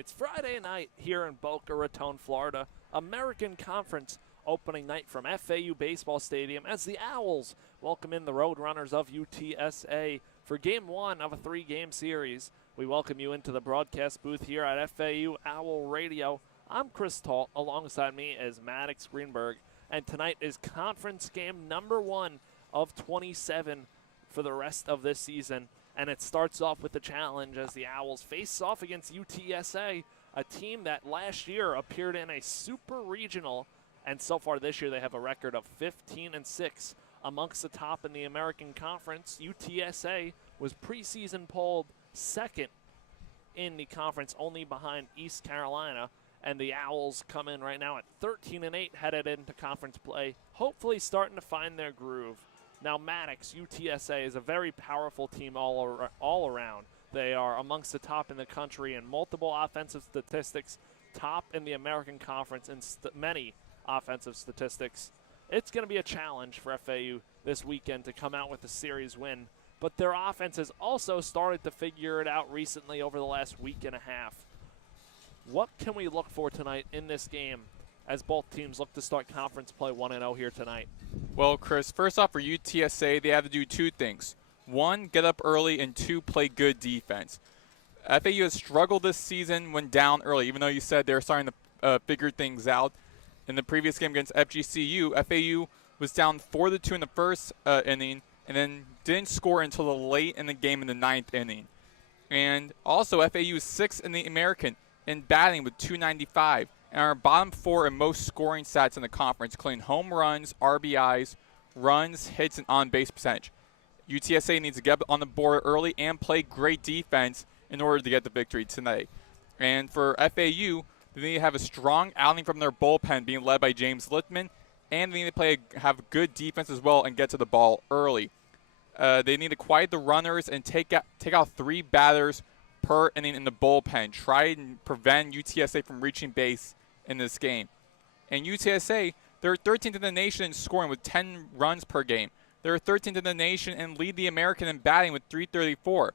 It's Friday night here in Boca Raton, Florida. American Conference opening night from FAU Baseball Stadium as the Owls welcome in the Roadrunners of UTSA for Game 1 of a 3-game series. We welcome you into the broadcast booth here at FAU Owl Radio. I'm Chris Talt. Alongside me is Maddox, Greenberg, and tonight is conference game number 1 of 27 for the rest of this season. And it starts off with the challenge as the Owls face off against UTSA, a team that last year appeared in a super regional, and so far this year they have a record of 15-6 amongst the top in the American Conference. UTSA was preseason polled second in the conference, only behind East Carolina, and the Owls come in right now at 13-8 headed into conference play, hopefully starting to find their groove. Now, Maddox, UTSA, is a very powerful team all around. They are amongst the top in the country in multiple offensive statistics, top in the American Conference in many offensive statistics. It's going to be a challenge for FAU this weekend to come out with a series win, but their offense has also started to figure it out recently over the last week and a half. What can we look for tonight in this game as both teams look to start conference play 1-0 here tonight? Well, Chris, first off for UTSA, they have to do two things. One, get up early, and two, play good defense. FAU has struggled this season when down early, even though you said they're starting to figure things out. In the previous game against FGCU, FAU was down 4-2 in the first inning and then didn't score until the late in the game in the 9th inning. And also, FAU is 6th in the American in batting with .295. And our bottom 4 in most scoring stats in the conference, including home runs, RBIs, runs, hits, and on-base percentage. UTSA needs to get on the board early and play great defense in order to get the victory tonight. And for FAU, they need to have a strong outing from their bullpen being led by James Littman, and they need to have good defense as well and get to the ball early. They need to quiet the runners and take out 3 batters per inning in the bullpen. Try and prevent UTSA from reaching base in this game. And UTSA, they're 13th in the nation in scoring with 10 runs per game. They're 13th in the nation and lead the American in batting with .334.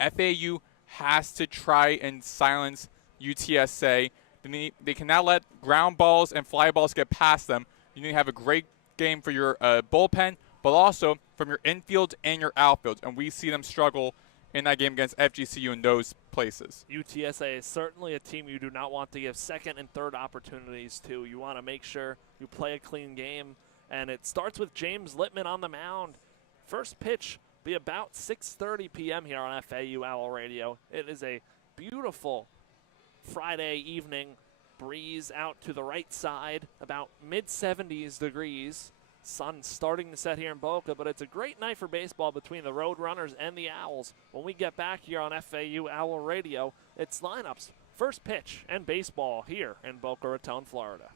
FAU has to try and silence UTSA. They cannot let ground balls and fly balls get past them. You need to have a great game for your bullpen, but also from your infield and your outfield. And we see them struggle in that game against FGCU in those places. UTSA is certainly a team you do not want to give second and third opportunities to. You want to make sure you play a clean game, and it starts with James Littman on the mound. First pitch be about 6:30 p.m. here on FAU Owl Radio. It is a beautiful Friday evening. Breeze out to the right side, about mid-70s degrees. Sun starting to set here in Boca, but it's a great night for baseball between the Roadrunners and the Owls. When we get back here on FAU Owl Radio, it's lineups, first pitch, and baseball here in Boca Raton, Florida.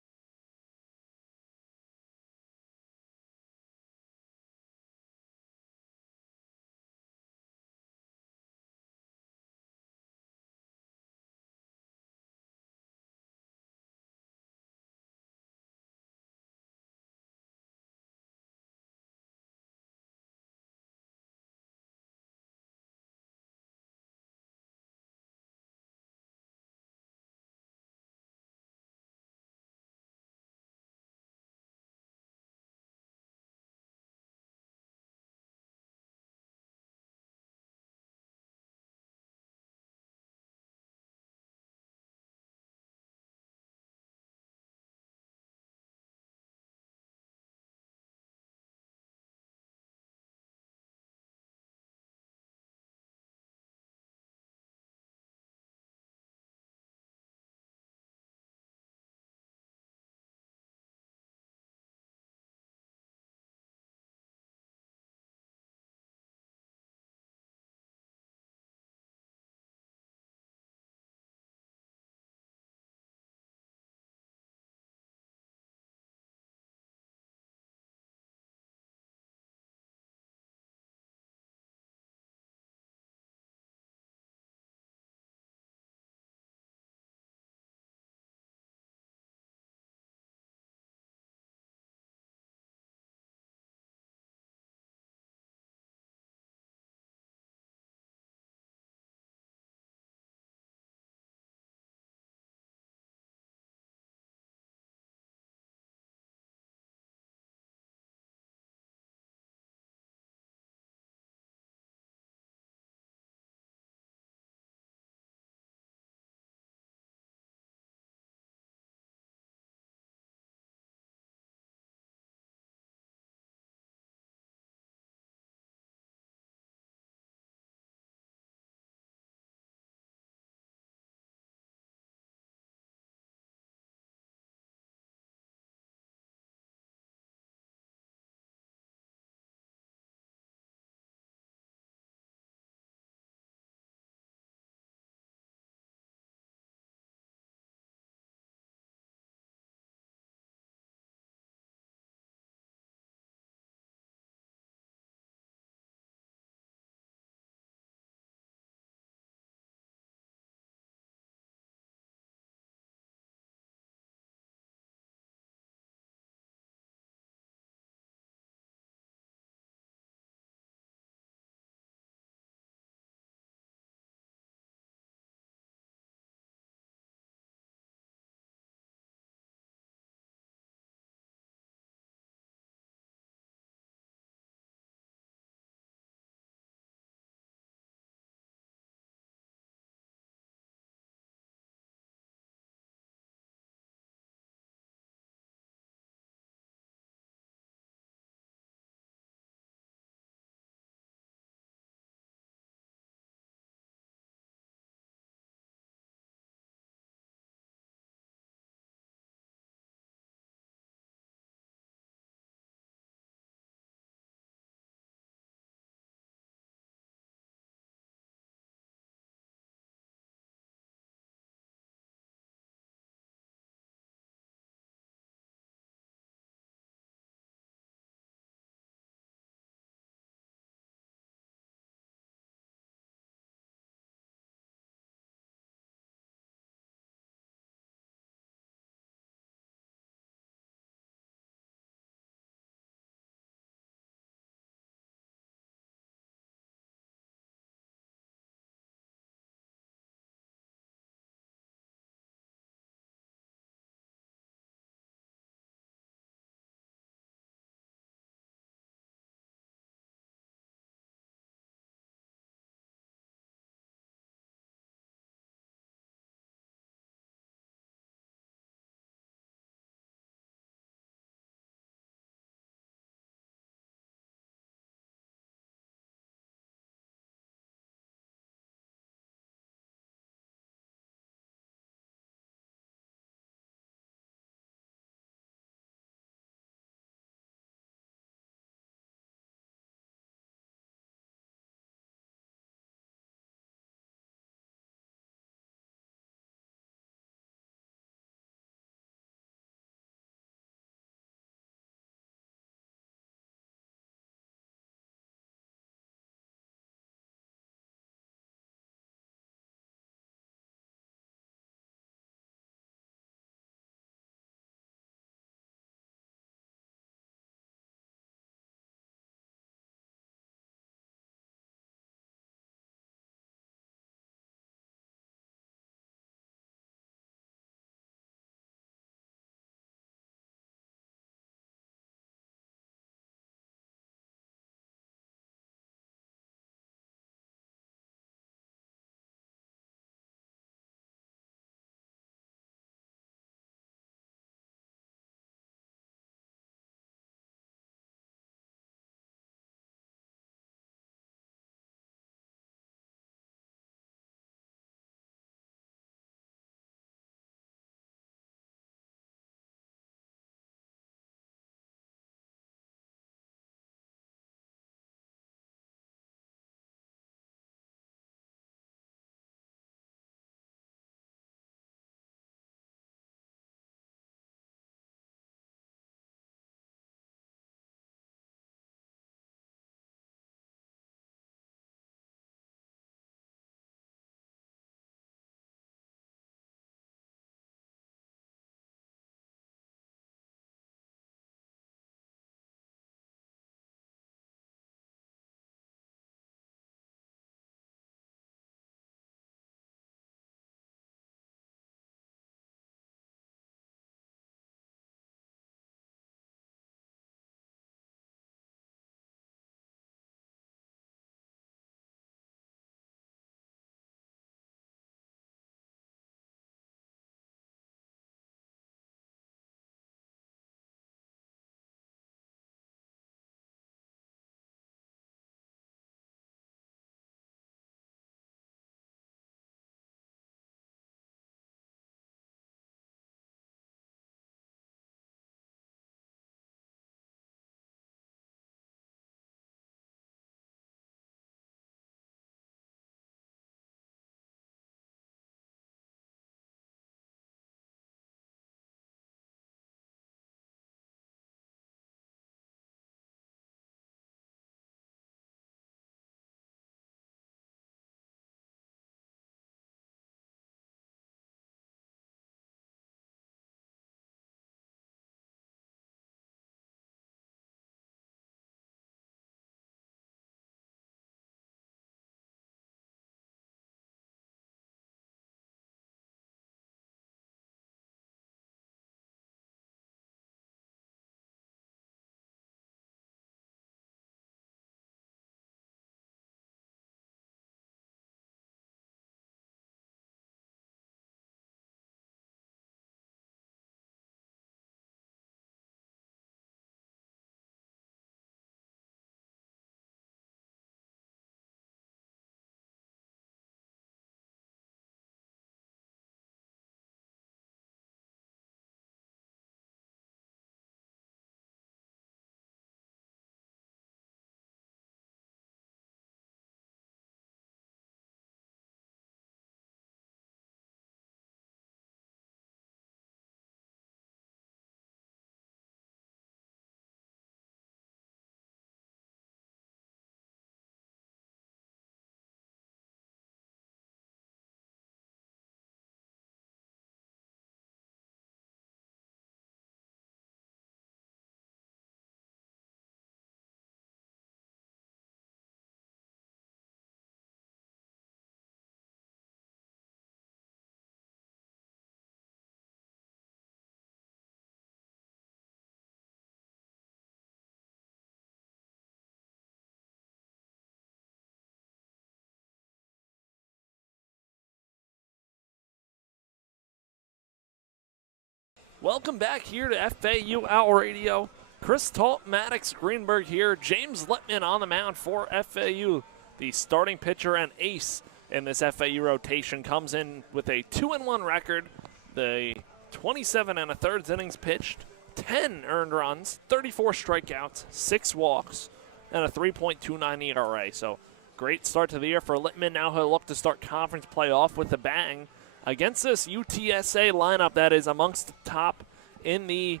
Welcome back here to FAU Owl Radio. Chris Talt, Maddox, Greenberg here. James Littman on the mound for FAU. The starting pitcher and ace in this FAU rotation comes in with a 2-1 record. The 27 1/3 innings pitched, 10 earned runs, 34 strikeouts, 6 walks, and a 3.29 ERA. So great start to the year for Littman. Now he'll look to start conference play off with a bang against this UTSA lineup that is amongst the top in the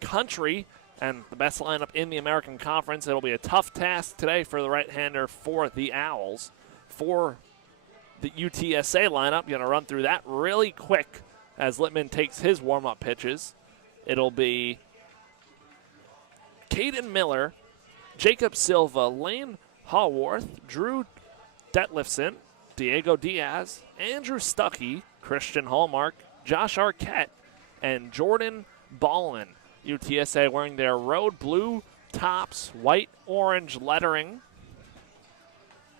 country and the best lineup in the American Conference. It'll be a tough task today for the right-hander for the Owls. For the UTSA lineup, going to run through that really quick as Littman takes his warm-up pitches. It'll be Caden Miller, Jacob Silva, Lane Haworth, Drew Detlefson, Diego Diaz, Andrew Stuckey, Christian Hallmark, Josh Arquette, and Jordan Ballin. UTSA wearing their road blue tops, white-orange lettering,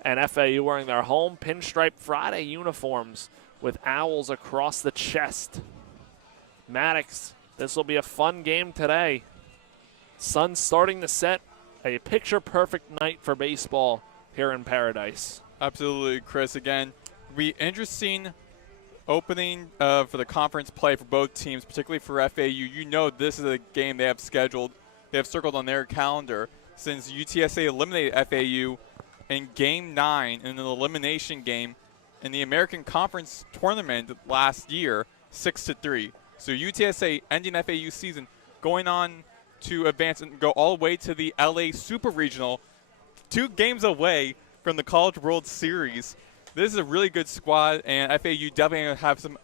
and FAU wearing their home Pinstripe Friday uniforms with owls across the chest. Maddox, this will be a fun game today. Sun starting to set, a picture-perfect night for baseball here in Paradise. Absolutely, Chris. Again, be interesting opening for the conference play for both teams, particularly for FAU. You know this is a game they have scheduled, they have circled on their calendar since UTSA eliminated FAU in Game 9 in an elimination game in the American Conference tournament last year, 6-3. So UTSA ending FAU season, going on to advance and go all the way to the LA Super Regional, 2 games away from the College World Series. This is a really good squad, and FAU definitely going to have some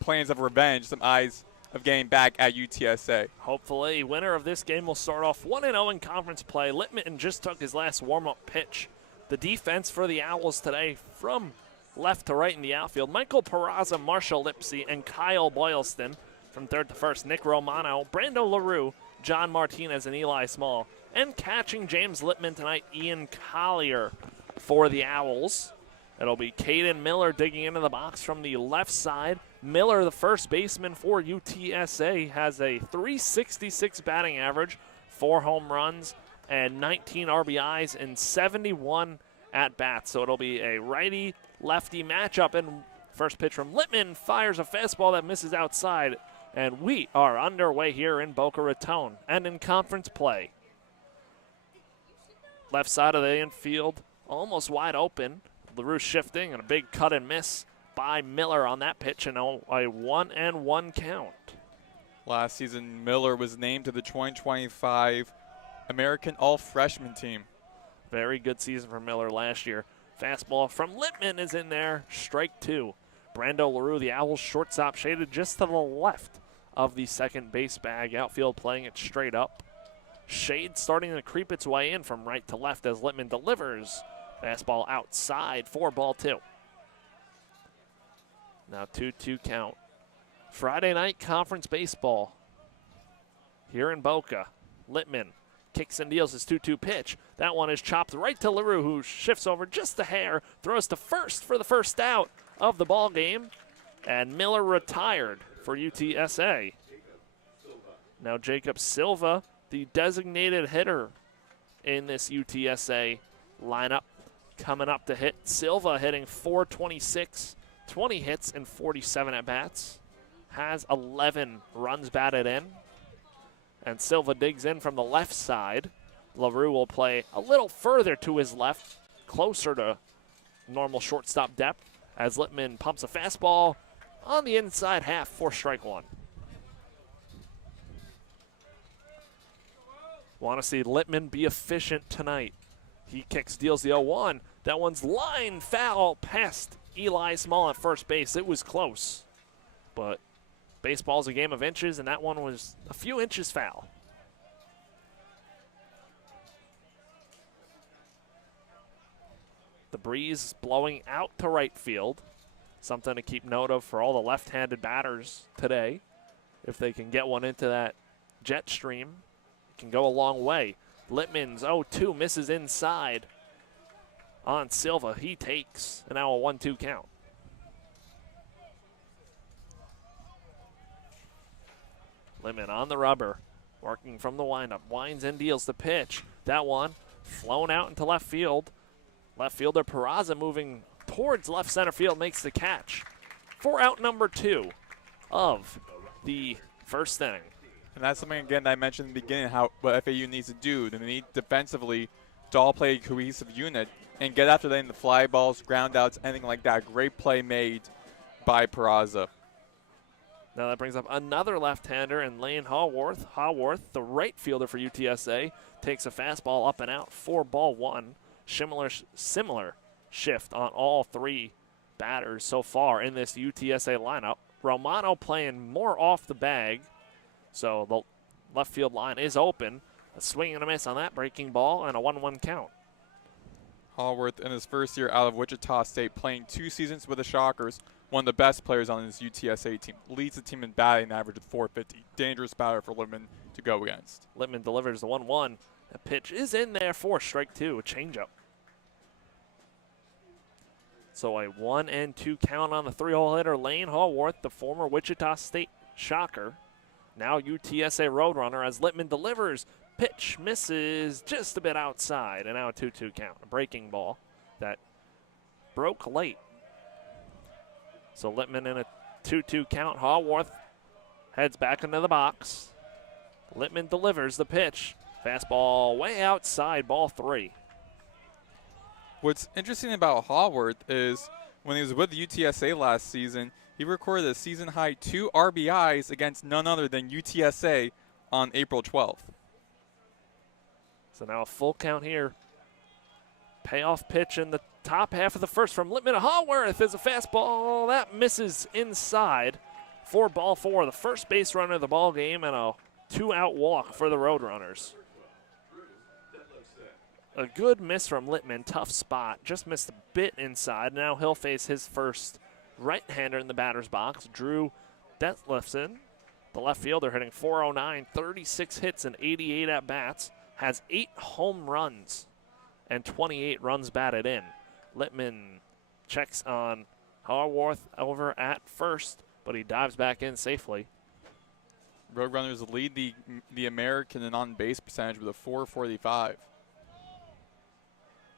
plans of revenge, some eyes of getting back at UTSA. Hopefully, winner of this game will start off 1-0 in conference play. Littman just took his last warm-up pitch. The defense for the Owls today from left to right in the outfield. Michael Peraza, Marshall Lipsy, and Kyle Boylston from third to first. Nick Romano, Brando LaRue, John Martinez, and Eli Small. And catching James Littman tonight, Ian Collier for the Owls. It'll be Caden Miller digging into the box from the left side. Miller, the first baseman for UTSA, has a .366 batting average, 4 home runs, and 19 RBIs in 71 at-bats. So it'll be a righty-lefty matchup. And first pitch from Littman fires a fastball that misses outside. And we are underway here in Boca Raton and in conference play. Left side of the infield, almost wide open. LaRue shifting and a big cut and miss by Miller on that pitch, and a 1-1 count. Last season, Miller was named to the 2025 American All-Freshman team. Very good season for Miller last year. Fastball from Littman is in there, strike 2. Brando LaRue, the Owls shortstop, shaded just to the left of the second base bag. Outfield playing it straight up. Shade starting to creep its way in from right to left as Littman delivers. Fastball outside for ball 2. Now 2-2 count. Friday night conference baseball here in Boca. Littman kicks and deals his 2-2 pitch. That one is chopped right to LaRue, who shifts over just a hair, throws to first for the first out of the ball game, and Miller retired for UTSA. Now Jacob Silva, the designated hitter in this UTSA lineup, coming up to hit. Silva hitting .426, 20 hits and 47 at-bats. Has 11 runs batted in. And Silva digs in from the left side. LaRue will play a little further to his left, closer to normal shortstop depth, as Littman pumps a fastball on the inside half for strike 1. Want to see Littman be efficient tonight. He kicks, deals the 0-1. That one's line foul past Eli Small at first base. It was close, but baseball's a game of inches, and that one was a few inches foul. The breeze blowing out to right field. Something to keep note of for all the left-handed batters today. If they can get one into that jet stream, it can go a long way. Littman's 0-2 misses inside on Silva. He takes, and now a 1-2 count. Littman on the rubber, working from the windup. Winds and deals the pitch. That one flown out into left field. Left fielder Peraza moving towards left center field makes the catch for out number 2 of the first inning. And that's something, again, that I mentioned in the beginning, what FAU needs to do. They need defensively to all play a cohesive unit and get after them the fly balls, ground outs, anything like that. Great play made by Peraza. Now that brings up another left-hander and Lane Haworth. Haworth, the right fielder for UTSA, takes a fastball up and out for ball 1. Similar shift on all 3 batters so far in this UTSA lineup. Romano playing more off the bag, so the left field line is open. A swing and a miss on that breaking ball and a 1-1 count. Haworth, in his first year out of Wichita State, playing 2 seasons with the Shockers, one of the best players on his UTSA team. Leads the team in batting average at .450. Dangerous batter for Littman to go against. Littman delivers the 1-1. The pitch is in there for strike 2, a changeup. So a 1-2 count on the 3-hole hitter, Lane Haworth, the former Wichita State Shocker. Now UTSA Roadrunner as Littman delivers. Pitch misses just a bit outside, and now a 2-2 count. A breaking ball that broke late. So Littman in a 2-2 count. Haworth heads back into the box. Littman delivers the pitch. Fastball way outside, ball 3. What's interesting about Haworth is when he was with UTSA last season, he recorded a season-high 2 RBIs against none other than UTSA on April 12th. So now a full count here. Payoff pitch in the top half of the first from Littman. Haworth is a fastball. That misses inside for ball 4. The first base runner of the ball game and a 2-out walk for the Roadrunners. A good miss from Littman. Tough spot. Just missed a bit inside. Now he'll face his first right-hander in the batter's box. Drew Detlefson, the left fielder, hitting .409, 36 hits and 88 at-bats. Has 8 home runs and 28 runs batted in. Littman checks on Haworth over at first, but he dives back in safely. Roadrunners lead the American in on-base percentage with a .445.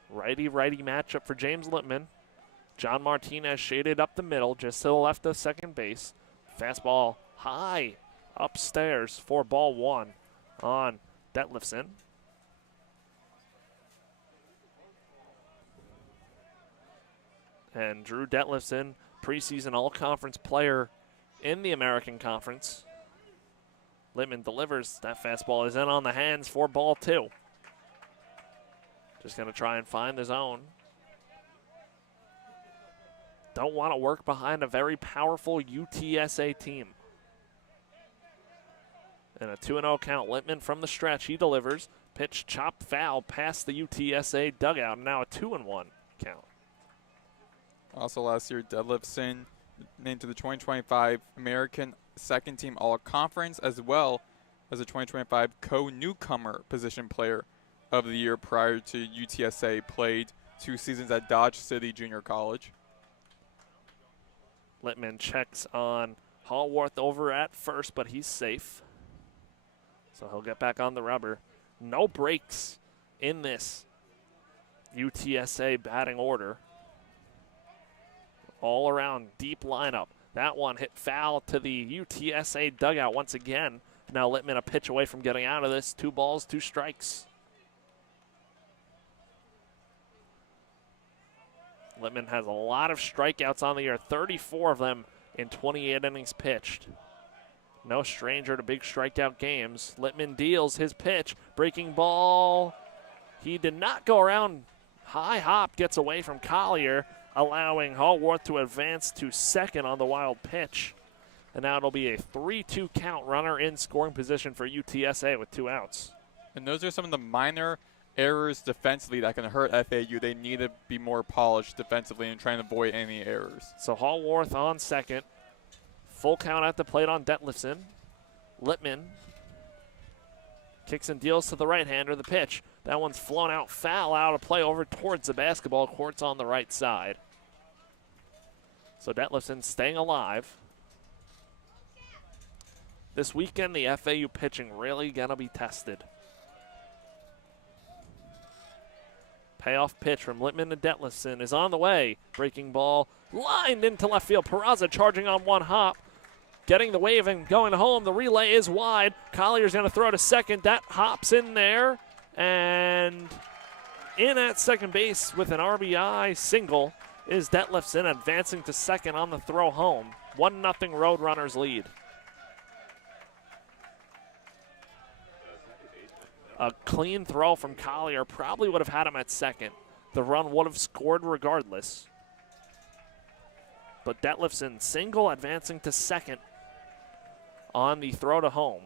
Righty-righty matchup for James Littman. John Martinez shaded up the middle, just to the left of second base. Fastball high upstairs for ball 1 on Detlefson. And Drew Detlefson, preseason all-conference player in the American Conference. Littman delivers. That fastball is in on the hands for ball 2. Just going to try and find the zone. Don't want to work behind a very powerful UTSA team. And a 2-0 count. Littman from the stretch. He delivers. Pitch chopped foul past the UTSA dugout. Now a 2-1 count. Also last year, Detlefson named to the 2025 American Second Team All-Conference, as well as a 2025 co-newcomer position player of the year prior to UTSA. Played 2 seasons at Dodge City Junior College. Littman checks on Haworth over at first, but he's safe. So he'll get back on the rubber. No breaks in this UTSA batting order. All around deep lineup. That one hit foul to the UTSA dugout once again. Now Littman a pitch away from getting out of this. 2 balls, 2 strikes. Littman has a lot of strikeouts on the year, 34 of them in 28 innings pitched. No stranger to big strikeout games. Littman deals his pitch. Breaking ball. He did not go around. High hop gets away from Collier, allowing Haworth to advance to second on the wild pitch. And now it'll be a 3-2 count, runner in scoring position for UTSA with 2 outs. And those are some of the minor errors defensively that can hurt FAU. They need to be more polished defensively and trying to avoid any errors. So Haworth on second. Full count at the plate on Detlefson. Littman kicks and deals to the right-hander. The pitch. That one's flown out foul out of play over towards the basketball courts on the right side. So Detlefson staying alive. this weekend, the FAU pitching really going to be tested. Payoff pitch from Littman to Detlefson is on the way. Breaking ball lined into left field. Peraza charging on one hop. Getting the wave and going home. The relay is wide. Collier's going to throw to second. That hops in there. And in at second base with an RBI single is Detlefson, advancing to second on the throw home. 1-0 Roadrunners lead. A clean throw from Collier probably would have had him at second. The run would have scored regardless. But Detlefson single, advancing to second on the throw to home.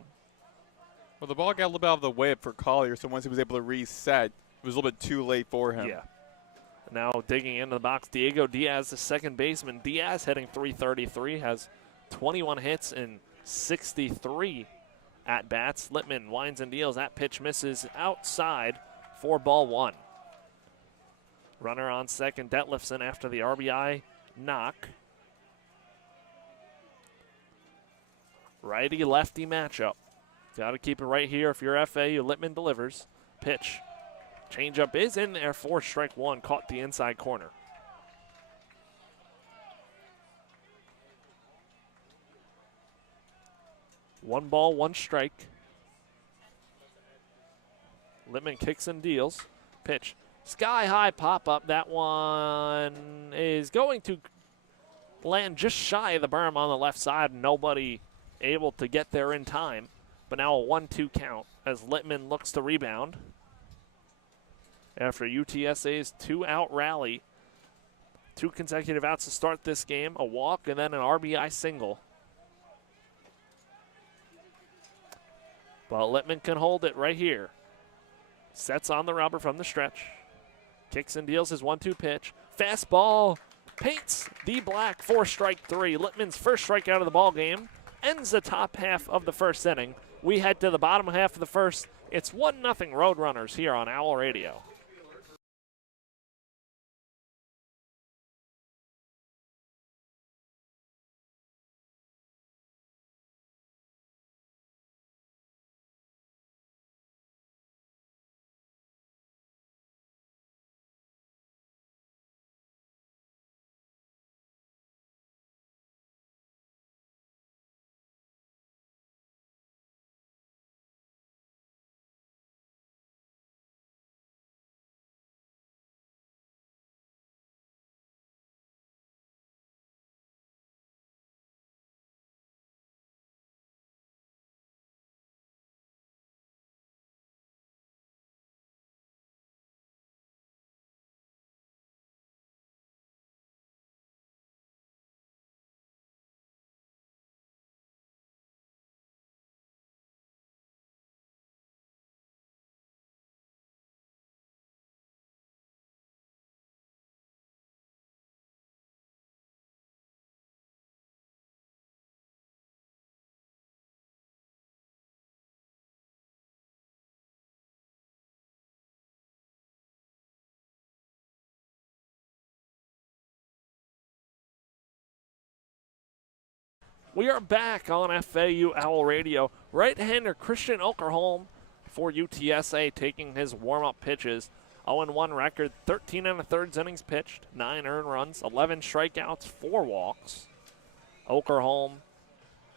Well, the ball got a little bit out of the way for Collier, so once he was able to reset, it was a little bit too late for him. Yeah. Now digging into the box, Diego Diaz, the second baseman. Diaz hitting .333, has 21 hits in 63 at-bats. Littman winds and deals. That pitch misses outside for ball one. Runner on second, Detlefson after the RBI knock. Righty-lefty matchup. Got to keep it right here if you're FAU. Littman delivers. Pitch. Changeup is in there for strike one. Caught the inside corner. One ball, one strike. Littman kicks and deals. Pitch. Sky high pop up. That one is going to land just shy of the berm on the left side. Nobody able to get there in time. But now a 1-2 count as Littman looks to rebound. After UTSA's two-out rally. 2 consecutive outs to start this game. A walk and then an RBI single. But Littman can hold it right here. Sets on the rubber from the stretch. Kicks and deals his 1-2 pitch. Fastball paints the black for strike 3. Littman's first strikeout of the ball game ends the top half of the first inning. We head to the bottom half of the first. It's 1-0 Roadrunners here on Owl Radio. We are back on FAU Owl Radio. Right-hander Christian Okerholm for UTSA taking his warm-up pitches. 0-1 record, 13 1/3 innings pitched, 9 earned runs, 11 strikeouts, 4 walks. Okerholm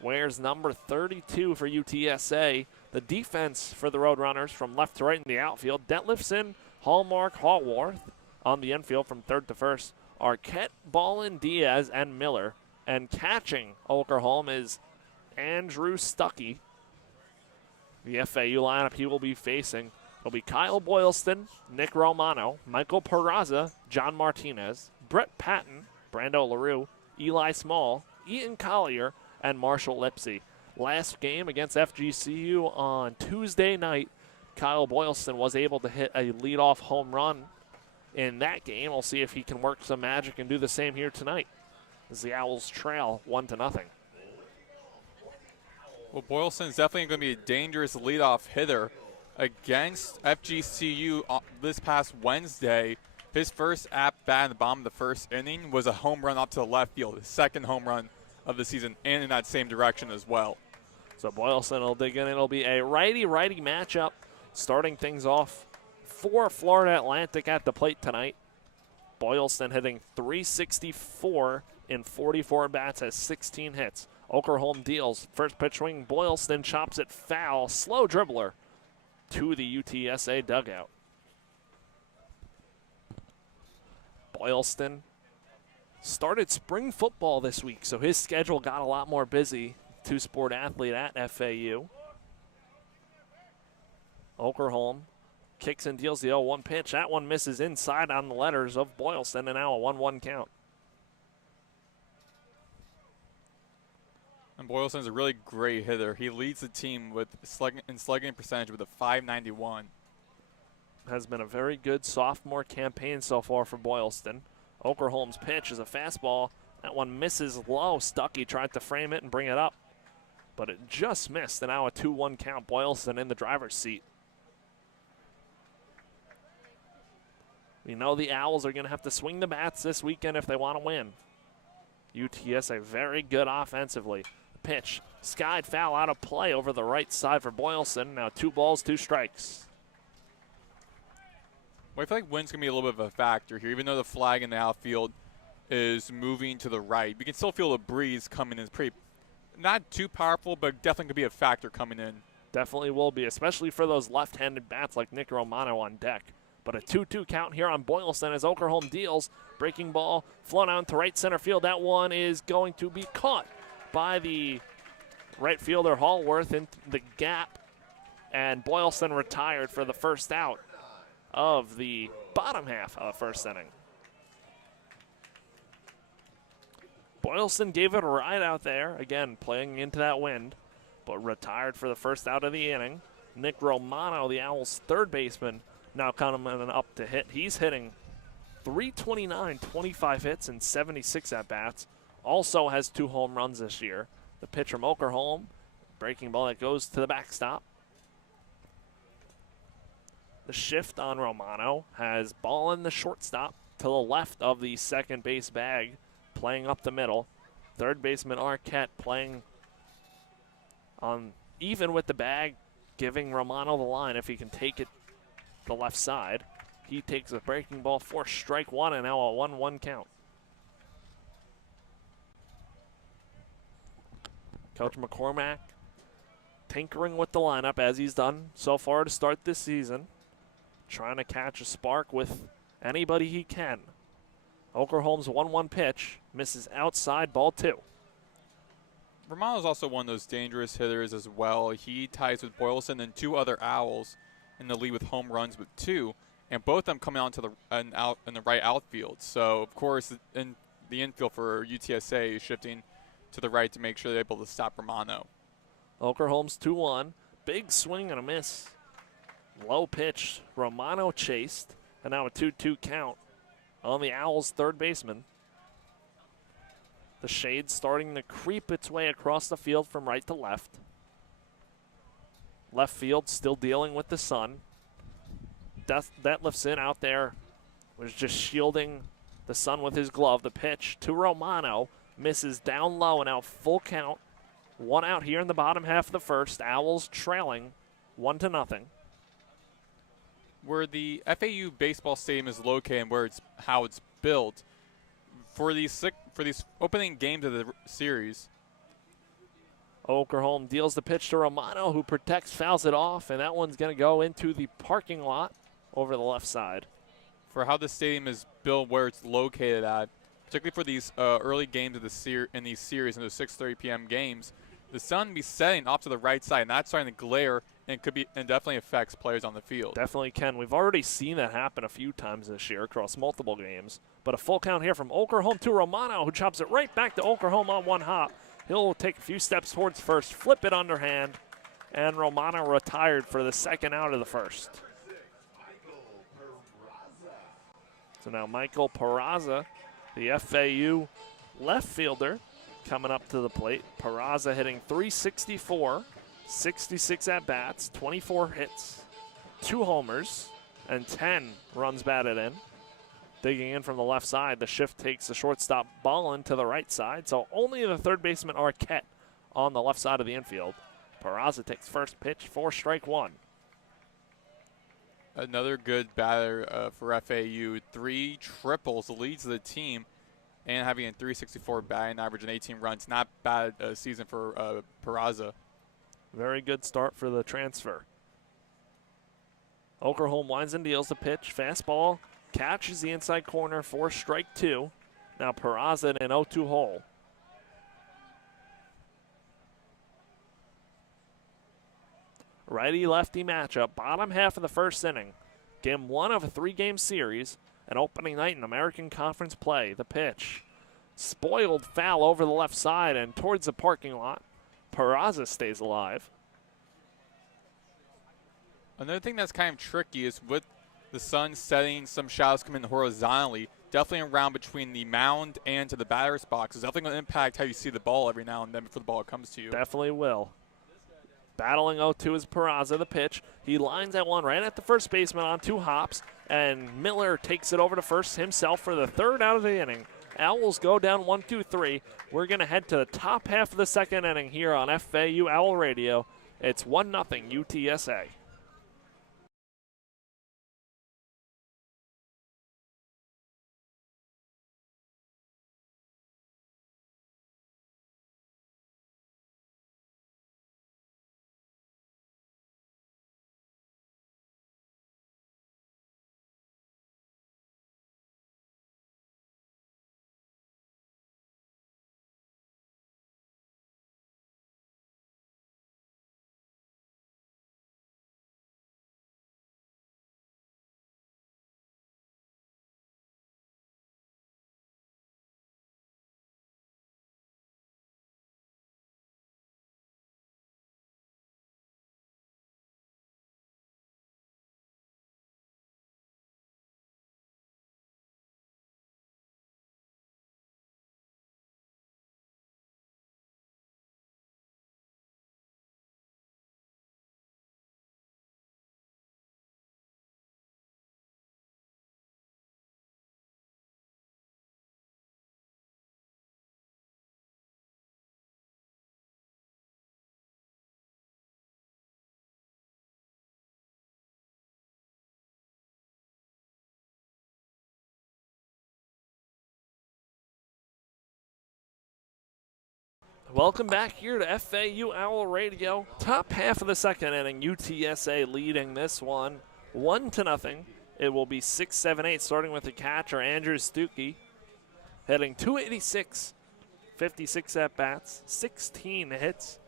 wears number 32 for UTSA. The defense for the Roadrunners from left to right in the outfield. Detlefson, Hallmark, Hallworth on the infield from third to first. Arquette, Ballin, Diaz, and Miller. And catching Okerholm is Andrew Stuckey. The FAU lineup he will be facing will be Kyle Boylston, Nick Romano, Michael Peraza, John Martinez, Brett Patton, Brando LaRue, Eli Small, Ian Collier, and Marshall Lipsy. Last game against FGCU on Tuesday night, Kyle Boylston was able to hit a leadoff home run in that game. We'll see if he can work some magic and do the same here tonight as the Owls trail 1-0. Well, Boylston's definitely going to be a dangerous leadoff hitter against FGCU this past Wednesday. His first at-bat in the bottom of the first inning was a home run up to the left field, his second home run of the season, and in that same direction as well. So Boylston will dig in. It'll be a righty-righty matchup, starting things off for Florida Atlantic at the plate tonight. Boylston hitting .364 in 44 bats, has 16 hits. Okerholm deals. First pitch swing, Boylston chops it foul. Slow dribbler to the UTSA dugout. Boylston started spring football this week, so his schedule got a lot more busy. Two-sport athlete at FAU. Okerholm kicks and deals the 0-1 pitch. That one misses inside on the letters of Boylston, and now a 1-1 count. And Boylston's a really great hitter. He leads the team with slugging percentage with a .591. Has been a very good sophomore campaign so far for Boylston. Okerholm's pitch is a fastball. That one misses low. Stuckey tried to frame it and bring it up, but it just missed, and now a 2-1 count. Boylston in the driver's seat. We know the Owls are going to have to swing the bats this weekend if they want to win. UTSA very good offensively. Pitch, skied foul out of play over the right side for Boylston. Now 2 balls, 2 strikes. Well, I feel like wind's going to be a little bit of a factor here. Even though the flag in the outfield is moving to the right, we can still feel the breeze coming in. It's pretty, not too powerful, but definitely could be a factor coming in. Definitely will be, especially for those left-handed bats like Nick Romano on deck. But a 2-2 count here on Boylston as Okerholm deals. Breaking ball flown out to right center field. That one is going to be caught by the right fielder Hallworth in the gap. And Boylston retired for the first out of the bottom half of the first inning. Boylston gave it a ride out there, again playing into that wind, but retired for the first out of the inning. Nick Romano, the Owls' third baseman, now coming up to hit. He's hitting .329, 25 hits and 76 at-bats. Also has 2 home runs this year. The pitch from Okerholm, breaking ball that goes to the backstop. The shift on Romano has ball in the shortstop to the left of the second base bag, playing up the middle. Third baseman Arquette playing on even with the bag, giving Romano the line if he can take it the left side. He takes a breaking ball for strike 1 and now a 1-1 count. Coach McCormack tinkering with the lineup as he's done so far to start this season. Trying to catch a spark with anybody he can. Okerholm's 1-1 pitch misses outside, ball 2. Romano's also one of those dangerous hitters as well. He ties with Boylston and 2 other Owls in the lead with home runs with 2, and both of them coming out to in the right outfield. So, of course, in the infield for UTSA is shifting to the right to make sure they're able to stop Romano. Okerholm's 2-1. Big swing and a miss. Low pitch. Romano chased, and now a 2-2 count on the Owls' third baseman. The shade starting to creep its way across the field from right to left. Left field still dealing with the sun. Detlefson out there was just shielding the sun with his glove. The pitch to Romano misses down low, and now full count. 1 out here in the bottom half of the first. Owls trailing 1-0. Where the FAU baseball stadium is located and how it's built, for these opening games of the series, Okerholm deals the pitch to Romano, who protects, fouls it off, and that one's going to go into the parking lot over the left side. For how the stadium is built, where it's located at, particularly for these early games of in these series, in those 6:30 p.m. games, the sun will be setting off to the right side, and that's starting to glare, and definitely affects players on the field. Definitely can. We've already seen that happen a few times this year across multiple games. But a full count here from Okerholm to Romano, who chops it right back to Okerholm on one hop. He'll take a few steps towards first, flip it underhand, and Romano retired for the second out of the first. So now Michael Peraza, the FAU left fielder, coming up to the plate. Peraza hitting .364, 66 at-bats, 24 hits, 2 homers, and 10 runs batted in. Digging in from the left side, the shift takes the shortstop Ballin to the right side, so only the third baseman Arquette on the left side of the infield. Peraza takes first pitch for strike one. Another good batter for FAU. 3 triples leads the team, and having a 364 batting average and 18 runs. Not bad season for Peraza. Very good start for the transfer. Okerholm winds and deals the pitch. Fastball catches the inside corner for strike two. Now Peraza in an 0-2 hole. Righty-lefty matchup, bottom half of the first inning. Game 1 of a 3-game series, an opening night in American Conference play. The pitch, spoiled foul over the left side and towards the parking lot. Peraza stays alive. Another thing that's kind of tricky is with the sun setting, some shadows come in horizontally, definitely around between the mound and to the batter's box. It's definitely going to impact how you see the ball every now and then before the ball comes to you. Definitely will. Battling 0-2 is Peraza, the pitch. He lines that one right at the first baseman on 2 hops, and Miller takes it over to first himself for the 3rd out of the inning. Owls go down 1-2-3. We're going to head to the top half of the 2nd inning here on FAU Owl Radio. It's 1-0 UTSA. Welcome back here to FAU Owl Radio. Top half of the 2nd inning, UTSA leading this one 1-0. It will be 6-7-8, starting with the catcher, Andrew Stuckey, hitting .286, 56 at-bats, 16 hits,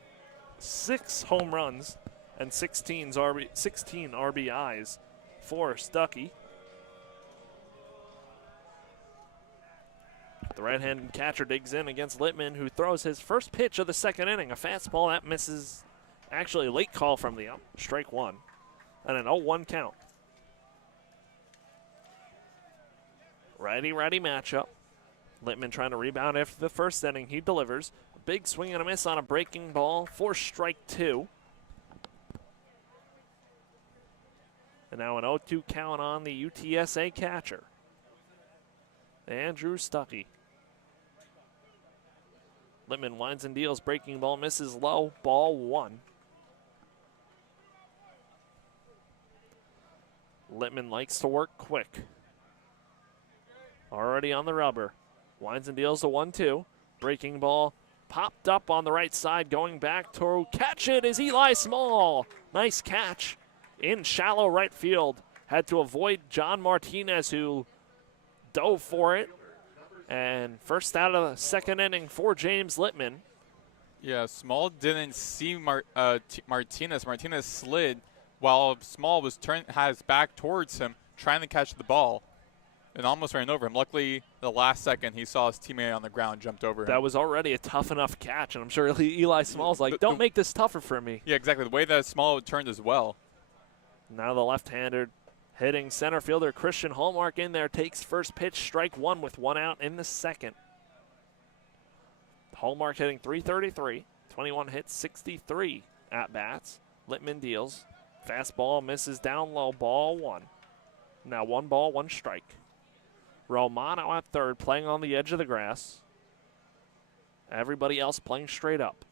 6 home runs, and 16 RBIs for Stuckey. The right-handed catcher digs in against Littman, who throws his first pitch of the 2nd inning, a fastball that misses. Actually, a late call from the ump, strike one, and an 0-1 count. Righty-righty matchup. Littman trying to rebound after the first inning. He delivers. A big swing and a miss on a breaking ball for strike two. And now an 0-2 count on the UTSA catcher, Andrew Stuckey. Littman winds and deals, breaking ball misses low, ball 1. Littman likes to work quick. Already on the rubber. Winds and deals to 1-2. Breaking ball popped up on the right side, going back to catch it is Eli Small. Nice catch in shallow right field. Had to avoid John Martinez, who dove for it. And first out of the 2nd inning for James Littman. Yeah, Small didn't see Martinez. Martinez slid while Small had his back towards him, trying to catch the ball, and almost ran over him. Luckily, the last second, he saw his teammate on the ground, jumped over him. That was already a tough enough catch, and I'm sure Eli Small's like, don't make this tougher for me. Yeah, exactly. The way that Small turned as well. Now the left-hander hitting center fielder Christian Hallmark in there, takes first pitch, strike one with 1 out in the 2nd. Hallmark hitting .333, 21 hits, 63 at-bats. Littman deals. Fastball misses down low, ball 1. Now 1 ball, 1 strike. Romano at third, playing on the edge of the grass. Everybody else playing straight up.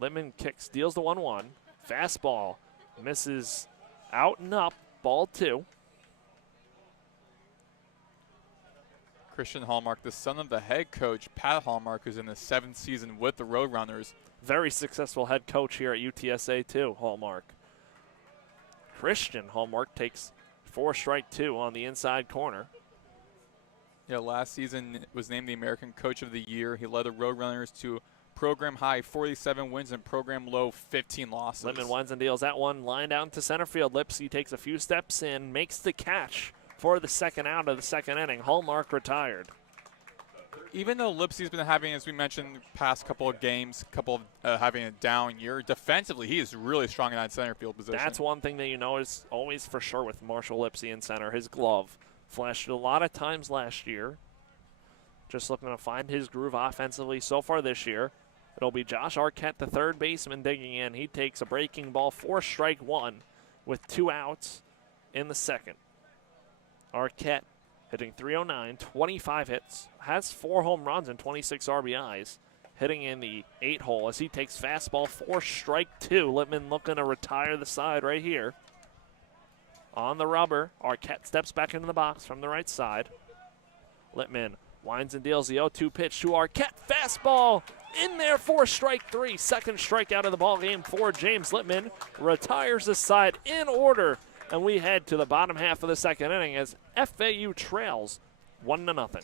Littman kicks, deals the 1-1. Fastball misses out and up, ball 2. Christian Hallmark, the son of the head coach, Pat Hallmark, who's in his 7th season with the Roadrunners. Very successful head coach here at UTSA too, Hallmark. Christian Hallmark takes 4 strike 2 on the inside corner. Yeah, last season was named the American Coach of the Year. He led the Roadrunners to program high 47 wins and program low 15 losses. Littman winds and deals that one, line down to center field. Lipsy takes a few steps in, makes the catch for the second out of the second inning. Hallmark retired. Even though Lipsy's been having, as we mentioned, past couple of games, having a down year, defensively he is really strong in that center field position. That's one thing that you know is always for sure with Marshall Lipsy in center. His glove flashed a lot of times last year. Just looking to find his groove offensively so far this year. It'll be Josh Arquette, the third baseman, digging in. He takes a breaking ball, 4 strike 1 with 2 outs in the second. Arquette hitting .309, 25 hits, has 4 home runs and 26 RBIs, hitting in the 8 hole as he takes fastball, 4 strike 2. Littman looking to retire the side right here. On the rubber, Arquette steps back into the box from the right side. Littman winds and deals the 0-2 pitch to Arquette. Fastball in there, 4 strike 3. Second strikeout of the ball game for James Littman. Retires the side in order. And we head to the bottom half of the second inning as FAU trails 1-0.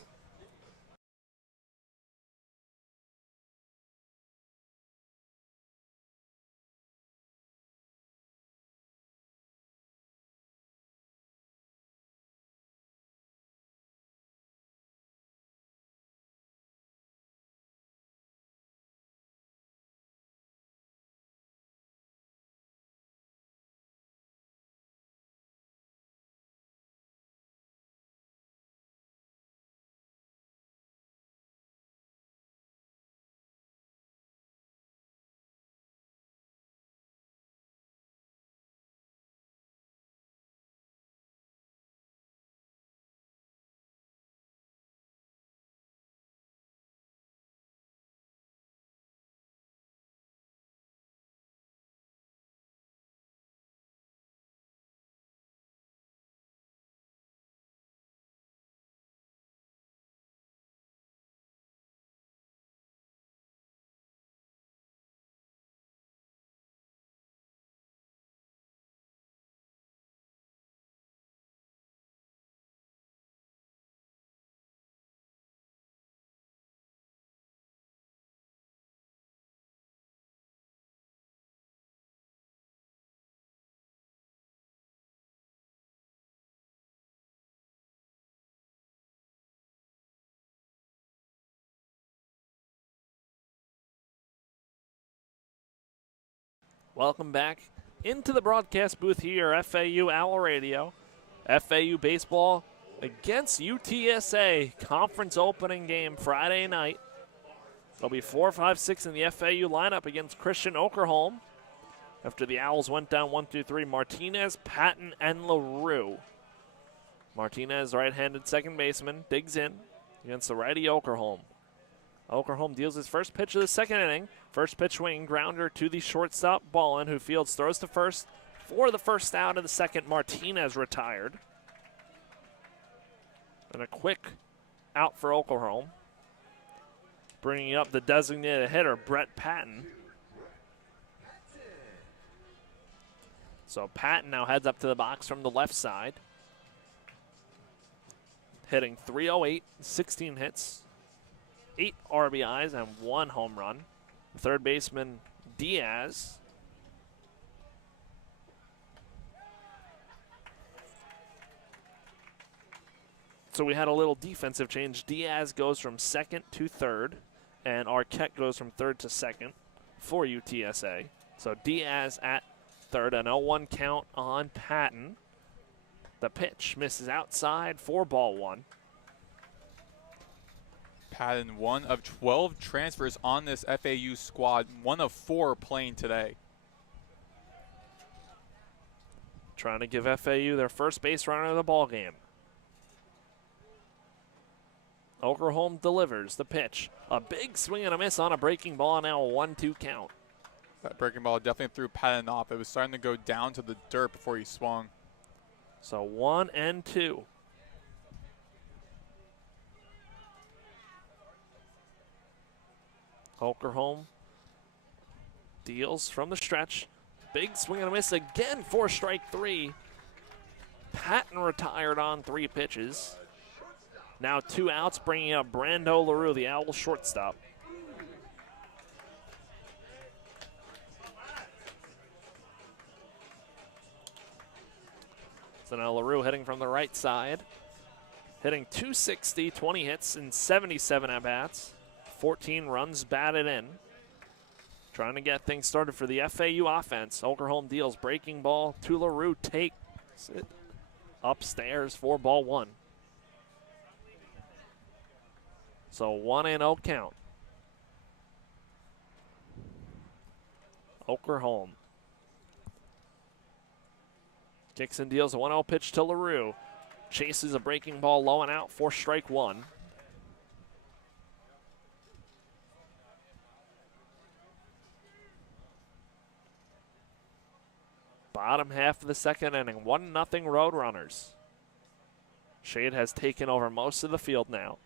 Welcome back into the broadcast booth here, FAU Owl Radio. FAU baseball against UTSA, conference opening game Friday night. There'll be 4, 5, 6 in the FAU lineup against Christian Okerholm. After the Owls went down 1-3, Martinez, Patton, and LaRue. Martinez, right-handed second baseman, digs in against the righty Okerholm. Okerholm deals his first pitch of the second inning. First pitch swing, grounder to the shortstop, Ballin, who fields, throws to first. For the first out of the second, Martinez retired. And a quick out for Okerholm. Bringing up the designated hitter, Brett Patton. So Patton now heads up to the box from the left side. Hitting .308, 16 hits, 8 RBIs, and 1 home run. Third baseman, Diaz. So we had a little defensive change. Diaz goes from second to third, and Arquette goes from third to second for UTSA. So Diaz at third, an 0-1 count on Patton. The pitch misses outside for ball 1. Patton, one of 12 transfers on this FAU squad, one of 4 playing today. Trying to give FAU their first base runner of the ball game. Okerholm delivers the pitch. A big swing and a miss on a breaking ball, now a 1-2 count. That breaking ball definitely threw Patton off. It was starting to go down to the dirt before he swung. So 1-2. Holkerholm deals from the stretch. Big swing and a miss again for strike 3. Patton retired on 3 pitches. Now 2 outs, bringing up Brando LaRue, the Owls shortstop. So now LaRue heading from the right side. Hitting .260, 20 hits and 77 at-bats. 14 runs batted in. Trying to get things started for the FAU offense. Holkerholm deals breaking ball to LaRue. Takes it upstairs for ball 1. So 1-0 count. Holkerholm kicks and deals a 1-0 pitch to LaRue. Chases a breaking ball low and out for strike 1. Bottom half of the second inning, 1-0 Roadrunners. Shade has taken over most of the field now.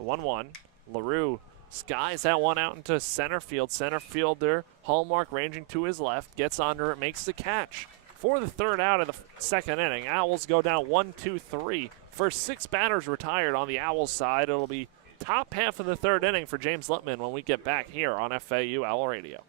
1-1. LaRue skies that one out into center field. Center fielder Hallmark ranging to his left, gets under it, makes the catch. For the third out of the second inning, Owls go down 1-2-3. First 6 batters retired on the Owls side. It'll be top half of the third inning for James Littman when we get back here on FAU Owl Radio.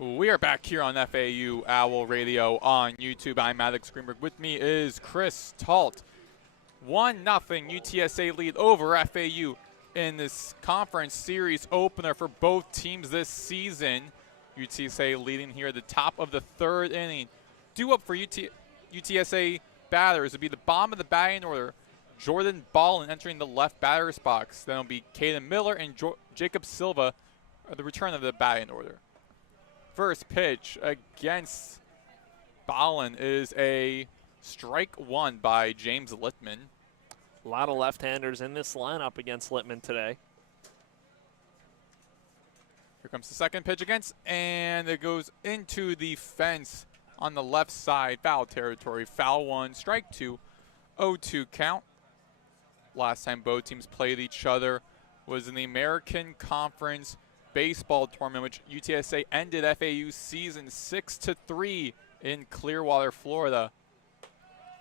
We are back here on FAU Owl Radio on YouTube. I'm Maddox Greenberg. With me is Chris Talt. 1-0 UTSA lead over FAU in this conference series opener for both teams this season. UTSA leading here at the top of the third inning. Due up for UTSA batters would be the bottom of the batting order. Jordan Ballin entering the left batter's box. Then it'll be Caden Miller and Jacob Silva at the return of the batting order. First pitch against Ballin is a strike 1 by James Littman. A lot of left-handers in this lineup against Littman today. Here comes the second pitch against, and it goes into the fence on the left side, foul territory. Foul 1, strike 2, 0-2 count. Last time both teams played each other was in the American Conference Baseball tournament, which UTSA ended FAU's season 6-3 in Clearwater, Florida.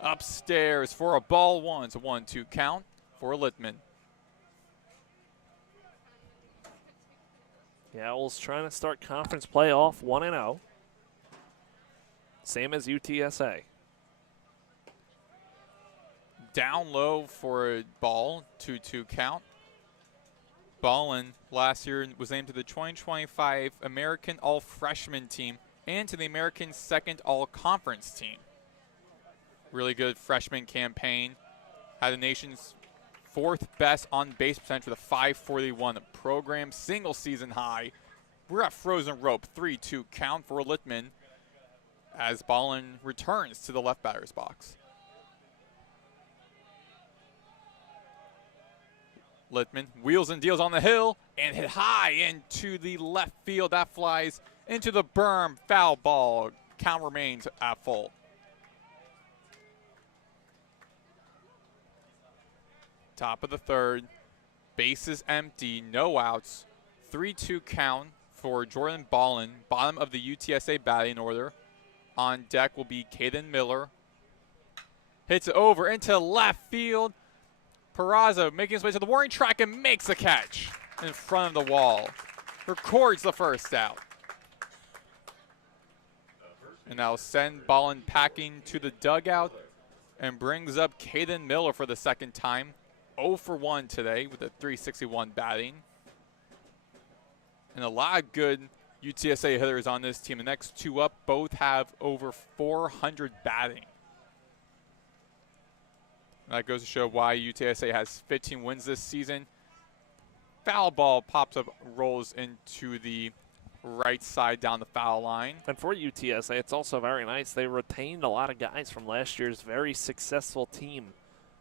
Upstairs for a ball 1. It's a 1-2 count for Littman. The Owls trying to start conference play off 1-0. Same as UTSA. Down low for a ball, 2-2 count. Ballin last year was named to the 2025 American All-Freshman team and to the American Second All-Conference team. Really good freshman campaign. Had the nation's 4th best on-base percentage with a .541, a program single season high. We're at frozen rope, 3-2 count for Littman as Ballin returns to the left batter's box. Littman wheels and deals on the hill and hit high into the left field. That flies into the berm. Foul ball. Count remains at full. Top of the third. Bases empty. No outs. 3-2 count for Jordan Ballin. Bottom of the UTSA batting order. On deck will be Caden Miller. Hits it over into left field. Peraza making his way to the warning track and makes a catch in front of the wall. Records the first out. And now send Ballin packing to the dugout and brings up Caden Miller for the second time. 0 for 1 today with a .361 batting. And a lot of good UTSA hitters on this team. The next two up both have over 400 batting. That goes to show why UTSA has 15 wins this season. Foul ball pops up, rolls into the right side down the foul line. And for UTSA, it's also very nice. They retained a lot of guys from last year's very successful team.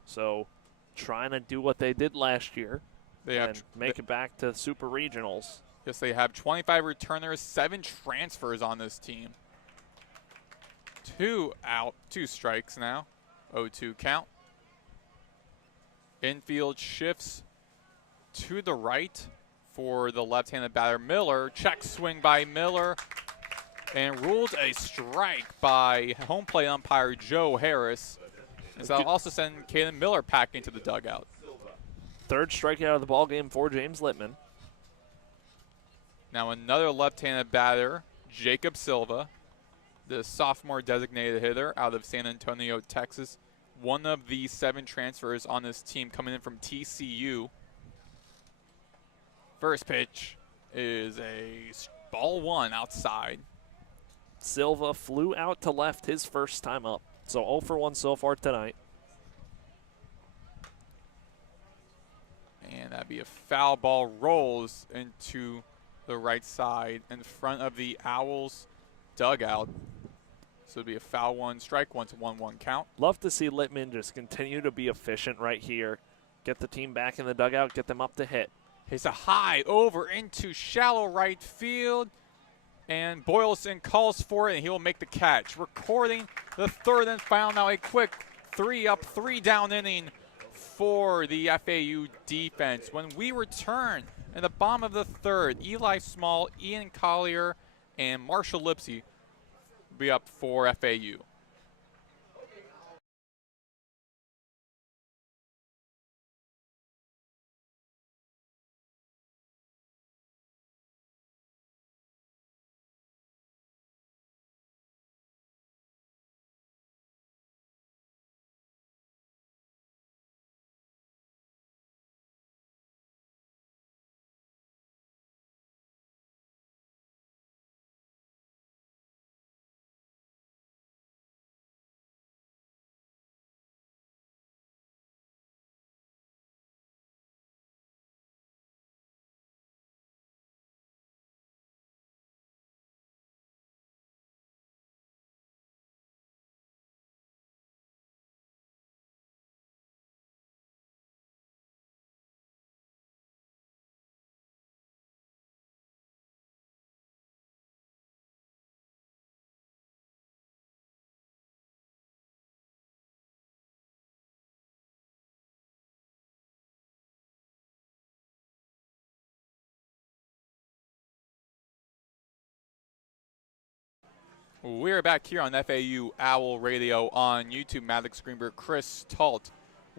So trying to do what they did last year and make it back to Super Regionals. Yes, they have 25 returners, 7 transfers on this team. 2 out, 2 strikes now. 0-2 count. Infield shifts to the right for the left-handed batter, Miller. Check swing by Miller and ruled a strike by home plate umpire Joe Harris. And so that'll also send Caden Miller packing to the dugout. Third strikeout of the ball game for James Littman. Now another left-handed batter, Jacob Silva, the sophomore designated hitter out of San Antonio, Texas. One of the 7 transfers on this team coming in from TCU. First pitch is a ball 1 outside. Silva flew out to left his first time up. So 0 for 1 so far tonight. And that'd be a foul ball, rolls into the right side in front of the Owls dugout. So it'd be a foul 1, strike 1 to 1-1 count. Love to see Littman just continue to be efficient right here. Get the team back in the dugout, get them up to hit. Hits a high over into shallow right field. And Boylston calls for it, and he will make the catch. Recording the third and final. Now a quick 3 up, 3 down inning for the FAU defense. When we return in the bottom of the third, Eli Small, Ian Collier, and Marshall Lipsy will be up for FAU. We're back here on FAU Owl Radio on YouTube. Maddox, Greenberg, Chris Talt.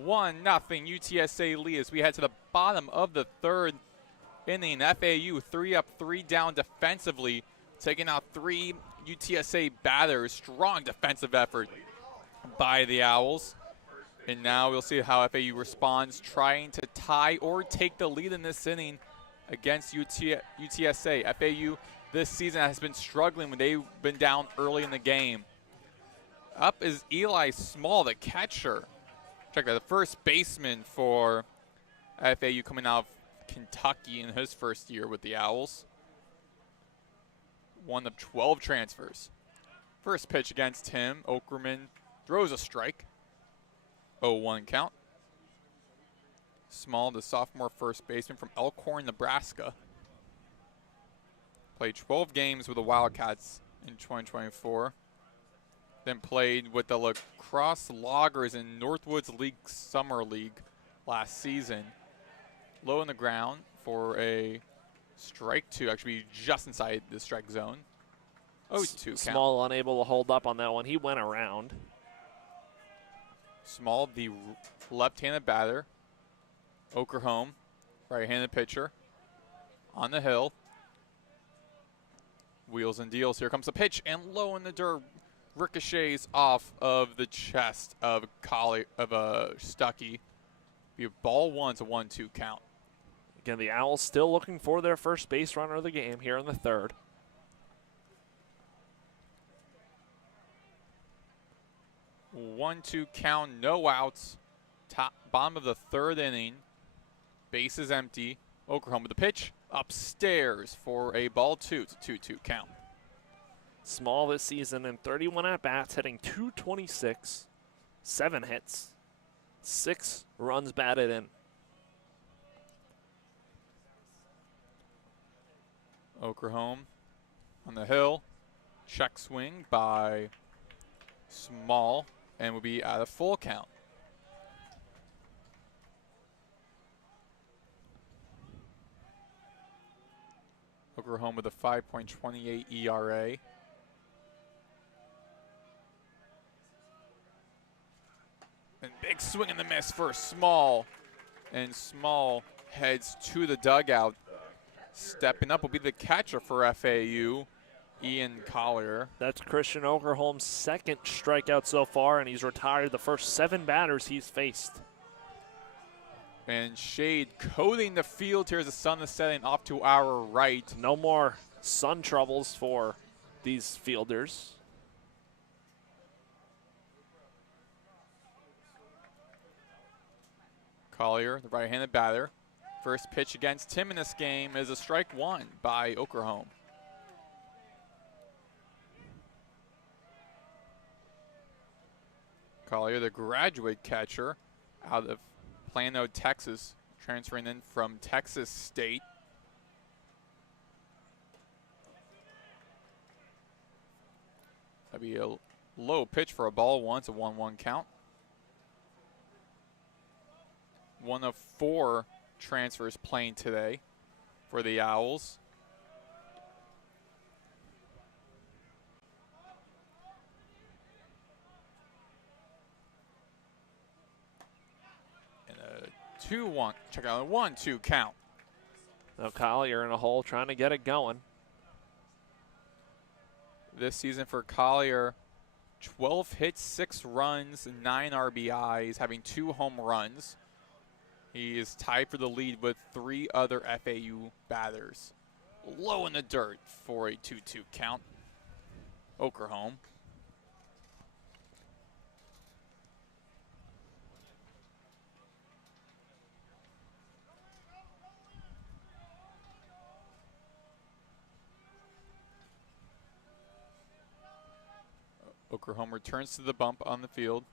1-0 UTSA lead as we head to the bottom of the third inning. FAU 3 up, 3 down defensively, taking out 3 UTSA batters. Strong defensive effort by the Owls. And now we'll see how FAU responds, trying to tie or take the lead in this inning against UTSA. FAU this season has been struggling when they've been down early in the game. Up is Eli Small, the catcher. Check that, the first baseman for FAU coming out of Kentucky in his first year with the Owls. One of 12 transfers. First pitch against him, Okerman throws a strike. 0-1 count. Small, the sophomore first baseman from Elkhorn, Nebraska. Played 12 games with the Wildcats in 2024. Then played with the Lacrosse Loggers in Northwoods League Summer League last season. Low in the ground for a strike two, actually just inside the strike zone. 0-2 count. Small unable to hold up on that one. He went around. Small, the left-handed batter. Okerholm, right-handed pitcher. On the hill. Wheels and deals. Here comes the pitch, and low in the dirt. Ricochets off of the chest of Stuckey. Be a ball one. It's a 1-2 count. Again, the Owls still looking for their first base runner of the game here in the third. 1-2 count, no outs. Bottom of the third inning. Base is empty. Okerholm with the pitch. Upstairs for a ball two. It's a 2-2 count. Small this season in 31 at-bats, hitting .226, 7 hits, 6 runs batted in. Okerholm on the hill. Check swing by Small and will be at a full count. Okerholm with a 5.28 ERA. And big swing and the miss for Small. And Small heads to the dugout. Stepping up will be the catcher for FAU, Ian Collier. That's Christian Okerholm's second strikeout so far, and he's retired the first 7 batters he's faced. And shade coating the field here as the sun is setting off to our right. No more sun troubles for these fielders. Collier, the right-handed batter. First pitch against him in this game is a strike one by Okerholm. Collier, the graduate catcher out of Plano, Texas, transferring in from Texas State. That'd be a low pitch for a ball one. It's a 1-1 count. One of 4 transfers playing today for the Owls. And a 2-1, check out a 1-2 count. Now Collier in a hole trying to get it going. This season for Collier, 12 hits, 6 runs, 9 RBIs, having 2 home runs. He is tied for the lead with 3 other FAU batters. Low in the dirt for a 2-2 count. Okerholm. Okerholm returns to the bump on the field.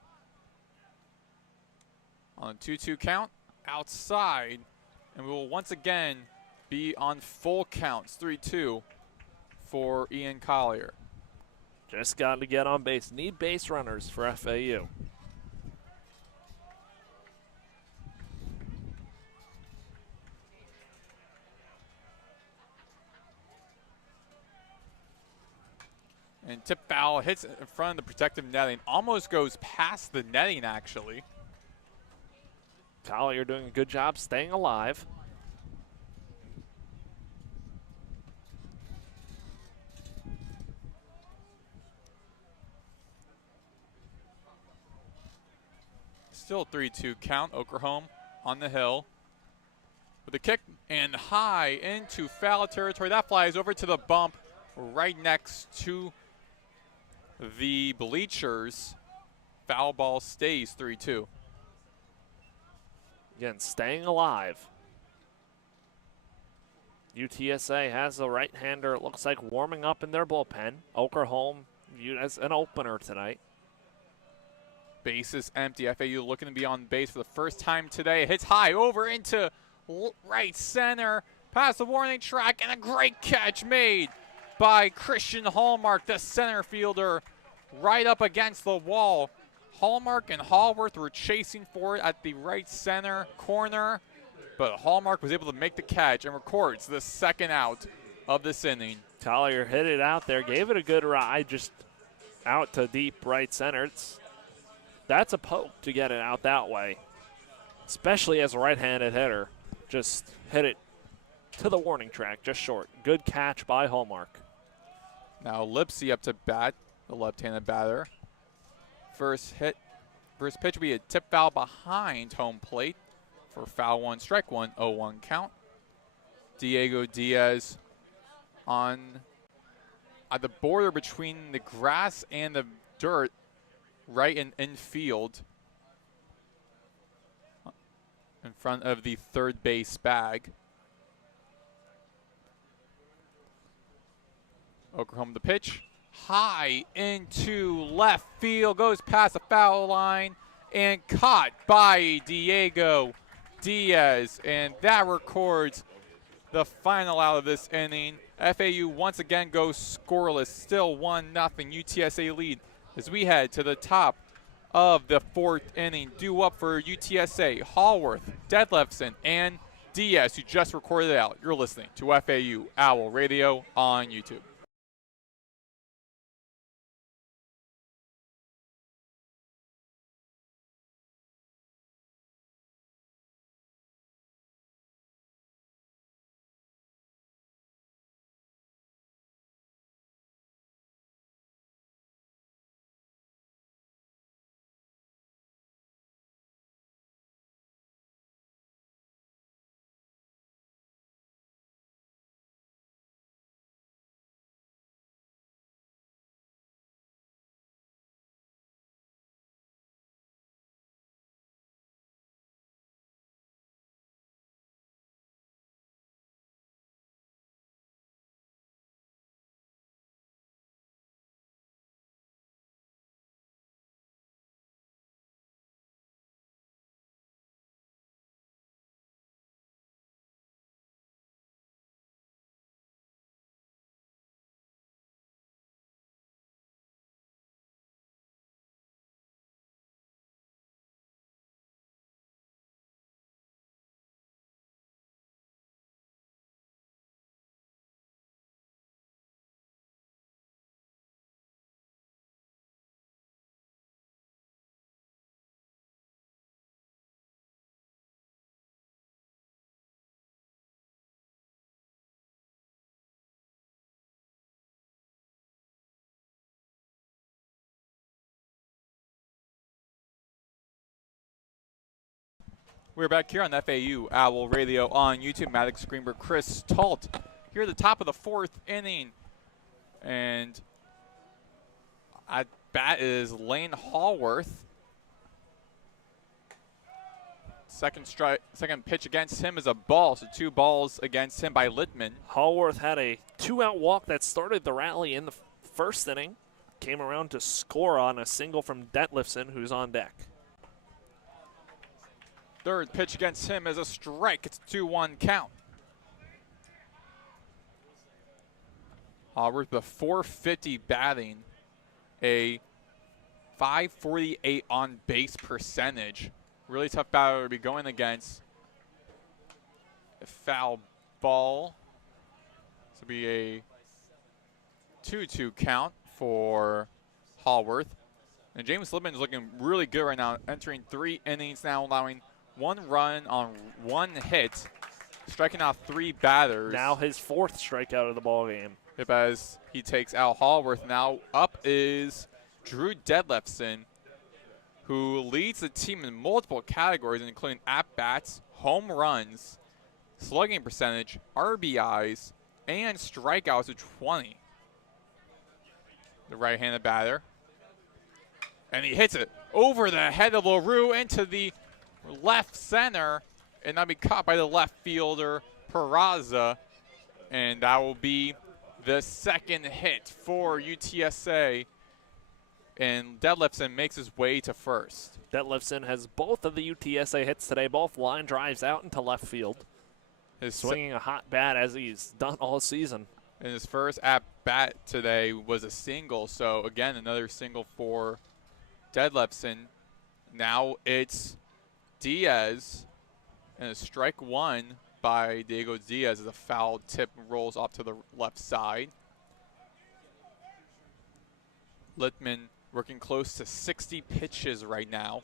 On a 2-2 count. Outside, and we will once again be on full counts, 3-2 for Ian Collier. Just got to get on base. Need base runners for FAU. And tip foul hits in front of the protective netting, almost goes past the netting actually. Collier doing a good job staying alive. Still 3-2 count. Okerholm on the hill with a kick and high into foul territory. That flies over to the bump right next to the bleachers. Foul ball stays 3-2. Again, staying alive. UTSA has a right-hander, it looks like, warming up in their bullpen. Okerholm viewed as an opener tonight. Base is empty. FAU looking to be on base for the first time today. Hits high over into right center. Past the warning track, and a great catch made by Christian Hallmark, the center fielder, right up against the wall. Hallmark and Hallworth were chasing for it at the right center corner, but Hallmark was able to make the catch and records the second out of this inning. Collier hit it out there, gave it a good ride, just out to deep right center. That's a poke to get it out that way, especially as a right-handed hitter. Just hit it to the warning track, just short. Good catch by Hallmark. Now Lipsy up to bat, the left-handed batter. First pitch will be a tip foul behind home plate for foul 1, strike 1, 0-1 count. Diego Diaz at the border between the grass and the dirt, right in infield, in front of the third base bag. Oklahoma the pitch. High into left field, goes past the foul line, and caught by Diego Diaz. And that records the final out of this inning. FAU once again goes scoreless, still 1-0 UTSA lead as we head to the top of the fourth inning. Due up for UTSA, Hallworth, Detlefson, and Diaz, who just recorded it out. You're listening to FAU Owl Radio on YouTube. We're back here on FAU Owl Radio on YouTube. Maddox, Greenberg, Chris Talt here at the top of the fourth inning. And at bat is Lane Hallworth. Second pitch against him is a ball, so 2 balls against him by Littman. Hallworth had a 2-out walk that started the rally in the first inning. Came around to score on a single from Detlefson, who's on deck. Third pitch against him is a strike. It's a 2-1 count. Hallworth with a 450 batting, a 548 on base percentage. Really tough batter to be going against. A foul ball. This will be a 2-2 count for Hallworth. And James Littman is looking really good right now, entering 3 innings now, allowing 1 run on 1 hit, striking out 3 batters. Now his 4th strikeout of the ball game. Yep, as he takes out Hallworth. Now up is Drew Detlefson, who leads the team in multiple categories, including at-bats, home runs, slugging percentage, RBIs, and strikeouts with 20. The right-handed batter. And he hits it over the head of LaRue into the left center, and that'll be caught by the left fielder, Peraza. And that will be the second hit for UTSA and Detlefsen makes his way to first. Detlefsen has both of the UTSA hits today, both line drives out into left field. His Swinging a hot bat as he's done all season. And his first at-bat today was a single, so again, another single for Detlefsen. Now it's Diaz, and a strike one by Diego Diaz as a foul tip rolls off to the left side. Littman working close to 60 pitches right now.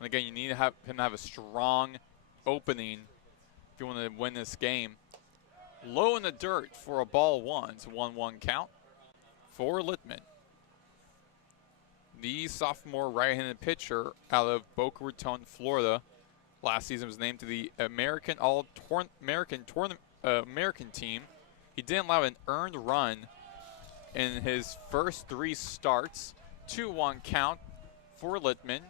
And again, you need to have him have a strong opening if you want to win this game. Low in the dirt for a ball one. It's a 1-1 count for Littman. The sophomore right-handed pitcher out of Boca Raton, Florida, last season was named to the American American team. He didn't allow an earned run in his first 3 starts. 2-1 count for Littman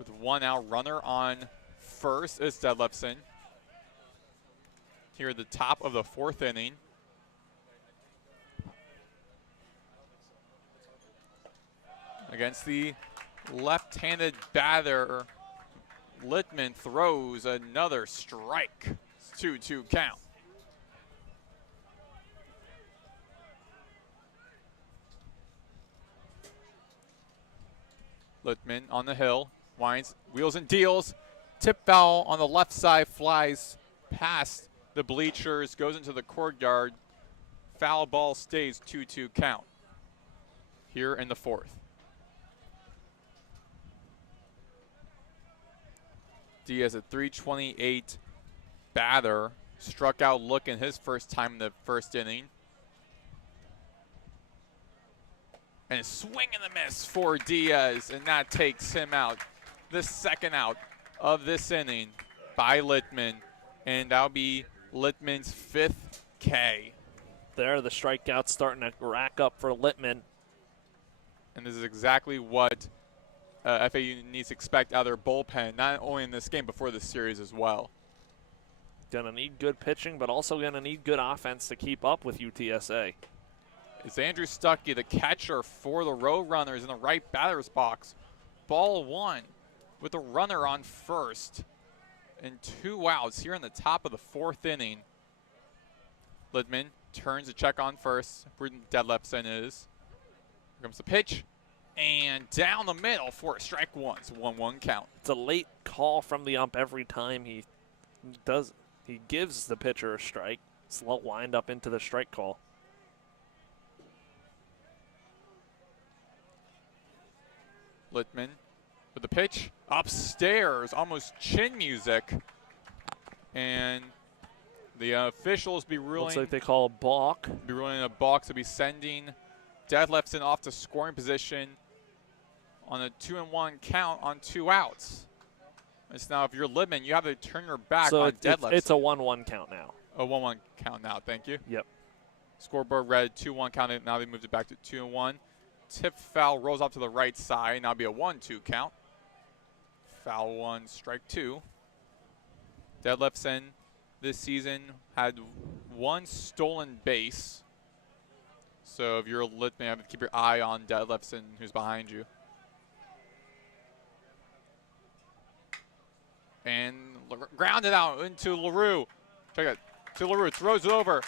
with 1 out. Runner on first is Detlefsen. Here at the top of the 4th inning. Against the left-handed batter, Littman throws another strike. It's 2-2 count. Littman on the hill, winds, wheels and deals. Tip foul on the left side, flies past the bleachers, goes into the courtyard. Foul ball stays 2-2 count here in the 4th. Diaz, a .328 batter, struck out looking his first time in the 1st inning. And a swing and a miss for Diaz, and that takes him out. The 2nd out of this inning by Littman, and that'll be Littman's 5th K. There, the strikeouts starting to rack up for Littman. And this is exactly what FAU needs to expect out of their bullpen, not only in this game, but for this series as well. Going to need good pitching, but also going to need good offense to keep up with UTSA. It's Andrew Stuckey, the catcher for the Roadrunners, in the right batter's box. Ball 1 with a runner on first and 2 outs here in the top of the 4th inning. Littman turns to check on first, where Detlefsen is. Here comes the pitch, and down the middle for a strike one. It's a 1-1 count. It's a late call from the ump every time he gives the pitcher a strike. Slow wind up into the strike call. Littman with the pitch, upstairs, almost chin music. And the officials be ruling. Looks like they call a balk. Be ruling a balk to be sending Detlefsen off to scoring position on a 2-1 count on 2 outs. It's now, if you're Littman, you have to turn your back on Detlefsen. It's a 1-1 count now. A 1-1 count now, thank you. Yep. Scoreboard read 2-1 count, now they moved it back to 2-1. Tip foul rolls off to the right side. Now it'll be a 1-2 count. Foul 1, strike 2. Detlefsen this season had 1 stolen base. So if you're a Littman, you have to keep your eye on Detlefsen, who's behind you. And grounded out into LaRue. Check it. To LaRue, throws it over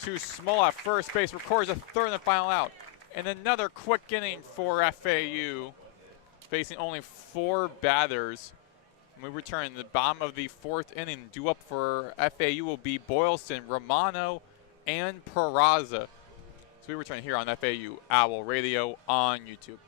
to Small at first base, records a 3rd and final out. And another quick inning for FAU, facing only 4 batters. When we return, the bottom of the 4th inning, due up for FAU will be Boylston, Romano, and Peraza. So we return here on FAU Owl Radio on YouTube.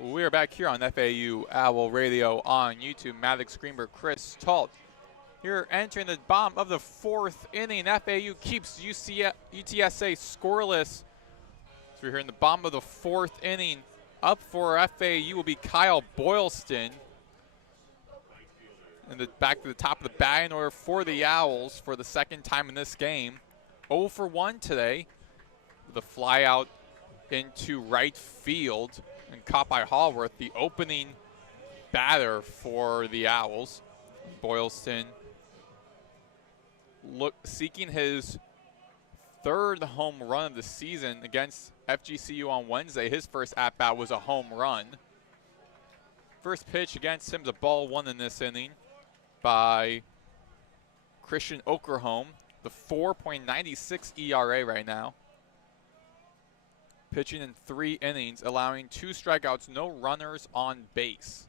We are back here on FAU Owl Radio on YouTube. Maddox, Greenberg, Chris, Talt. Here entering the bottom of the 4th inning. FAU keeps UTSA scoreless. So we're here in the bottom of the 4th inning. Up for FAU will be Kyle Boylston. And back to the top of the batting order for the Owls for the second time in this game. 0 for 1 today with a fly out into right field and caught by Hallworth, the opening batter for the Owls. Boylston seeking his 3rd home run of the season against FGCU on Wednesday. His first at-bat was a home run. First pitch against him is a ball 1 in this inning by Christian Okerholm, the 4.96 ERA right now. Pitching in 3 innings, allowing 2 strikeouts, no runners on base.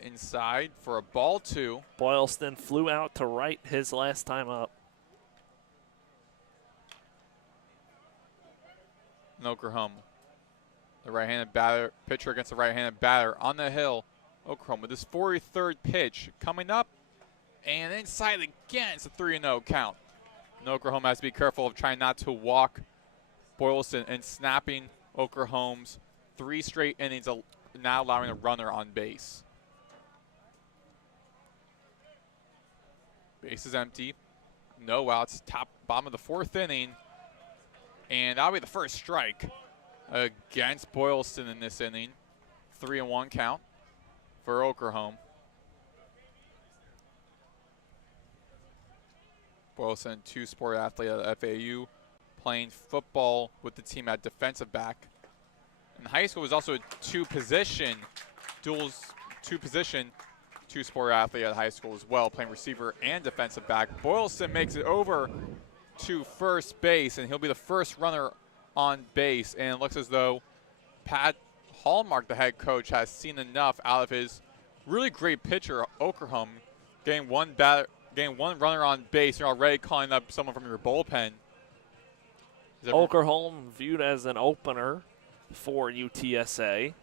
Inside for a ball 2. Boylston flew out to right his last time up. Okerholm, the right-handed batter, pitcher against the right-handed batter on the hill. Okerholm with his 43rd pitch coming up, and inside again, it's a 3-0 count. And Okerholm has to be careful of trying not to walk Boylston and snapping Okerholm's 3 straight innings, now allowing a runner on base. Base is empty. No outs. Bottom of the 4th inning. And that'll be the first strike against Boylston in this inning. 3-1 count for Okerholm. Boylston, 2-sport athlete at FAU, playing football with the team at defensive back. In high school was also a 2-sport athlete at high school as well, playing receiver and defensive back. Boylston makes it over to first base, and he'll be the first runner on base. And it looks as though Pat Hallmark, the head coach, has seen enough out of his really great pitcher, Okerholm, getting one runner on base. You're already calling up someone from your bullpen. Okerholm viewed as an opener for UTSA.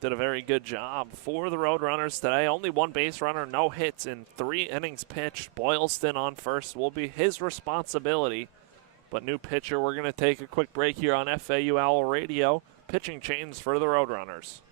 Did a very good job for the Roadrunners today. Only 1 base runner, no hits in 3 innings pitched. Boylston on first will be his responsibility. But new pitcher, we're going to take a quick break here on FAU Owl Radio. Pitching change for the Roadrunners.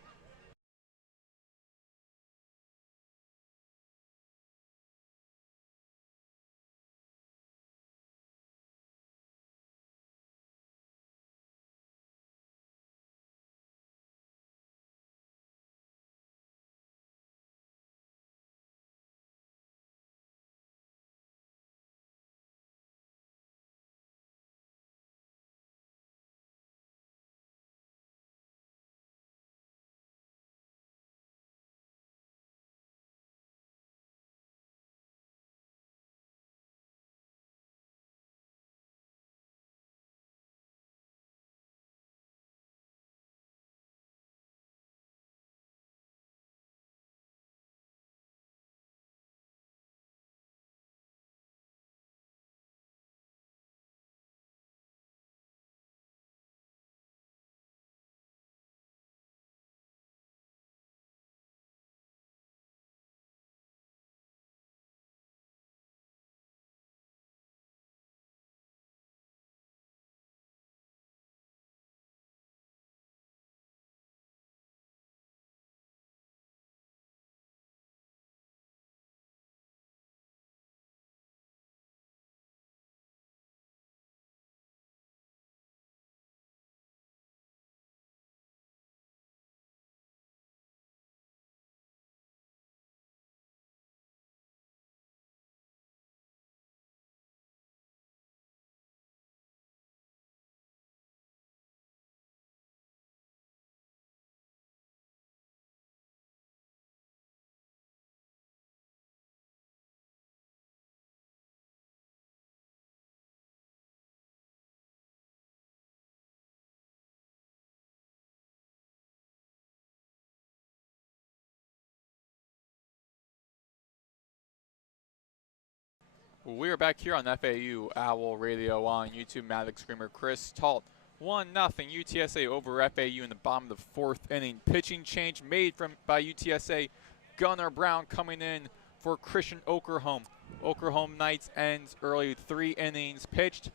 We are back here on FAU Owl Radio on YouTube. Maddox, Greenberg, Chris, Talt. 1-0 UTSA over FAU in the bottom of the 4th inning. Pitching change made by UTSA. Gunnar Brown coming in for Christian Okerholm. Okerholm Knights ends early, 3 innings pitched.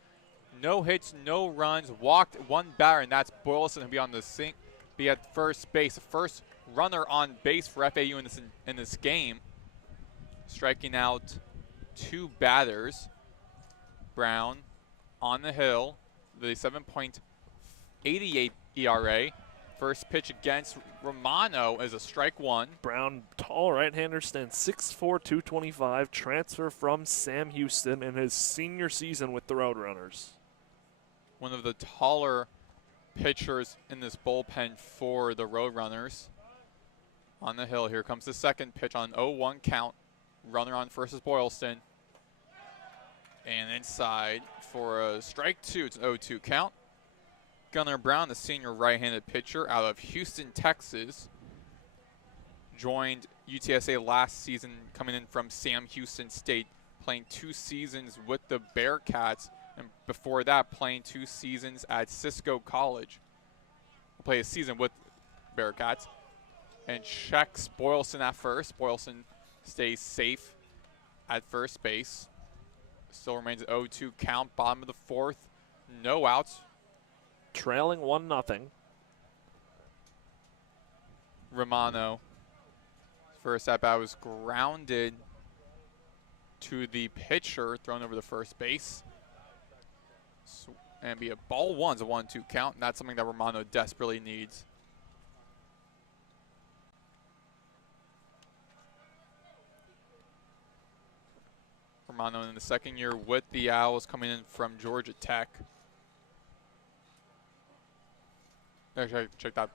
No hits, no runs, walked 1 batter, and that's Boylston, who'll be on the be at first base. The first runner on base for FAU in this game. Striking out 2 batters. Brown on the hill, the 7.88 ERA. First pitch against Romano is a strike 1. Brown, tall right-hander, stands 6'4", 225, transfer from Sam Houston in his senior season with the Roadrunners. One of the taller pitchers in this bullpen for the Roadrunners. On the hill, here comes the second pitch on 0-1 count. Runner on first is Boylston. And inside for a strike 2. It's an 0-2 count. Gunnar Brown, the senior right-handed pitcher out of Houston, Texas, joined UTSA last season coming in from Sam Houston State, playing 2 seasons with the Bearcats, and before that playing 2 seasons at Cisco College. We'll play a season with Bearcats and checks Boylston at first. Boylston stays safe at first base. Still remains an 0-2 count, bottom of the 4th, no outs. Trailing 1-0. Romano, first at bat was grounded to the pitcher, thrown over the first base. And be a ball 1's a 1-2 count, and that's something that Romano desperately needs. Romano in the 2nd year with the Owls, coming in from Georgia Tech. Actually, check that.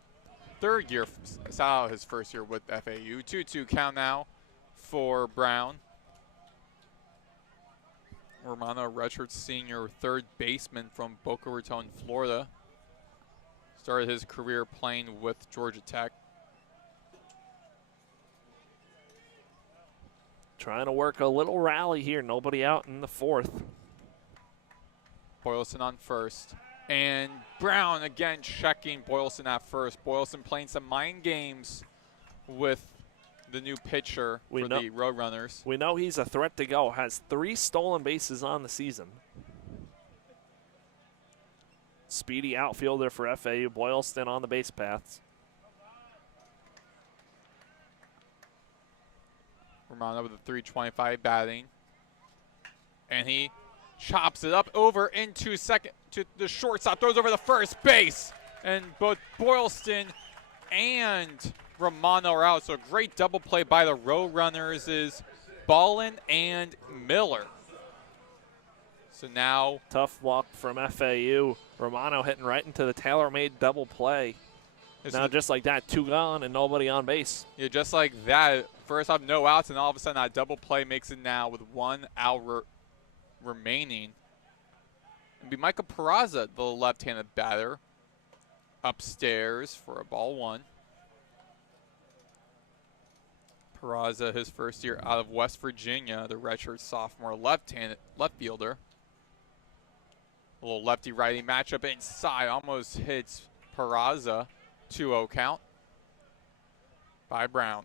3rd year, saw his 1st year with FAU. 2-2 count now for Brown. Romano, redshirt senior, 3rd baseman from Boca Raton, Florida. Started his career playing with Georgia Tech. Trying to work a little rally here. Nobody out in the 4th. Boylston on first. And Brown again checking Boylston at first. Boylston playing some mind games with the new pitcher for the Roadrunners. We know he's a threat to go. Has 3 stolen bases on the season. Speedy outfielder for FAU. Boylston on the base paths. Romano with a 325 batting. And he chops it up over into second to the shortstop, throws over the first base. And both Boylston and Romano are out. So a great double play by the Roadrunners is Ballin and Miller. So now tough walk from FAU. Romano hitting right into the tailor-made double play. Now just like that, 2 gone and nobody on base. Yeah, just like that. First off, no outs, and all of a sudden that double play makes it now with 1 out remaining. It'll be Michael Peraza, the left-handed batter, upstairs for a ball 1. Peraza, his 1st year out of West Virginia, the redshirt sophomore left fielder. A little lefty-righty matchup inside, almost hits Peraza. 2-0 count by Brown.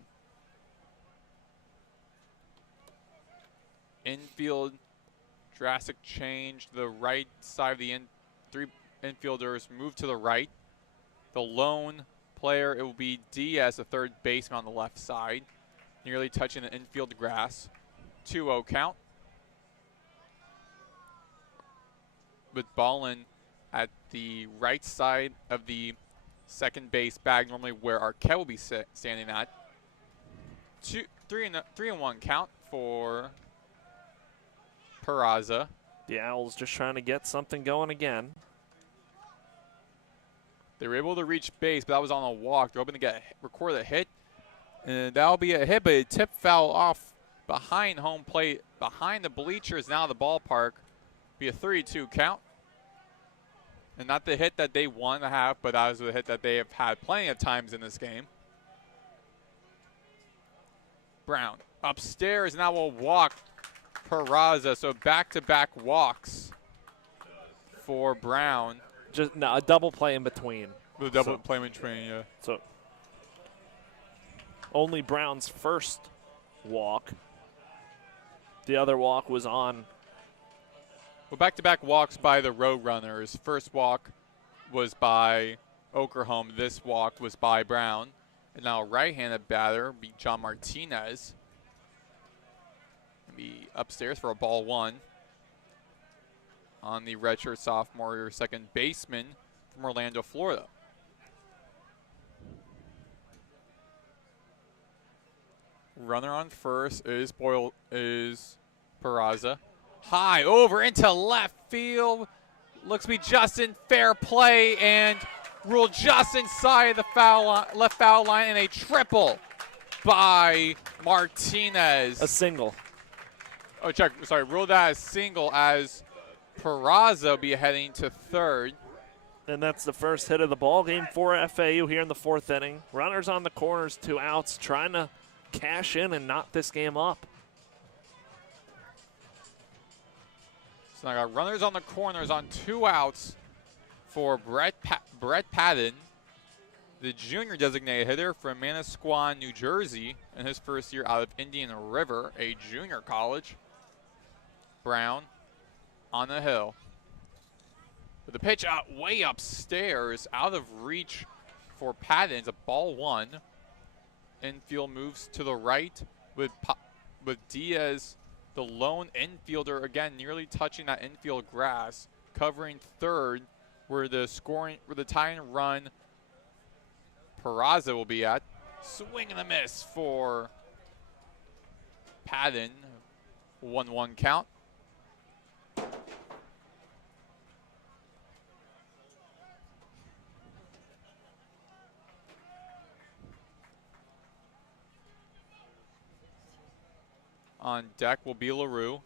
Infield, drastic change. The right side of the 3 infielders move to the right. The lone player, it will be Diaz, the 3rd baseman on the left side, nearly touching the infield grass. 2-0 count. With Ballin at the right side of the 2nd base bag, normally where Arquette will be standing at. 3-1 count for Peraza. The Owls just trying to get something going again. They were able to reach base, but that was on a walk. They're hoping to record a hit, and that'll be a hit, but a tip foul off behind home plate, behind the bleachers, now the ballpark. Be a 3-2 count. And not the hit that they want to have, but that was the hit that they have had plenty of times in this game. Brown upstairs, now will walk Peraza. So back-to-back walks for Brown. Just no, a double play in between. The double play in between, yeah. So only Brown's first walk. The other walk was on. Well, back-to-back walks by the Roadrunners. First walk was by Oklahoma. This walk was by Brown. And now a right-handed batter beat John Martinez. Be upstairs for a ball one on the redshirt sophomore second baseman from Orlando, Florida. Runner on first is Peraza. High over into left field. Looks to be just in fair play and ruled just inside the left foul line, and a triple by Martinez. A single. Oh, check. Sorry, ruled that as single as Peraza will be heading to third. And that's the first hit of the ball game for FAU here in the fourth inning. Runners on the corners, 2 outs, trying to cash in and knock this game up. So I got runners on the corners on 2 outs for Brett Patton, the junior designated hitter from Manasquan, New Jersey, in his first year out of Indian River, a junior college. Brown on the hill. With the pitch out way upstairs, out of reach for Patton. It's a ball one. Infield moves to the right with Diaz, the lone infielder, again nearly touching that infield grass, covering third, where the tying run Peraza will be at. Swing and a miss for Patton. 1-1 count. On deck will be LaRue.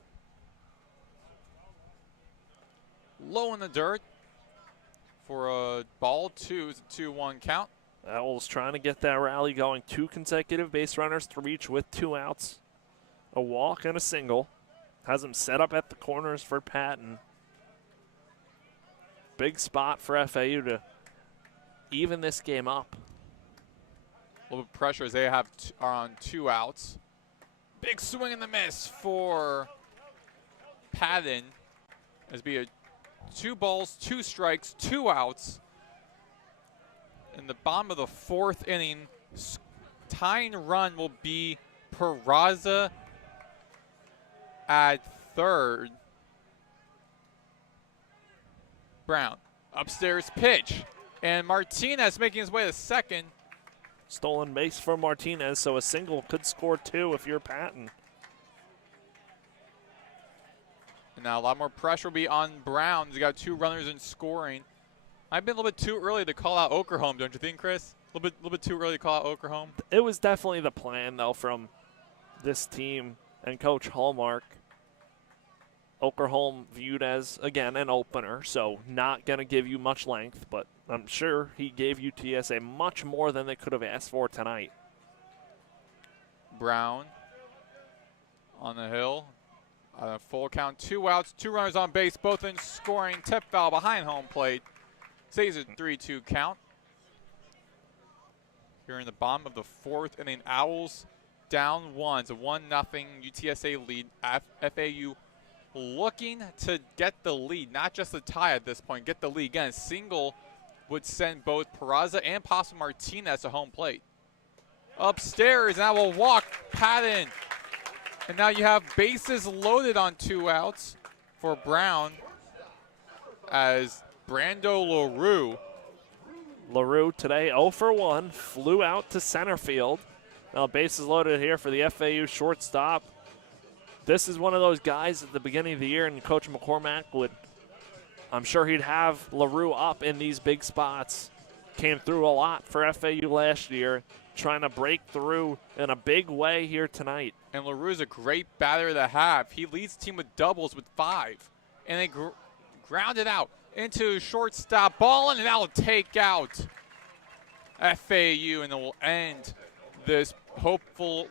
Low in the dirt for a ball two. It's a 2-1 count. Owls trying to get that rally going. 2 consecutive base runners to reach with 2 outs. A walk and a single. Has him set up at the corners for Patton. Big spot for FAU to even this game up. A little bit of pressure as they are on 2 outs. Big swing and the miss for Patton. As be a 2 balls, 2 strikes, 2 outs. In the bottom of the 4th inning, tying run will be Peraza at third. Brown, upstairs pitch. And Martinez making his way to second. Stolen base for Martinez, so a single could score 2 if you're Patton. And now a lot more pressure will be on Brown. He's got 2 runners in scoring. I've been a little bit too early to call out Oklahoma, don't you think, Chris? A little bit too early to call out Oklahoma. It was definitely the plan, though, from this team and Coach Hallmark. Oklahoma viewed as, again, an opener, so not going to give you much length, but I'm sure he gave UTSA much more than they could have asked for tonight. Brown on the hill. Full count, 2 outs, 2 runners on base, both in scoring. Tip foul behind home plate. Stays a 3-2 count. Here in the bottom of the 4th inning, Owls down 1. It's a 1-0 UTSA lead. FAU looking to get the lead, not just the tie at this point, get the lead. Again, a single would send both Peraza and possibly Martinez to home plate. Upstairs, now will walk Patton. And now you have bases loaded on 2 outs for Brown as Brando LaRue today 0 for 1, flew out to center field. Now bases loaded here for the FAU shortstop. This is one of those guys at the beginning of the year, and Coach McCormack I'm sure he'd have LaRue up in these big spots. Came through a lot for FAU last year, trying to break through in a big way here tonight. And LaRue's a great batter to have. He leads the team with doubles with 5. And they grounded out into shortstop ball, and that'll take out FAU, and it will end this hopeful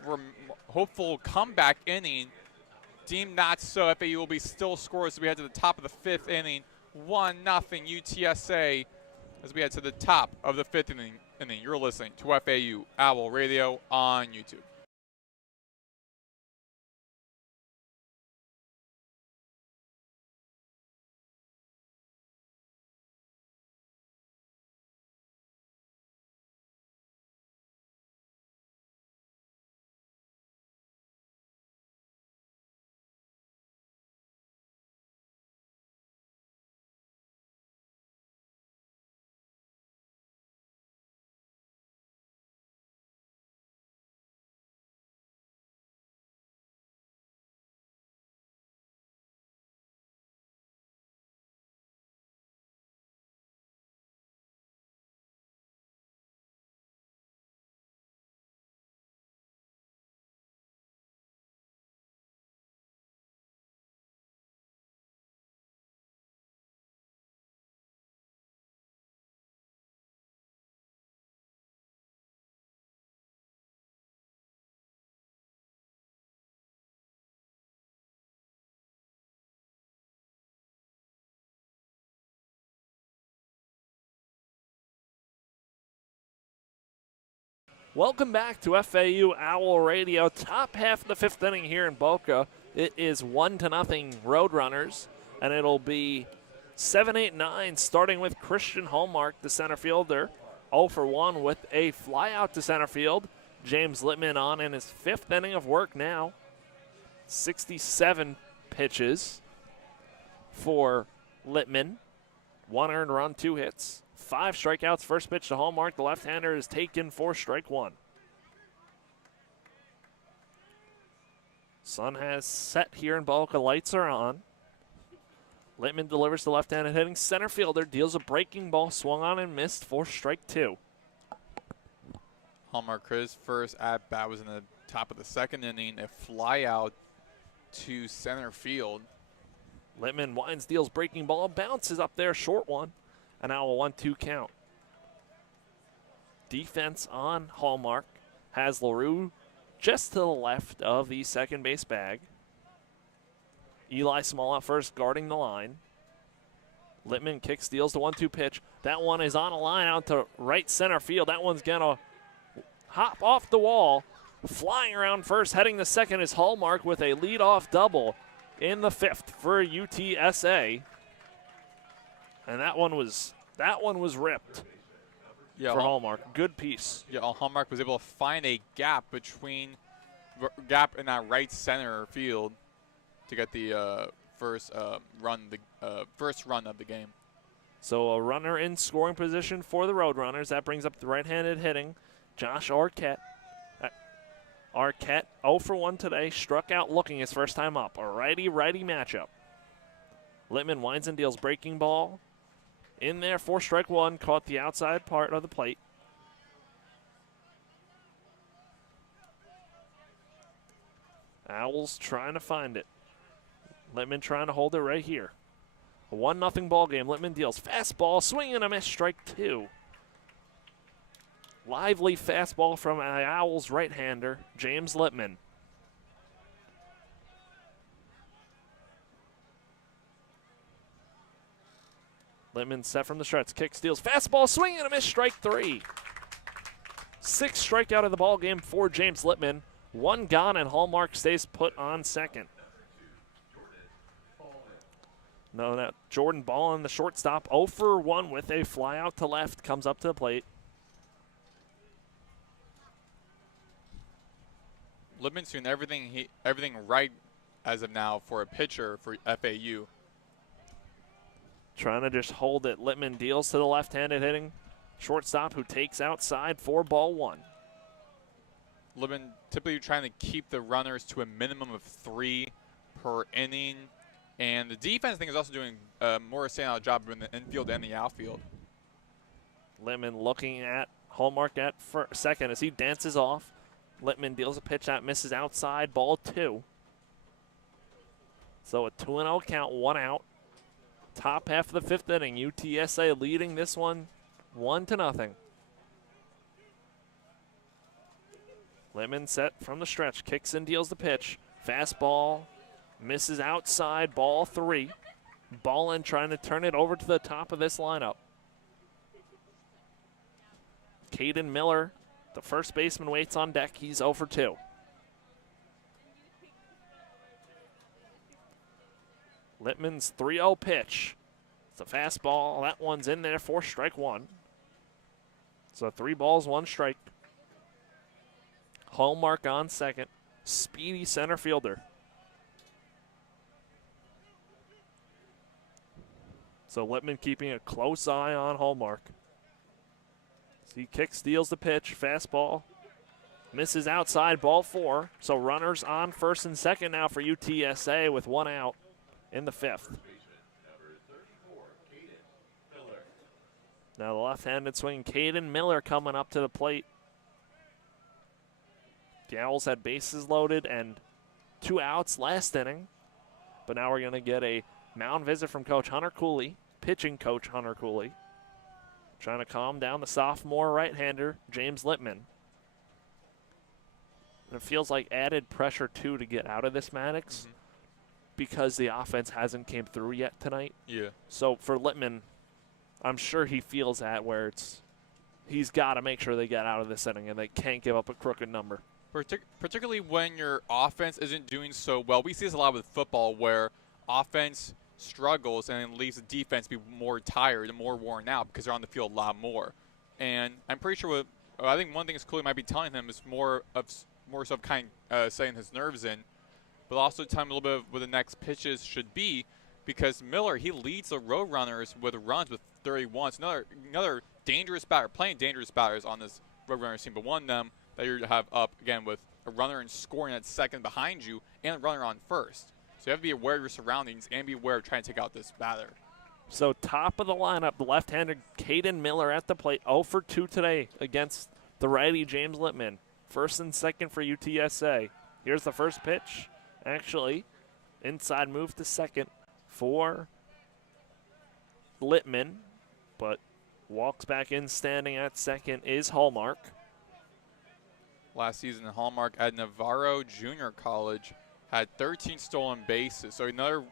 comeback inning. Deemed not so. FAU will be still scoreless as we head to the top of the 5th inning. 1-0 UTSA as we head to the top of the 5th inning. You're listening to FAU Owl Radio on YouTube. Welcome back to FAU Owl Radio. Top half of the 5th inning here in Boca. It is 1-0 Roadrunners, and it'll be 7, 8, 9, starting with Christian Hallmark, the center fielder. 0 for 1 with a fly out to center field. James Littman on in his 5th inning of work now. 67 pitches for Littman. 1 earned run, 2 hits. 5 strikeouts. First pitch to Hallmark. The left-hander is taken for strike 1. Sun has set here in Boca. Lights are on. Littman delivers to left-handed hitting center fielder. Deals a breaking ball. Swung on and missed for strike 2. Hallmark, his first at-bat was in the top of the 2nd inning. A fly out to center field. Littman winds, deals breaking ball. Bounces up there. Short one. And now a 1-2 count. Defense on Hallmark has LaRue just to the left of the second base bag. Eli Small out first, guarding the line. Littman kicks, steals the 1-2 pitch. That one is on a line out to right center field. That one's going to hop off the wall. Flying around first, heading to second is Hallmark with a leadoff double in the 5th for UTSA. And that one was ripped for Hallmark. Good piece. Yeah, Hallmark was able to find a gap in that right center field to get the first run of the game. So a runner in scoring position for the Roadrunners. That brings up the right-handed hitting, Josh Arquette. Arquette 0 for 1 today. Struck out looking his first time up. A righty-righty matchup. Littman winds and deals breaking ball. In there for strike 1, caught the outside part of the plate. Owls trying to find it. Littman trying to hold it right here. A 1-0 ball game. Littman deals fastball, swing and a miss, strike 2. Lively fastball from Owls right-hander, James Littman. Littman set from the stretch, kick, steals, fastball, swing and a miss, strike 3. 6th strikeout of the ball game for James Littman. 1 gone, and Hallmark stays put on second. No, that Jordan Ball in the shortstop, 0 for 1 with a fly out to left, comes up to the plate. Littman's doing everything right as of now for a pitcher for FAU. Trying to just hold it. Littman deals to the left-handed hitting shortstop who takes outside for ball 1. Littman typically trying to keep the runners to a minimum of 3 per inning. And the defense, I think, is also doing more a standout job in the infield and the outfield. Littman looking at Hallmark at second as he dances off. Littman deals a pitch that misses outside, ball 2. So a 2-0 count, 1 out. Top half of the 5th inning, UTSA leading this one 1-0. Littman set from the stretch, kicks and deals the pitch. Fastball, misses outside, ball 3. Ballin trying to turn it over to the top of this lineup. Caden Miller, the first baseman, waits on deck. He's 0 for 2. Littman's 3-0 pitch. It's a fastball. That one's in there for strike 1. So 3 balls, 1 strike. Hallmark on second. Speedy center fielder. So Littman keeping a close eye on Hallmark. He kicks, steals the pitch, fastball. Misses outside, ball 4. So runners on first and second now for UTSA with 1 out in the 5th. Now the left-handed swing, Caden Miller coming up to the plate. The Owls had bases loaded and 2 outs last inning. But now we're going to get a mound visit from Coach Hunter Cooley, pitching coach Hunter Cooley. Trying to calm down the sophomore right-hander, James Littman. And it feels like added pressure, too, to get out of this, Maddox, because the offense hasn't came through yet tonight. Yeah. So for Littman, I'm sure he feels that where he's got to make sure they get out of this inning and they can't give up a crooked number. Particularly when your offense isn't doing so well. We see this a lot with football where offense struggles and leaves the defense be more tired and more worn out because they're on the field a lot more. And I'm pretty sure I think one thing Cooley might be telling him is more so kind of setting his nerves in, but also telling him a little bit of what the next pitches should be, because Miller, he leads the Roadrunners with runs with 31. It's another dangerous batter, playing dangerous batters on this Roadrunners team, but one of them that you have up again with a runner and scoring at second behind you and a runner on first. So you have to be aware of your surroundings and be aware of trying to take out this batter. So top of the lineup, the left-hander Caden Miller at the plate, 0 for 2 today against the righty James Littman. First and second for UTSA. Here's the first pitch. Actually, inside move to second for Littman, but walks back in standing at second is Hallmark. Last season, Hallmark at Navarro Junior College had 13 stolen bases. So another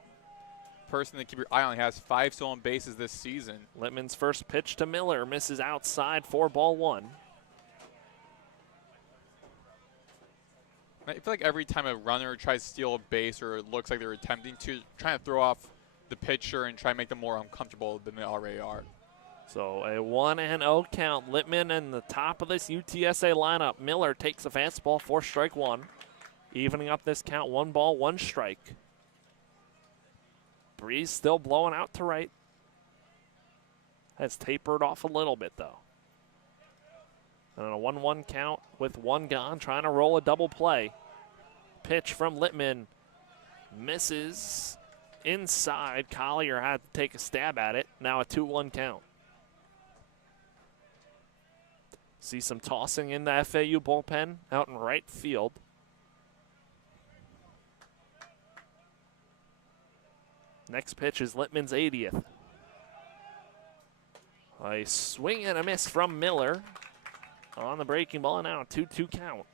person to keep your eye on. He has 5 stolen bases this season. Littman's first pitch to Miller misses outside for ball 1. I feel like every time a runner tries to steal a base or it looks like they're attempting to, trying to throw off the pitcher and try to make them more uncomfortable than they already are. So a 1-0 count. Littman in the top of this UTSA lineup. Miller takes a fastball for strike 1. Evening up this count, 1 ball, 1 strike. Breeze still blowing out to right. Has tapered off a little bit, though. And a 1-1 count with 1 gone, trying to roll a double play. Pitch from Littman. Misses inside. Collier had to take a stab at it. Now a 2-1 count. See some tossing in the FAU bullpen out in right field. Next pitch is Littman's 80th. A swing and a miss from Miller on the breaking ball. Now a 2-2 count.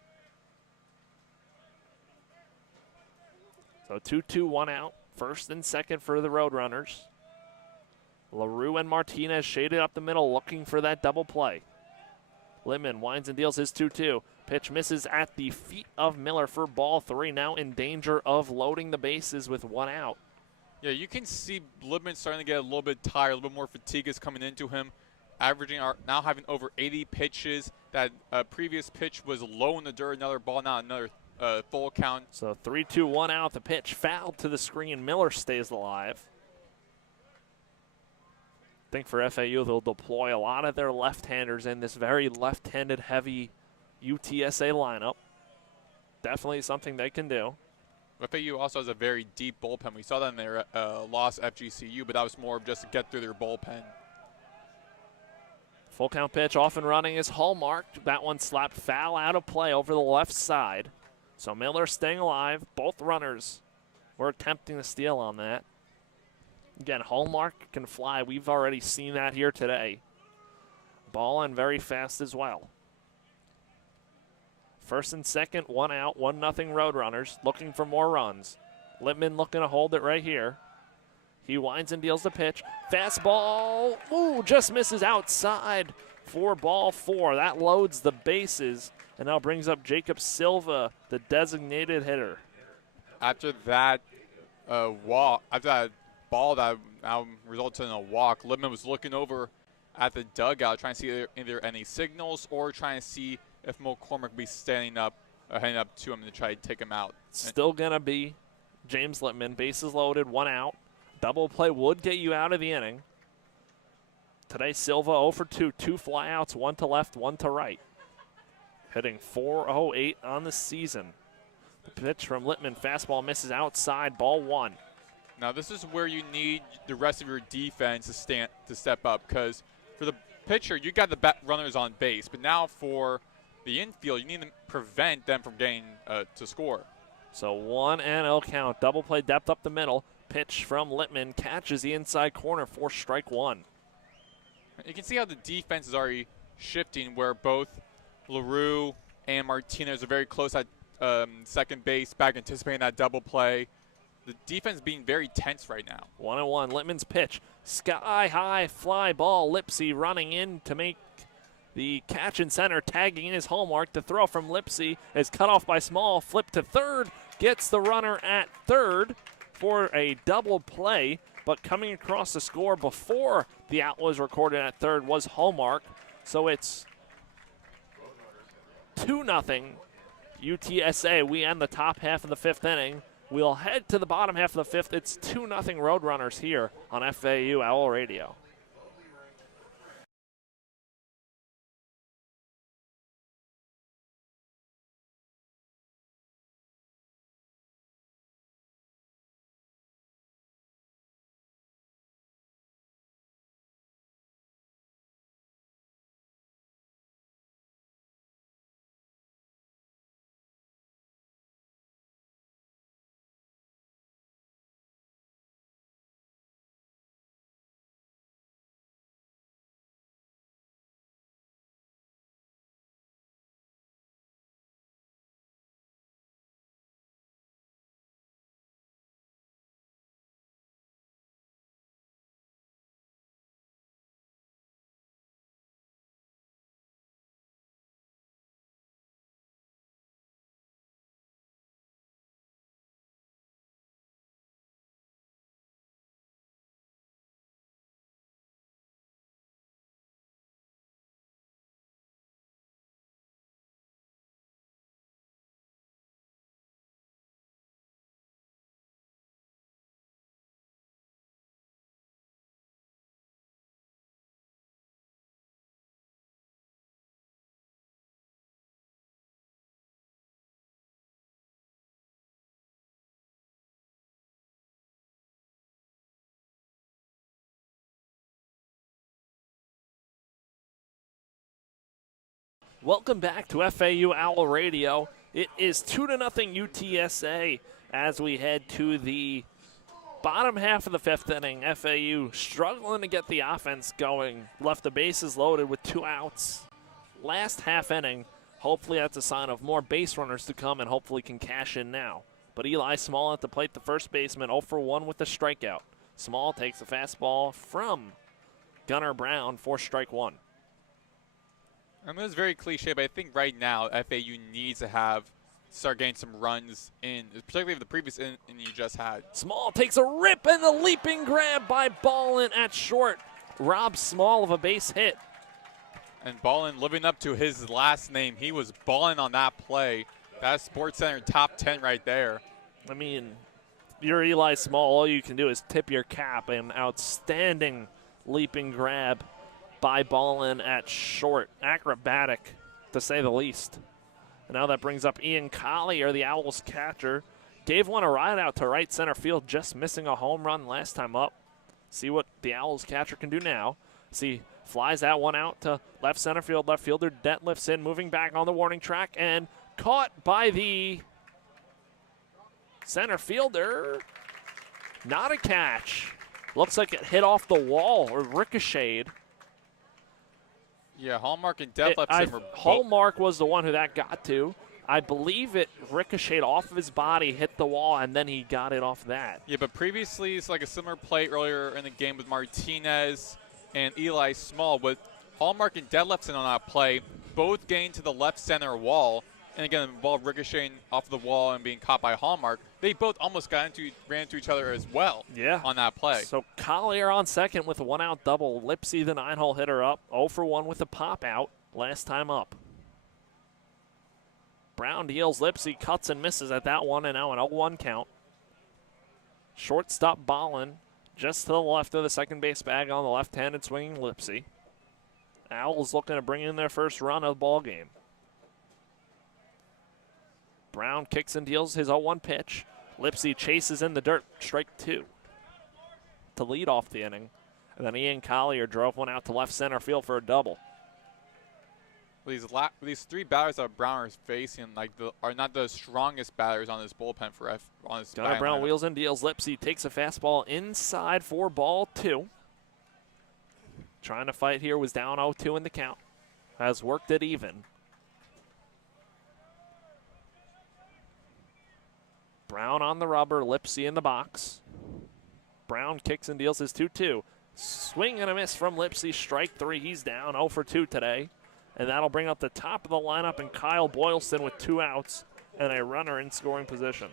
So 2-2, 1 out. First and second for the Roadrunners. LaRue and Martinez shaded up the middle looking for that double play. Littman winds and deals his 2-2. Pitch misses at the feet of Miller for ball 3. Now in danger of loading the bases with 1 out. Yeah, you can see Littman starting to get a little bit tired, a little bit more fatigue is coming into him, averaging now having over 80 pitches. That previous pitch was low in the dirt, another ball, now another full count. So 3-2, 1 out. The pitch fouled to the screen. Miller stays alive. I think for FAU, they'll deploy a lot of their left-handers in this very left-handed heavy UTSA lineup. Definitely something they can do. FAU also has a very deep bullpen. We saw that in their loss FGCU, but that was more of just to get through their bullpen. Full count pitch off and running is Hallmark. That one slapped foul out of play over the left side. So Miller staying alive. Both runners were attempting to steal on that. Again, Hallmark can fly. We've already seen that here today. Ball and very fast as well. First and second, 1 out, 1-0 Roadrunners, looking for more runs. Littman looking to hold it right here. He winds and deals the pitch. Fastball, ooh, just misses outside for ball 4. That loads the bases and now brings up Jacob Silva, the designated hitter. After that after that ball that now resulted in a walk, Lippman was looking over at the dugout trying to see either any signals or trying to see if McCormick would be standing up, heading up to him to try to take him out. Still going to be James Lippman. Bases loaded, 1 out. Double play would get you out of the inning. Today, Silva 0 for 2. 2 flyouts, 1 to left, 1 to right. Hitting .408 on the season. The pitch from Lippman, fastball misses outside, ball 1. Now this is where you need the rest of your defense to step up, because for the pitcher, you got the runners on base, but now for the infield, you need to prevent them from getting to score. So 1-0 count. Double play depth up the middle. Pitch from Lippman catches the inside corner for strike 1. You can see how the defense is already shifting, where both LaRue and Martinez are very close at second base, back anticipating that double play. The defense being very tense right now. 1-1. Lippman's pitch. Sky high fly ball. Lipsy running in to make the catch in center, tagging in his hallmark. The throw from Lipsy is cut off by Small. Flip to third. Gets the runner at third for a double play. But coming across the score before the out was recorded at third was Hallmark. So it's 2-0 UTSA. We end the top half of the 5th inning. We'll head to the bottom half of the 5th. It's 2-0 Roadrunners here on FAU Owl Radio. Welcome back to FAU Owl Radio. It is 2-0 UTSA as we head to the bottom half of the 5th inning. FAU struggling to get the offense going. Left the bases loaded with 2 outs. Last half inning, hopefully that's a sign of more base runners to come and hopefully can cash in now. But Eli Small at the plate, the first baseman, 0 for 1 with the strikeout. Small takes a fastball from Gunnar Brown for strike 1. I mean, it's very cliche, but I think right now FAU needs to start getting some runs in, particularly the previous inning you just had. Small takes a rip and a leaping grab by Ballin at short. Robs Small of a base hit. And Ballin living up to his last name. He was balling on that play. That's SportsCenter top 10 right there. I mean, you're Eli Small. All you can do is tip your cap. An outstanding leaping grab by Ballin at short. Acrobatic, to say the least. And now that brings up Ian Collier, the Owls catcher. Gave one a ride out to right center field, just missing a home run last time up. See what the Owls catcher can do now. See, flies that one out to left center field. Left fielder Det lifts in, moving back on the warning track, and caught by the center fielder. Not a catch. Looks like it hit off the wall or ricocheted. Yeah, Hallmark and Det left in were Hallmark was the one who that got to. I believe it ricocheted off of his body, hit the wall, and then he got it off that. Yeah, but previously it's like a similar play earlier in the game with Martinez and Eli Small with Hallmark and Deadliftson on that play, both getting to the left center wall, and again, the ball ricocheting off the wall and being caught by Hallmark. They both almost ran into each other as well on that play. So Collier on second with a one-out double. Lipsy, the 9-hole hitter, up 0 for 1 with a pop-out last time up. Brown deals Lipsy, cuts and misses at that one, and now an 0-1 count. Shortstop Ballin just to the left of the second base bag on the left-handed swinging Lipsy. Owls looking to bring in their first run of the ball game. Brown kicks and deals his 0-1 pitch. Lipsy chases in the dirt, strike 2 to lead off the inning. And then Ian Collier drove one out to left center field for a double. These three batters that Brown is facing are not the strongest batters on this bullpen for on this. Gunnar Brown lineup. wheels and deals. Lipsy takes a fastball inside for ball 2. Trying to fight here, was down 0-2 in the count. Has worked it even. Brown on the rubber, Lipsy in the box. Brown kicks and deals his 2-2. Swing and a miss from Lipsy, strike 3. He's down 0 for 2 today. And that'll bring up the top of the lineup and Kyle Boylston with 2 outs and a runner in scoring position.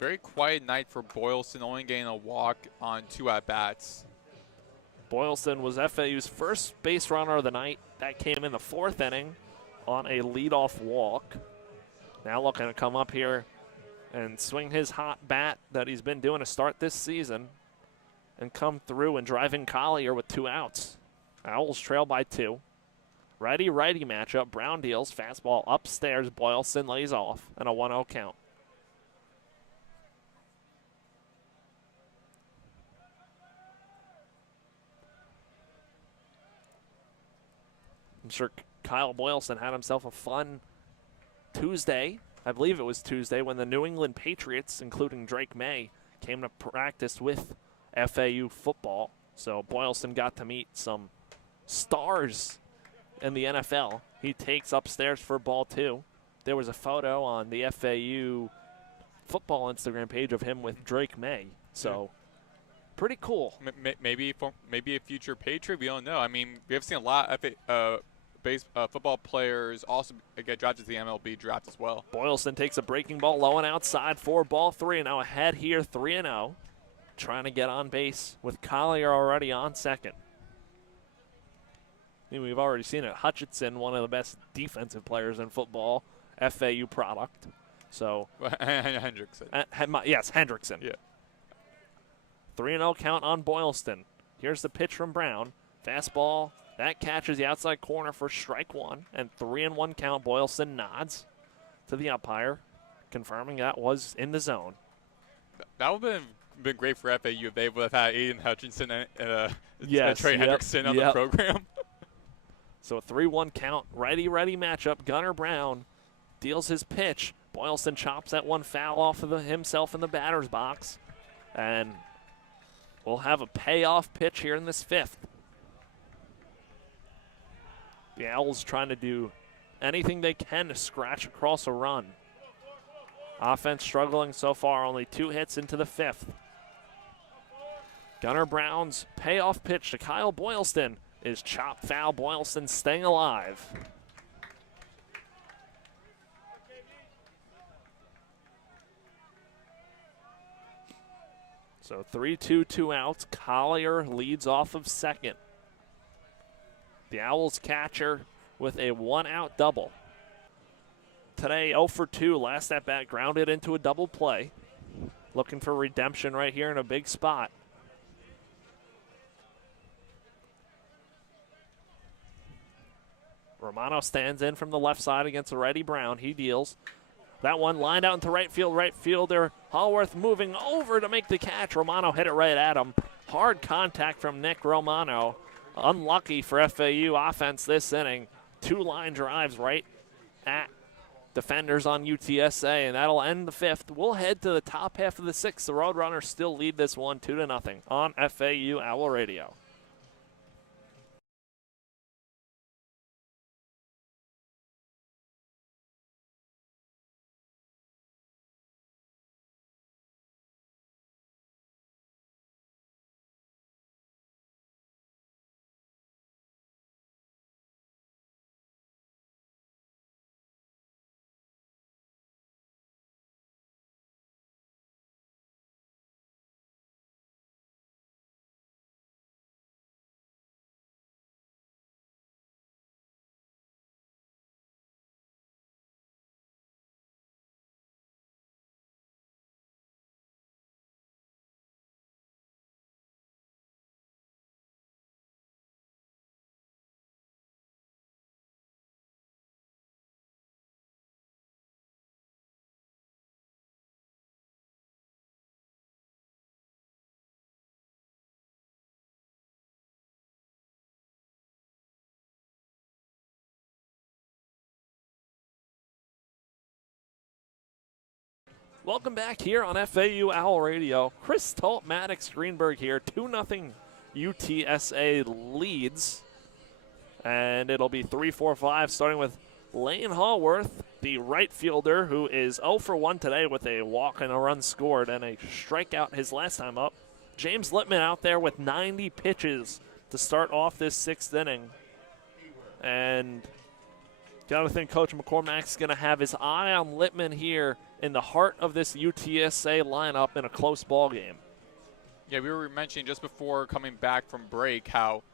Very quiet night for Boylston, only getting a walk on 2 at-bats. Boylston was FAU's first base runner of the night. That came in the 4th inning on a leadoff walk. Now looking to come up here and swing his hot bat that he's been doing to start this season and come through and driving Collier with 2 outs. Owls trail by 2. Righty-righty matchup. Brown deals. Fastball upstairs. Boylston lays off and a 1-0 count. I'm sure Kyle Boylston had himself a fun Tuesday. I believe it was Tuesday when the New England Patriots, including Drake May, came to practice with FAU football. So Boylston got to meet some stars in the NFL. He takes upstairs for ball 2. There was a photo on the FAU football Instagram page of him with Drake May. So pretty cool. Maybe a future Patriot. We don't know. I mean, we have seen a lot of football players also get drafted to the MLB draft as well. Boylston takes a breaking ball low and outside for ball 3. Now ahead here 3-0. Trying to get on base with Collier already on second. I mean, we've already seen it. Hutchinson, one of the best defensive players in football, FAU product. So Hendrickson. Yes, Hendrickson. Yeah. 3-0 count on Boylston. Here's the pitch from Brown. Fastball. That catches the outside corner for strike 1. And 3-1 count. Boylston nods to the umpire, confirming that was in the zone. That would have been great for FAU if they would have had Aiden Hutchinson and Trey Hendrickson on the program. So a 3-1 count. Righty-righty matchup. Gunnar Brown deals his pitch. Boylston chops that one foul off of himself in the batter's box. And we'll have a payoff pitch here in this 5th. The Owls trying to do anything they can to scratch across a run. Offense struggling so far, only 2 hits into the 5th. Gunnar Brown's payoff pitch to Kyle Boylston is chopped foul. Boylston staying alive. So 3-2, 2 outs. Collier leads off of second. The Owls catcher with a 1-out double. Today 0 for 2. Last at bat grounded into a double play. Looking for redemption right here in a big spot. Romano stands in from the left side against the righty Brown. He deals. That one lined out into right field. Right fielder Hallworth moving over to make the catch. Romano hit it right at him. Hard contact from Nick Romano. Unlucky for FAU offense this inning. 2 line drives right at defenders on UTSA, and that'll end the 5th. We'll head to the top half of the 6th. The Roadrunners still lead this one 2-0 on FAU Owl Radio. Welcome back here on FAU Owl Radio. Chris Talt, Maddox, Greenberg here. 2-0 UTSA leads. And it'll be 3-4-5 starting with Lane Hallworth, the right fielder, who is 0 for 1 today with a walk and a run scored and a strikeout his last time up. James Littman out there with 90 pitches to start off this 6th inning. And got to think Coach McCormack's going to have his eye on Littman here in the heart of this UTSA lineup in a close ball game. Yeah, we were mentioning just before coming back from break how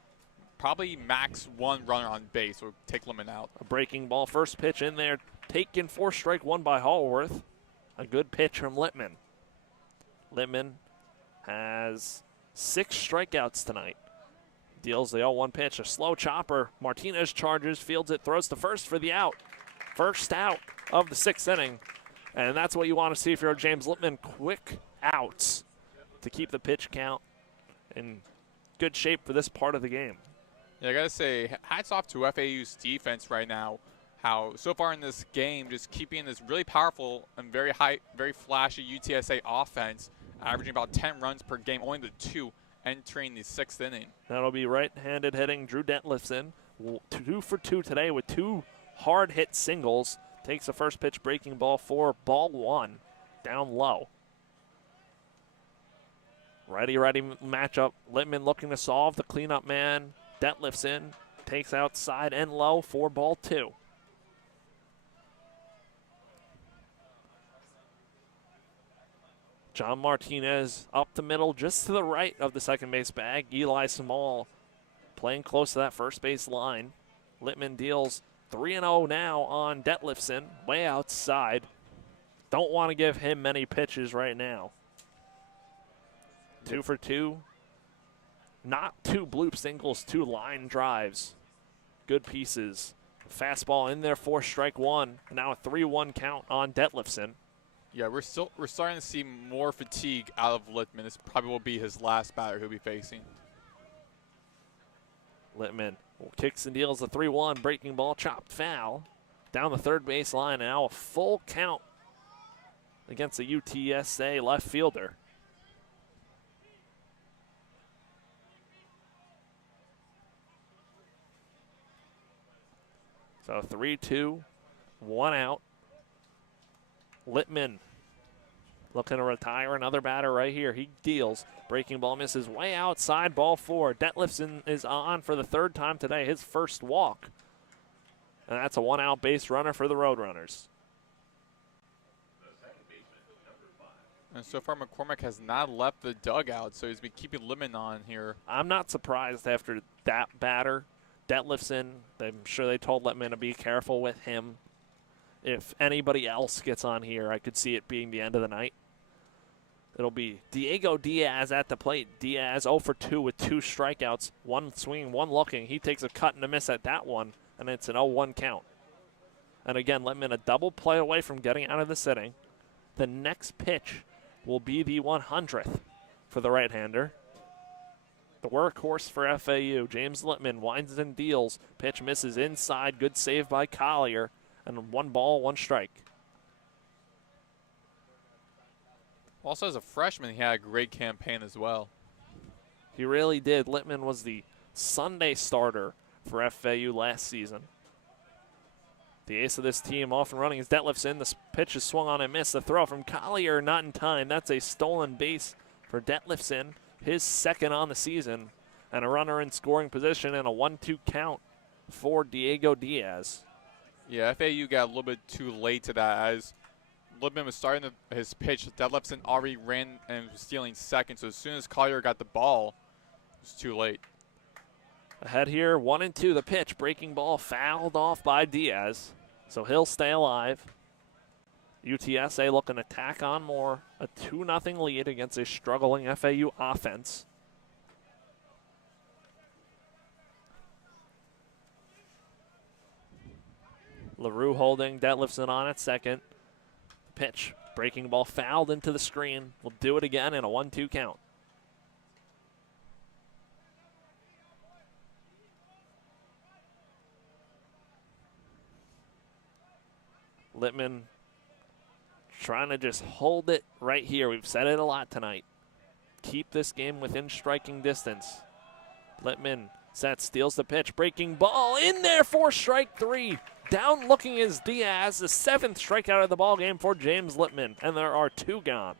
probably max 1 runner on base will take Littman out. A breaking ball, first pitch in there, taken for strike 1 by Hallworth. A good pitch from Littman. Littman has 6 strikeouts tonight. Deals the 0-1 pitch, a slow chopper. Martinez charges, fields it, throws to first for the out. First out of the 6th inning. And that's what you want to see if you're James Littman. Quick outs to keep the pitch count in good shape for this part of the game. Yeah, I got to say, hats off to FAU's defense right now. How so far in this game, just keeping this really powerful and very high, very flashy UTSA offense, averaging about 10 runs per game, only the 2 entering the 6th inning. That'll be right-handed hitting Drew Detlefson. 2 for 2 today with 2 hard-hit singles. Takes the first pitch breaking ball for ball 1, down low. Righty-righty matchup. Littman looking to solve the cleanup man. Detlefson takes outside and low for ball 2. John Martinez up the middle, just to the right of the second base bag. Eli Small playing close to that first base line. Littman deals 3-0 now on Detlefson, way outside. Don't want to give him many pitches right now. 2 for 2. Not 2 bloop singles, 2 line drives. Good pieces. Fastball in there for strike 1. Now a 3-1 count on Detlefson. Yeah, we're starting to see more fatigue out of Littman. This probably will be his last batter he'll be facing. Littman kicks and deals a 3-1 breaking ball, chopped foul down the third base line. And now a full count against the UTSA left fielder. So 3-2, 1 out. Littman looking to retire another batter right here. He deals. Breaking ball misses way outside, ball 4. Detlefson is on for the 3rd time today, his first walk. And that's a 1-out base runner for the Roadrunners. And so far, McCormack has not left the dugout, so he's been keeping Littman on here. I'm not surprised after that batter. Detlefson, I'm sure they told Littman to be careful with him. If anybody else gets on here, I could see it being the end of the night. It'll be Diego Diaz at the plate. Diaz 0 for 2 with 2 strikeouts. 1 swinging, 1 looking. He takes a cut and a miss at that one, and it's an 0-1 count. And again, Littman a double play away from getting out of this inning. The next pitch will be the 100th for the right-hander. The workhorse for FAU, James Littman, winds and deals. Pitch misses inside. Good save by Collier. And 1 ball, 1 strike. Also, as a freshman, he had a great campaign as well. He really did. Littman was the Sunday starter for FAU last season. The ace of this team off and running is Detlefson. The pitch is swung on and missed. The throw from Collier not in time. That's a stolen base for Detlefson, his 2nd on the season. And a runner in scoring position and a 1-2 count for Diego Diaz. Yeah, FAU got a little bit too late to that as Littman was starting his pitch. Detlefson already ran and was stealing second, so as soon as Collier got the ball, it was too late. Ahead here, 1-2, the pitch. Breaking ball fouled off by Diaz, so he'll stay alive. UTSA looking to tack on more. A 2-0 lead against a struggling FAU offense. LaRue holding, Detlefson on at second. Pitch, breaking ball fouled into the screen. We'll do it again in a 1-2 count. Littman trying to just hold it right here. We've said it a lot tonight. Keep this game within striking distance. Littman sets, steals the pitch, breaking ball in there for strike three. Down looking is Diaz, the 7th strikeout of the ball game for James Littman, and there are 2 gone.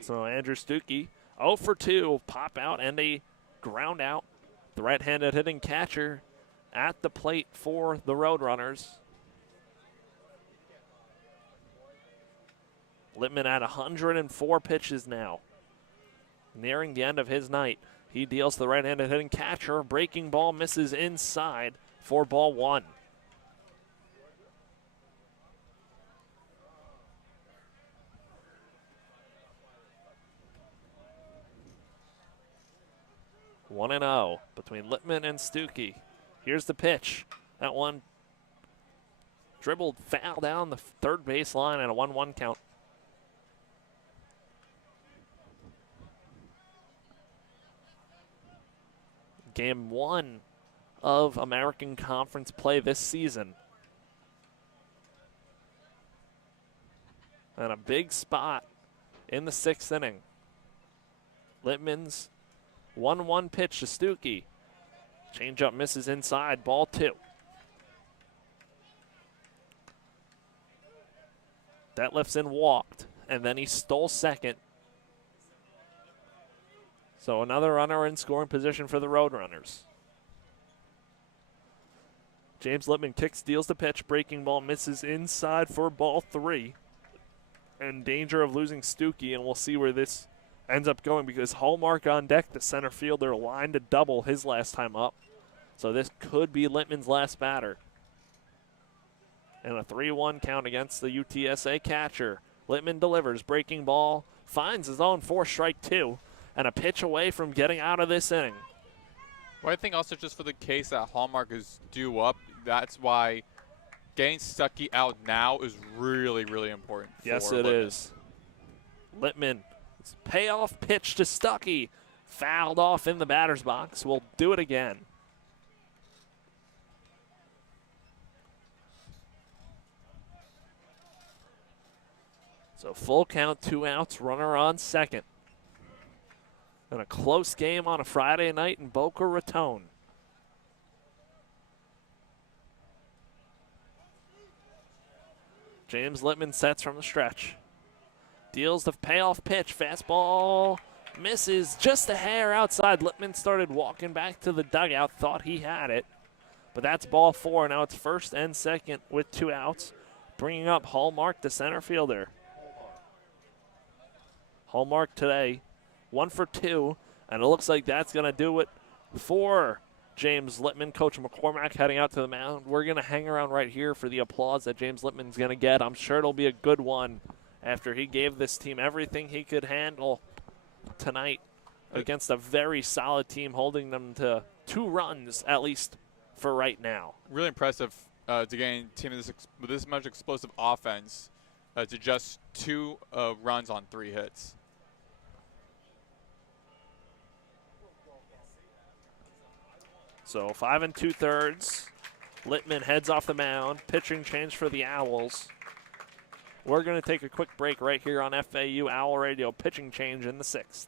So Andrew Stuckey, 0 for 2, pop out and a ground out. The right-handed hitting catcher at the plate for the Roadrunners. Littman at 104 pitches now. Nearing the end of his night. He deals to the right-handed hitting catcher. Breaking ball misses inside for ball 1. One and 0 between Littman and Stuckey. Here's the pitch. That one dribbled foul down the third baseline and a 1-1 count. Game 1 of American Conference play this season. And a big spot in the 6th inning. Littman's 1-1 pitch to Stuckey. Changeup misses inside, ball 2. Detlefsen walked, and then he stole second. So another runner in scoring position for the Roadrunners. James Littman kicks, steals the pitch. Breaking ball misses inside for ball 3. In danger of losing Stuckey, and we'll see where this ends up going because Hallmark on deck, the center fielder, lined to double his last time up. So this could be Littman's last batter. And a 3-1 count against the UTSA catcher. Littman delivers. Breaking ball finds his own for strike 2. And a pitch away from getting out of this inning. Well, I think also just for the case that Hallmark is due up, that's why getting Stuckey out now is really, really important. Yes, it is. Littman, payoff pitch to Stuckey. Fouled off in the batter's box. We'll do it again. So full count, 2 outs, runner on second. And a close game on a Friday night in Boca Raton. James Littman sets from the stretch. Deals the payoff pitch. Fastball misses just a hair outside. Littman started walking back to the dugout, thought he had it. But that's ball 4. Now it's first and second with 2 outs. Bringing up Hallmark, the center fielder. Hallmark today, 1 for 2, and it looks like that's going to do it for James Littman. Coach McCormack heading out to the mound. We're going to hang around right here for the applause that James Littman's going to get. I'm sure it'll be a good one after he gave this team everything he could handle tonight against a very solid team, holding them to 2 runs at least for right now. Really impressive to gain a team with this much explosive offense to just 2 runs on 3 hits. So 5 2/3. Littman heads off the mound. Pitching change for the Owls. We're going to take a quick break right here on FAU Owl Radio. Pitching change in the 6th.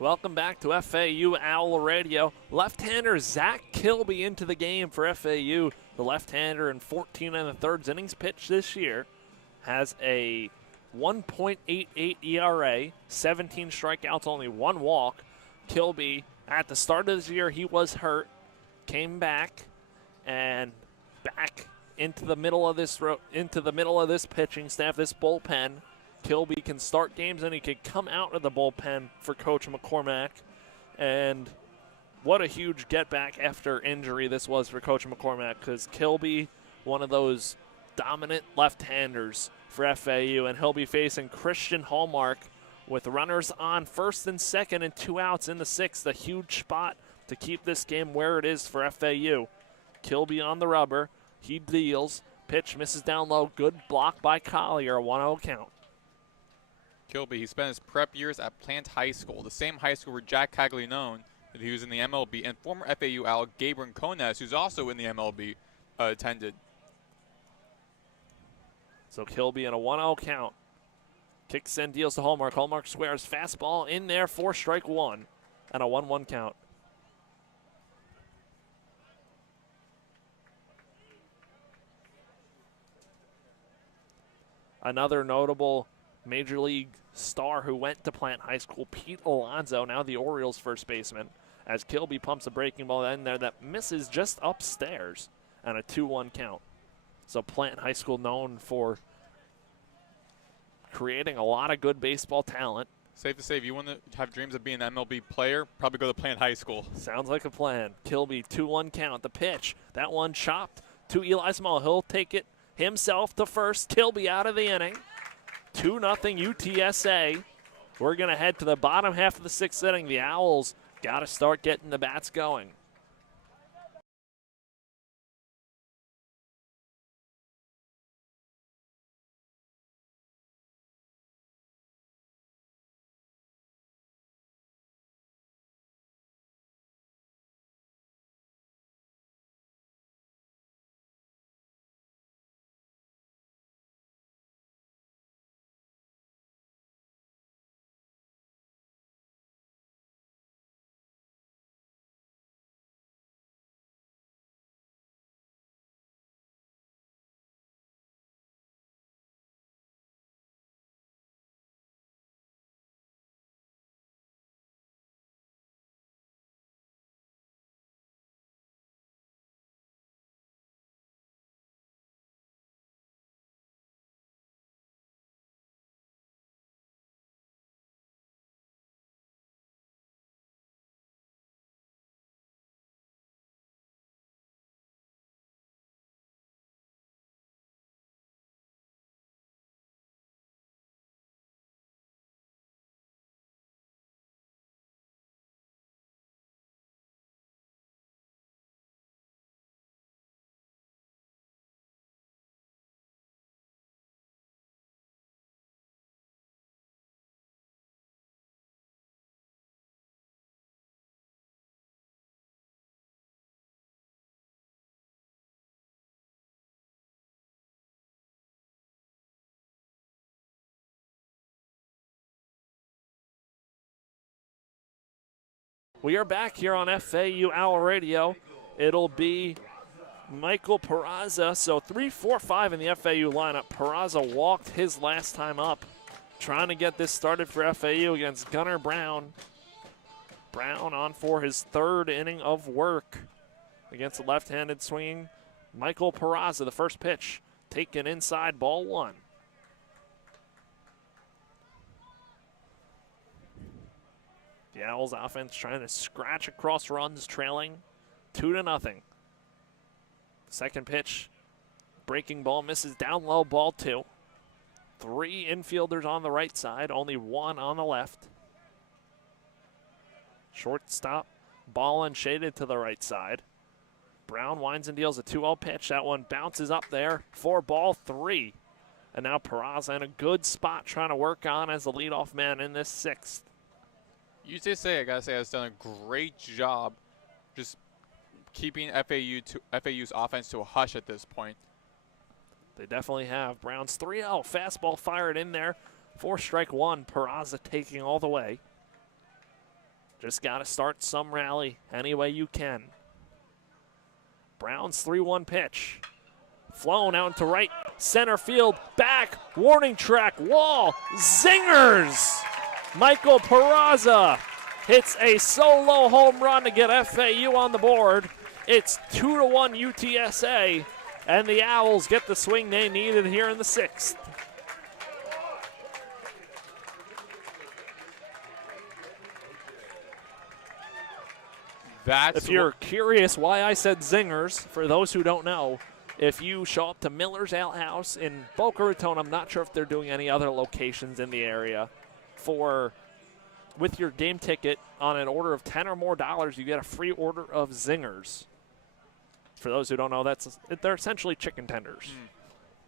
Welcome back to FAU Owl Radio. Left-hander Zach Kilby into the game for FAU. The left-hander in 14 1/3 innings pitched this year has a 1.88 ERA, 17 strikeouts, only 1 walk. Kilby, at the start of this year, he was hurt, came back, and back into the middle of this pitching staff, this bullpen. Kilby can start games and he could come out of the bullpen for Coach McCormack. And what a huge get back after injury this was for Coach McCormack, because Kilby, one of those dominant left-handers for FAU, and he'll be facing Christian Hallmark with runners on first and second and 2 outs in the 6th. A huge spot to keep this game where it is for FAU. Kilby on the rubber. He deals. Pitch misses down low. Good block by Collier. A 1-0 count. Kilby, he spent his prep years at Plant High School, the same high school where Jack Caglianone, he was in the MLB, and former FAU Owl Gabriel Cones, who's also in the MLB, attended. So Kilby in a 1-0 count. Kicks in, deals to Hallmark. Hallmark squares fastball in there for strike 1 and a 1-1 count. Another notable Major League star who went to Plant High School, Pete Alonso, now the Orioles first baseman, as Kilby pumps a breaking ball in there that misses just upstairs and a 2-1 count. So Plant High School known for creating a lot of good baseball talent. Safe to say, if you want to have dreams of being an MLB player, probably go to Plant High School. Sounds like a plan. Kilby, 2-1 count. The pitch, that one chopped to Eli Small. He'll take it himself to first. Kilby out of the inning. 2-0 UTSA. We're going to head to the bottom half of the 6th inning. The Owls got to start getting the bats going. We are back here on FAU Owl Radio. It'll be Michael Peraza. So 3-4-5 in the FAU lineup. Peraza walked his last time up, trying to get this started for FAU against Gunnar Brown. Brown on for his 3rd inning of work against a left-handed swinging Michael Peraza. The first pitch taken inside, ball 1. The Owls offense trying to scratch across runs, trailing 2-0. Second pitch, breaking ball, misses down low, ball 2. 3 infielders on the right side, only 1 on the left. Shortstop, ball unshaded to the right side. Brown winds and deals a 2-0 pitch. That one bounces up there for ball 3. And now Peraza in a good spot trying to work on as the leadoff man in this 6th. UTSA, I gotta say, has done a great job just keeping FAU's offense to a hush at this point. They definitely have. Brown's 3-0. Fastball fired in there for strike 1. Peraza taking all the way. Just got to start some rally any way you can. Brown's 3-1 pitch. Flown out to right center field. Back. Warning track. Wall. Zingers. Michael Peraza hits a solo home run to get FAU on the board. It's 2-1 UTSA. And the Owls get the swing they needed here in the 6th. If you're curious why I said zingers, for those who don't know, if you show up to Miller's Ale House in Boca Raton, I'm not sure if they're doing any other locations in the area, with your game ticket on an order of $10 or more, you get a free order of zingers. For those who don't know, they're essentially chicken tenders,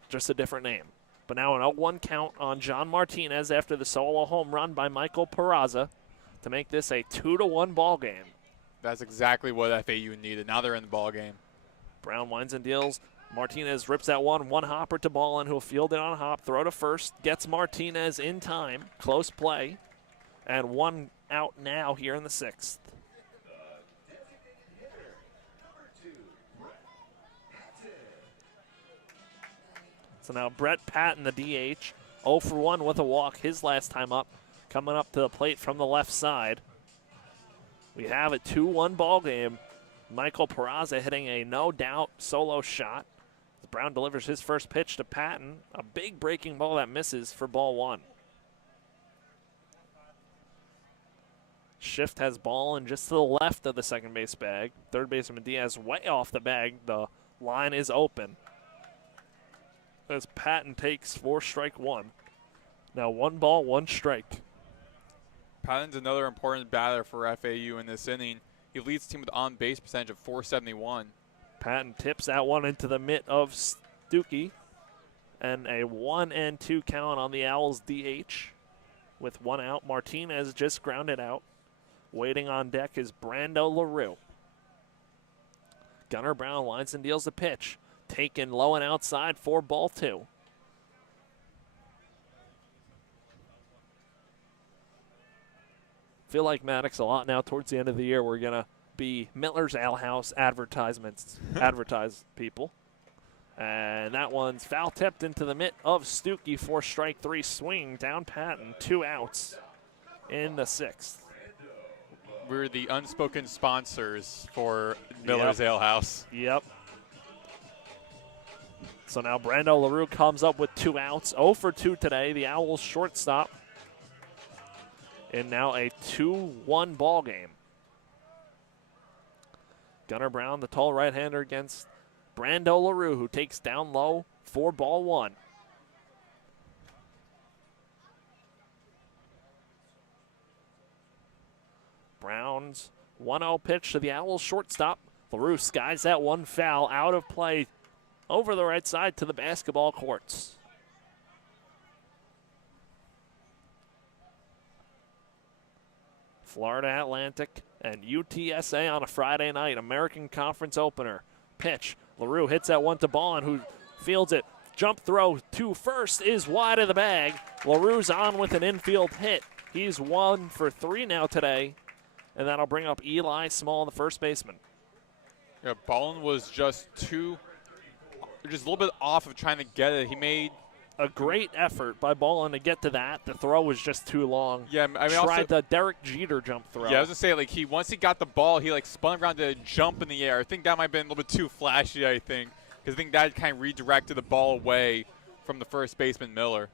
just a different name. But now an 0-1 count on John Martinez after the solo home run by Michael Peraza to make this a 2-1 ball game. That's exactly what FAU needed. Now they're in the ball game. Brown winds and deals. Martinez rips that one hopper to Ballin, who'll field it on a hop, throw to first, gets Martinez in time, close play, and 1 out now here in the 6th. So now Brett Patton, the DH, 0 for 1 with a walk his last time up, coming up to the plate from the left side. We have a 2-1 ball game. Michael Peraza hitting a no-doubt solo shot. Brown delivers his first pitch to Patton. A big breaking ball that misses for ball 1. Shift has Ballin just to the left of the second base bag. Third baseman Diaz way off the bag. The line is open as Patton takes 4 strike 1. Now 1 ball, 1 strike. Patton's another important batter for FAU in this inning. He leads the team with on-base percentage of .471. Patton tips that one into the mitt of Stuckey. And a 1-2 count on the Owls DH with 1 out. Martinez just grounded out. Waiting on deck is Brando LaRue. Gunnar Brown lines and deals the pitch. Taken low and outside for ball 2. Feel like Maddox a lot now towards the end of the year. We're going to be Miller's Ale House advertisements, advertise people. And that one's foul tipped into the mitt of Stuckey for strike 3 swing. Down Patton, 2 outs in the 6th. We're the unspoken sponsors for Miller's Ale House. Yep. So now Brando LaRue comes up with 2 outs. 0 for 2 today. The Owls shortstop. And now a 2-1 ball game. Gunnar Brown, the tall right-hander against Brando LaRue, who takes down low for ball 1. Brown's 1-0 pitch to the Owls shortstop. LaRue skies that one foul out of play over the right side to the basketball courts. Florida Atlantic and UTSA on a Friday night, American Conference opener. Pitch, LaRue hits that one to Ballin, who fields it. Jump throw to first is wide of the bag. LaRue's on with an infield hit. He's 1 for 3 now today, and that'll bring up Eli Small, the first baseman. Yeah, Ballin was just a little bit off of trying to get it. He made a great effort by Ballin to get to that. The throw was just too long. Yeah, I mean, tried the Derek Jeter jump throw. Yeah, I was gonna say, like, once he got the ball, he spun around to jump in the air. I think that might have been a little bit too flashy. Because I think that kind of redirected the ball away from the first baseman Miller.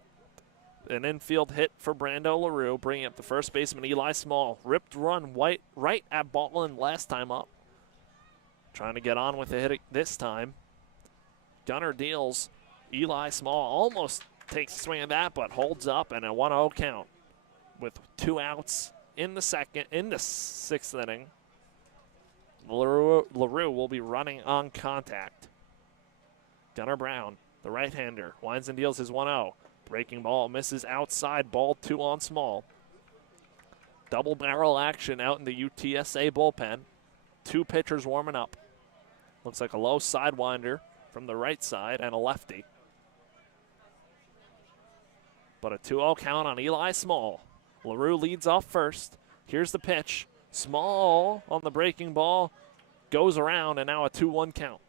An infield hit for Brando LaRue, bringing up the first baseman Eli Small. Ripped run right at Ballin last time up. Trying to get on with the hit this time. Gunnar deals. Eli Small almost takes a swing at that, but holds up, and a 1-0 count with 2 outs in the 6th inning. LaRue will be running on contact. Gunnar Brown, the right-hander, winds and deals his 1-0. Breaking ball misses outside, ball 2 on Small. Double barrel action out in the UTSA bullpen. 2 pitchers warming up. Looks like a low sidewinder from the right side and a lefty. But a 2-0 count on Eli Small. LaRue leads off first. Here's the pitch. Small on the breaking ball, goes around, and now a 2-1 count.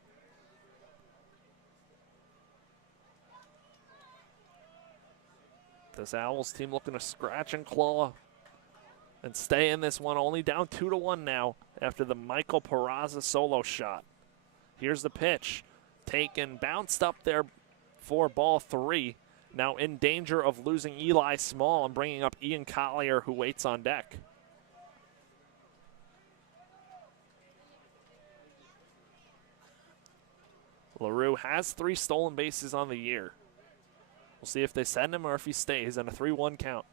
This Owls team looking to scratch and claw and stay in this one. Only down 2-1 now after the Michael Peraza solo shot. Here's the pitch. Taken, bounced up there for ball 3. Now in danger of losing Eli Small and bringing up Ian Collier, who waits on deck. LaRue has 3 stolen bases on the year. We'll see if they send him or if he stays in a 3-1 count.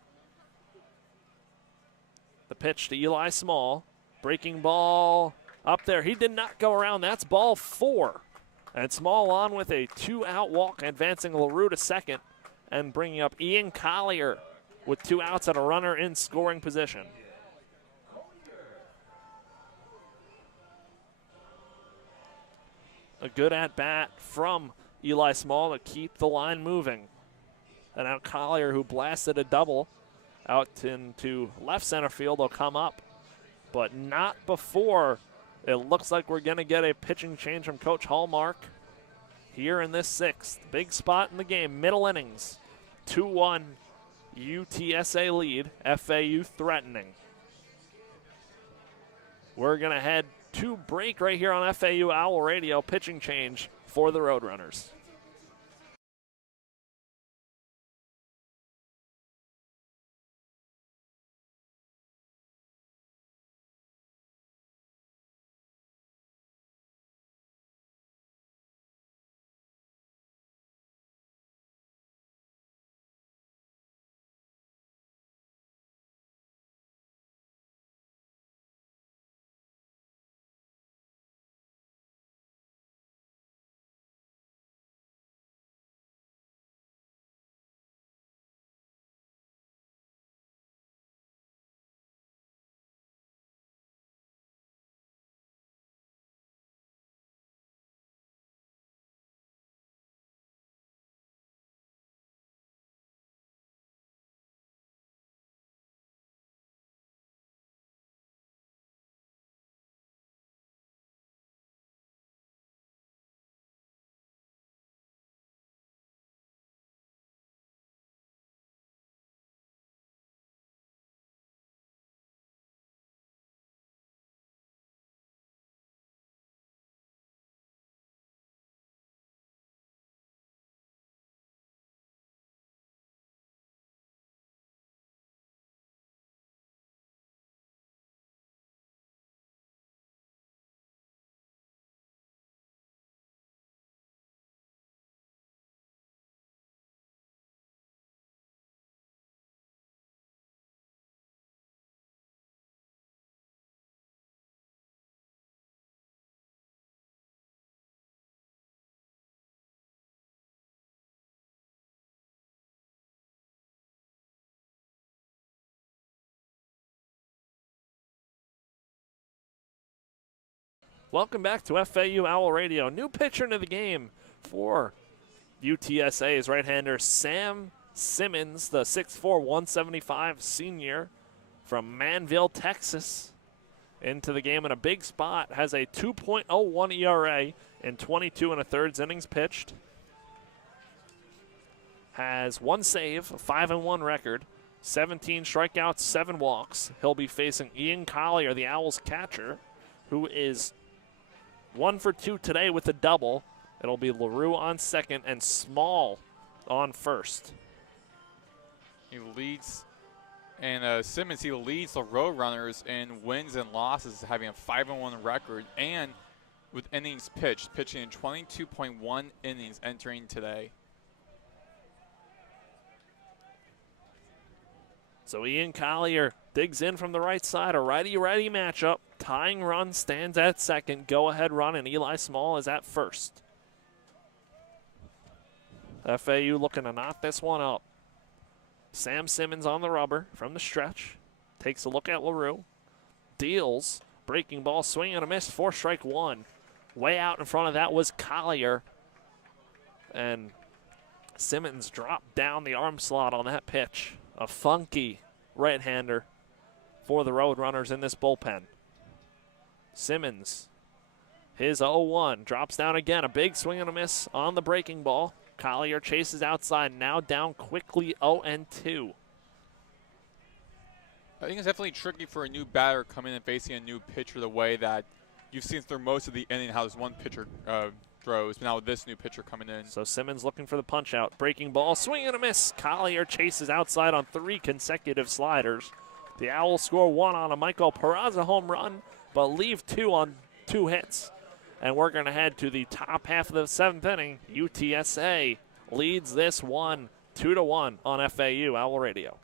The pitch to Eli Small. Breaking ball up there. He did not go around. That's ball 4. And Small on with a 2-out walk, advancing LaRue to second and bringing up Ian Collier with 2 outs and a runner in scoring position. A good at-bat from Eli Small to keep the line moving. And now Collier, who blasted a double out into left center field, will come up. But not before it looks like we're going to get a pitching change from Coach Hallmark here in this 6th. Big spot in the game, middle innings. 2-1 UTSA lead, FAU threatening. We're going to head to break right here on FAU Owl Radio. Pitching change for the Roadrunners. Welcome back to FAU Owl Radio. New pitcher into the game for UTSA's right-hander Sam Simmons, the 6'4", 175 senior from Manville, Texas, into the game in a big spot. Has a 2.01 ERA in 22 1/3 innings pitched. Has 1 save, a 5-1 record, 17 strikeouts, 7 walks. He'll be facing Ian Collier, the Owls catcher, who is 1 for 2 today with a double. It'll be LaRue on second and Small on first. He leads, and Simmons, he leads the Roadrunners in wins and losses, having a 5-1 record, and with innings pitched, pitching in 22.1 innings entering today. So Ian Collier digs in from the right side, a righty-righty matchup. Tying run stands at second, go-ahead run, and Eli Small is at first. FAU looking to knot this one up. Sam Simmons on the rubber from the stretch. Takes a look at LaRue. Deals. Breaking ball, swing and a miss, 4-1. Way out in front of that was Collier. And Simmons dropped down the arm slot on that pitch. A funky right-hander for the Roadrunners in this bullpen. Simmons, his 0-1, drops down again. A big swing and a miss on the breaking ball. Collier chases outside, now down quickly 0-2. I think it's definitely tricky for a new batter coming and facing a new pitcher the way that you've seen through most of the inning how this one pitcher throws, but now with this new pitcher coming in. So Simmons looking for the punch out. Breaking ball, swing and a miss. Collier chases outside on 3 consecutive sliders. The Owls score 1 on a Michael Peraza home run, but leave 2 on 2 hits. And we're going to head to the top half of the 7th inning. UTSA leads this one 2-1 on FAU Owl Radio.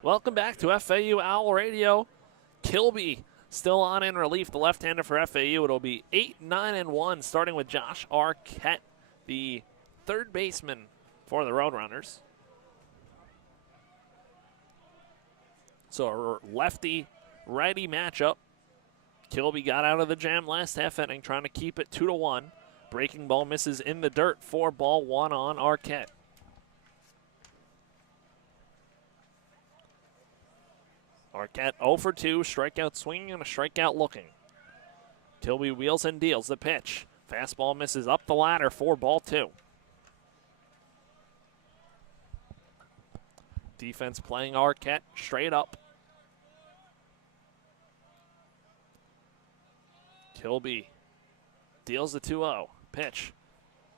Welcome back to FAU Owl Radio. Kilby still on in relief, the left-hander for FAU. It'll be 8-9-1, starting with Josh Arquette, the third baseman for the Roadrunners. So a lefty-righty matchup. Kilby got out of the jam last half inning, trying to keep it 2-1. Breaking ball misses in the dirt, 4-1 on Arquette. Arquette 0 for 2, strikeout swinging and a strikeout looking. Kilby wheels and deals the pitch. Fastball misses up the ladder, 4-2. Defense playing Arquette straight up. Kilby deals the 2-0. Pitch.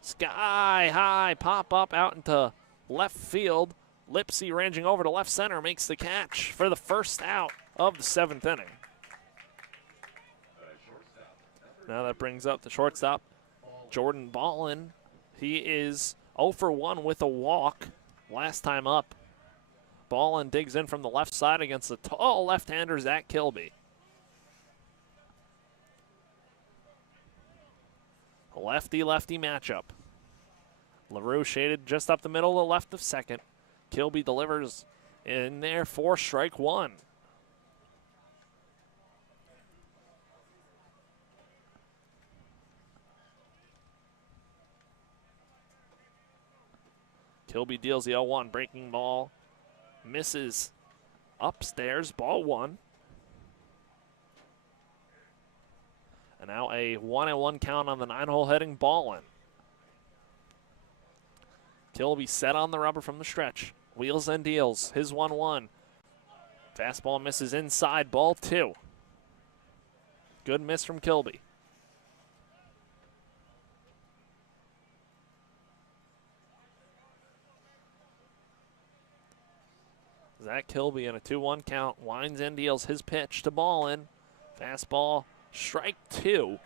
Sky high, pop up out into left field. Lipsy ranging over to left center makes the catch for the first out of the 7th inning. Now that brings up the shortstop, Jordan Ballin. He is 0 for 1 with a walk last time up. Ballin digs in from the left side against the tall left-hander Zach Kilby. A lefty-lefty matchup. LaRue shaded just up the middle to the left of second. Kilby delivers in there for strike 1. Kilby deals the 0-1, breaking ball. Misses upstairs, ball 1. And now a 1-1 count on the 9-hole heading Ballin. Kilby set on the rubber from the stretch. Wheels and deals. His 1-1. Fastball misses inside. Ball 2. Good miss from Kilby. Zach Kilby in a 2-1 count. Winds and deals his pitch to Ballin. Fastball. Strike 2.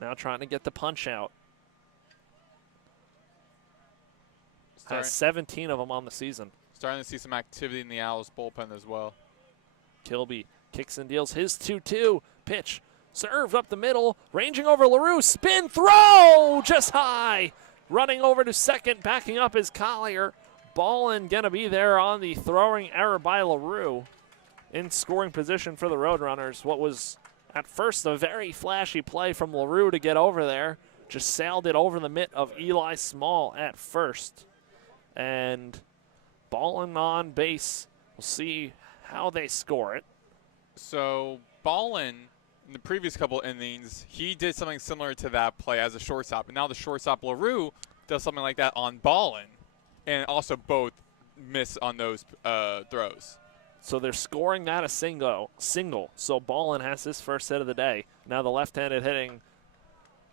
Now trying to get the punch out. Has 17 of them on the season. Starting to see some activity in the Owls bullpen as well. Kilby kicks and deals his 2-2. Pitch served up the middle, ranging over LaRue. Spin throw just high. Running over to second, backing up is Collier. Ballin going to be there on the throwing error by LaRue. In scoring position for the Roadrunners. What was at first a very flashy play from LaRue to get over there. Just sailed it over the mitt of Eli Small at first. And Ballin on base. We'll see how they score it. So Ballin, in the previous couple innings, he did something similar to that play as a shortstop. And now the shortstop LaRue does something like that on Ballin. And also both miss on those throws. So they're scoring that a single. So Ballin has his first hit of the day. Now the left-handed hitting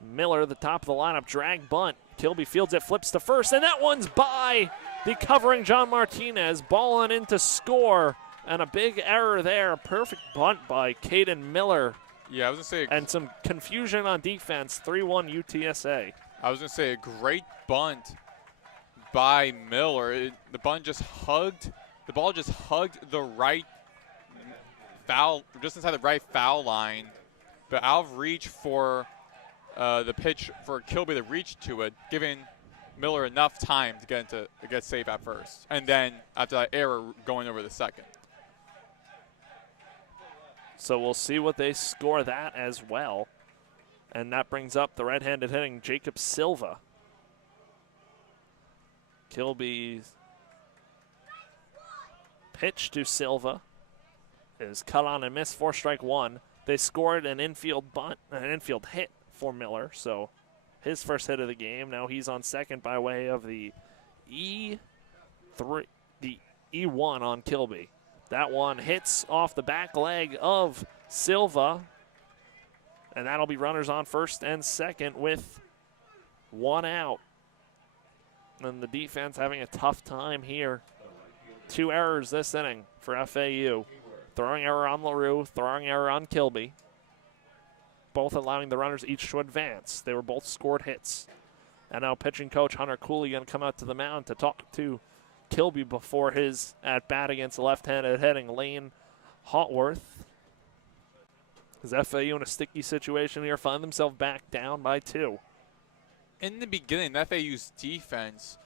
Miller, the top of the lineup, drag bunt. Kilby fields it, flips to first, and that one's by the covering John Martinez. Ballin in to score, and a big error there. Perfect bunt by Caden Miller. Yeah, I was going to say. And some confusion on defense, 3-1 UTSA. I was going to say a great bunt by Miller. The bunt just hugged. The ball just hugged the right foul, just inside the right foul line, but out of reach for the pitch for Kilby to reach to it, giving Miller enough time to get safe at first, and then after that error, going over the second. So we'll see what they score that as well, and that brings up the right-handed hitting Jacob Silva. Kilby's pitch to Silva is cut on and missed for strike one. They scored an infield hit for Miller, so his first hit of the game. Now he's on second by way of the E3, the E1 on Kilby. That one hits off the back leg of Silva, and that'll be runners on first and second with one out. And the defense having a tough time here. 2 errors this inning for FAU. Throwing error on LaRue, throwing error on Kilby. Both allowing the runners each to advance. They were both scored hits. And now pitching coach Hunter Cooley going to come out to the mound to talk to Kilby before his at-bat against the left-handed hitting Lane Hotworth. Is FAU in a sticky situation here, find themselves back down by 2. In the beginning, FAU's defense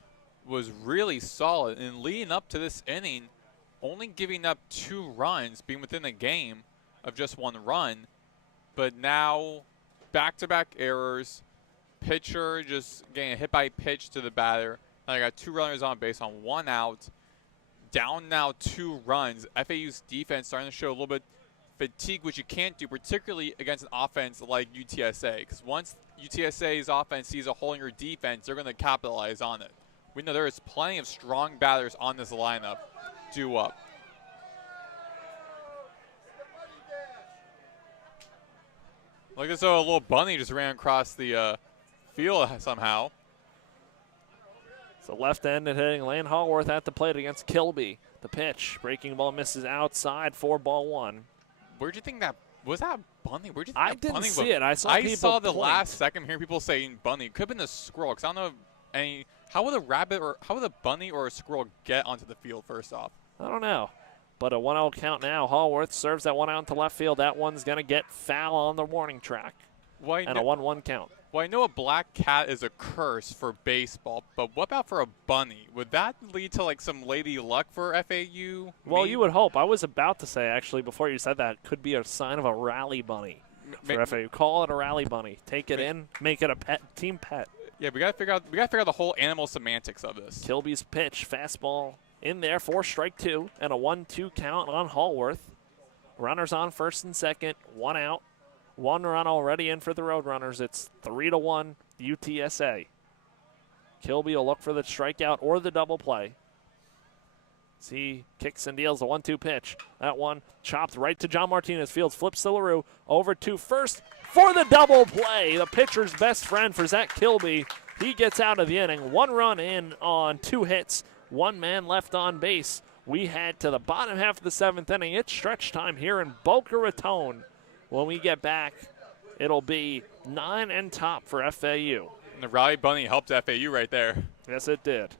was really solid, and leading up to this inning, only giving up 2 runs, being within a game of just 1 run. But now, back-to-back errors, pitcher just getting a hit by pitch to the batter. And I got 2 runners on base on 1 out. Down now 2 runs. FAU's defense starting to show a little bit fatigue, which you can't do, particularly against an offense like UTSA. Because once UTSA's offense sees a hole in your defense, they're going to capitalize on it. We know there is plenty of strong batters on this lineup due up. Look as though a little bunny just ran across the field somehow. So left-handed hitting Lane Hallworth at the plate against Kilby. The pitch, breaking ball misses outside for ball 1. Where'd you think that was? That a bunny? Where'd you think I that didn't bunny see was? it. I saw the point. Last second hearing people saying bunny. Could have been a squirrel. Cause I don't know any. How would a bunny or a squirrel get onto the field first off? I don't know. But a 1-0 count now. Hallworth serves that one out into left field. That one's going to get foul on the warning track. And a 1-1 count. Well, I know a black cat is a curse for baseball, but what about for a bunny? Would that lead to like some lady luck for FAU? Well, you would hope. I was about to say, actually, before you said that, could be a sign of a rally bunny for FAU. Call it a rally bunny. Take it in, make it a pet, team pet. Yeah, we gotta figure out the whole animal semantics of this. Kilby's pitch, fastball in there for strike 2, and a 1-2 count on Hallworth. Runners on first and second, 1 out. 1 run already in for the Roadrunners. It's 3-1 UTSA. Kilby will look for the strikeout or the double play. As he kicks and deals the 1-2 pitch. That one chopped right to John Martinez. Fields flips to LaRue. Over to first for the double play. The pitcher's best friend for Zach Kilby. He gets out of the inning. 1 run in on 2 hits. 1 man left on base. We head to the bottom half of the 7th inning. It's stretch time here in Boca Raton. When we get back, it'll be 9 and top for FAU. And the rally bunny helped FAU right there. Yes, it did.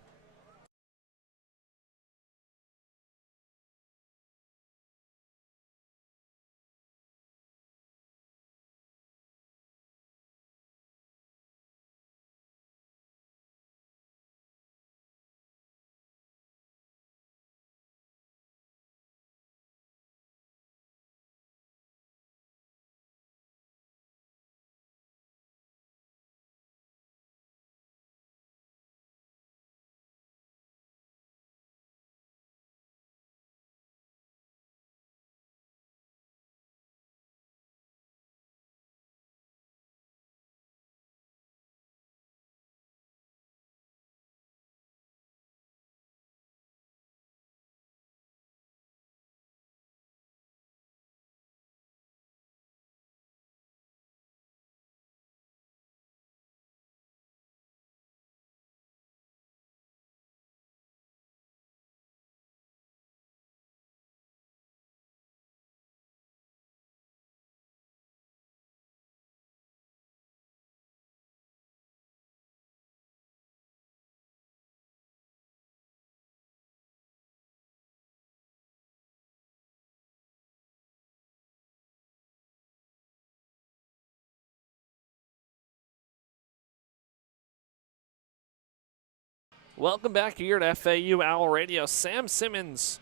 Welcome back here to FAU Owl Radio. Sam Simmons,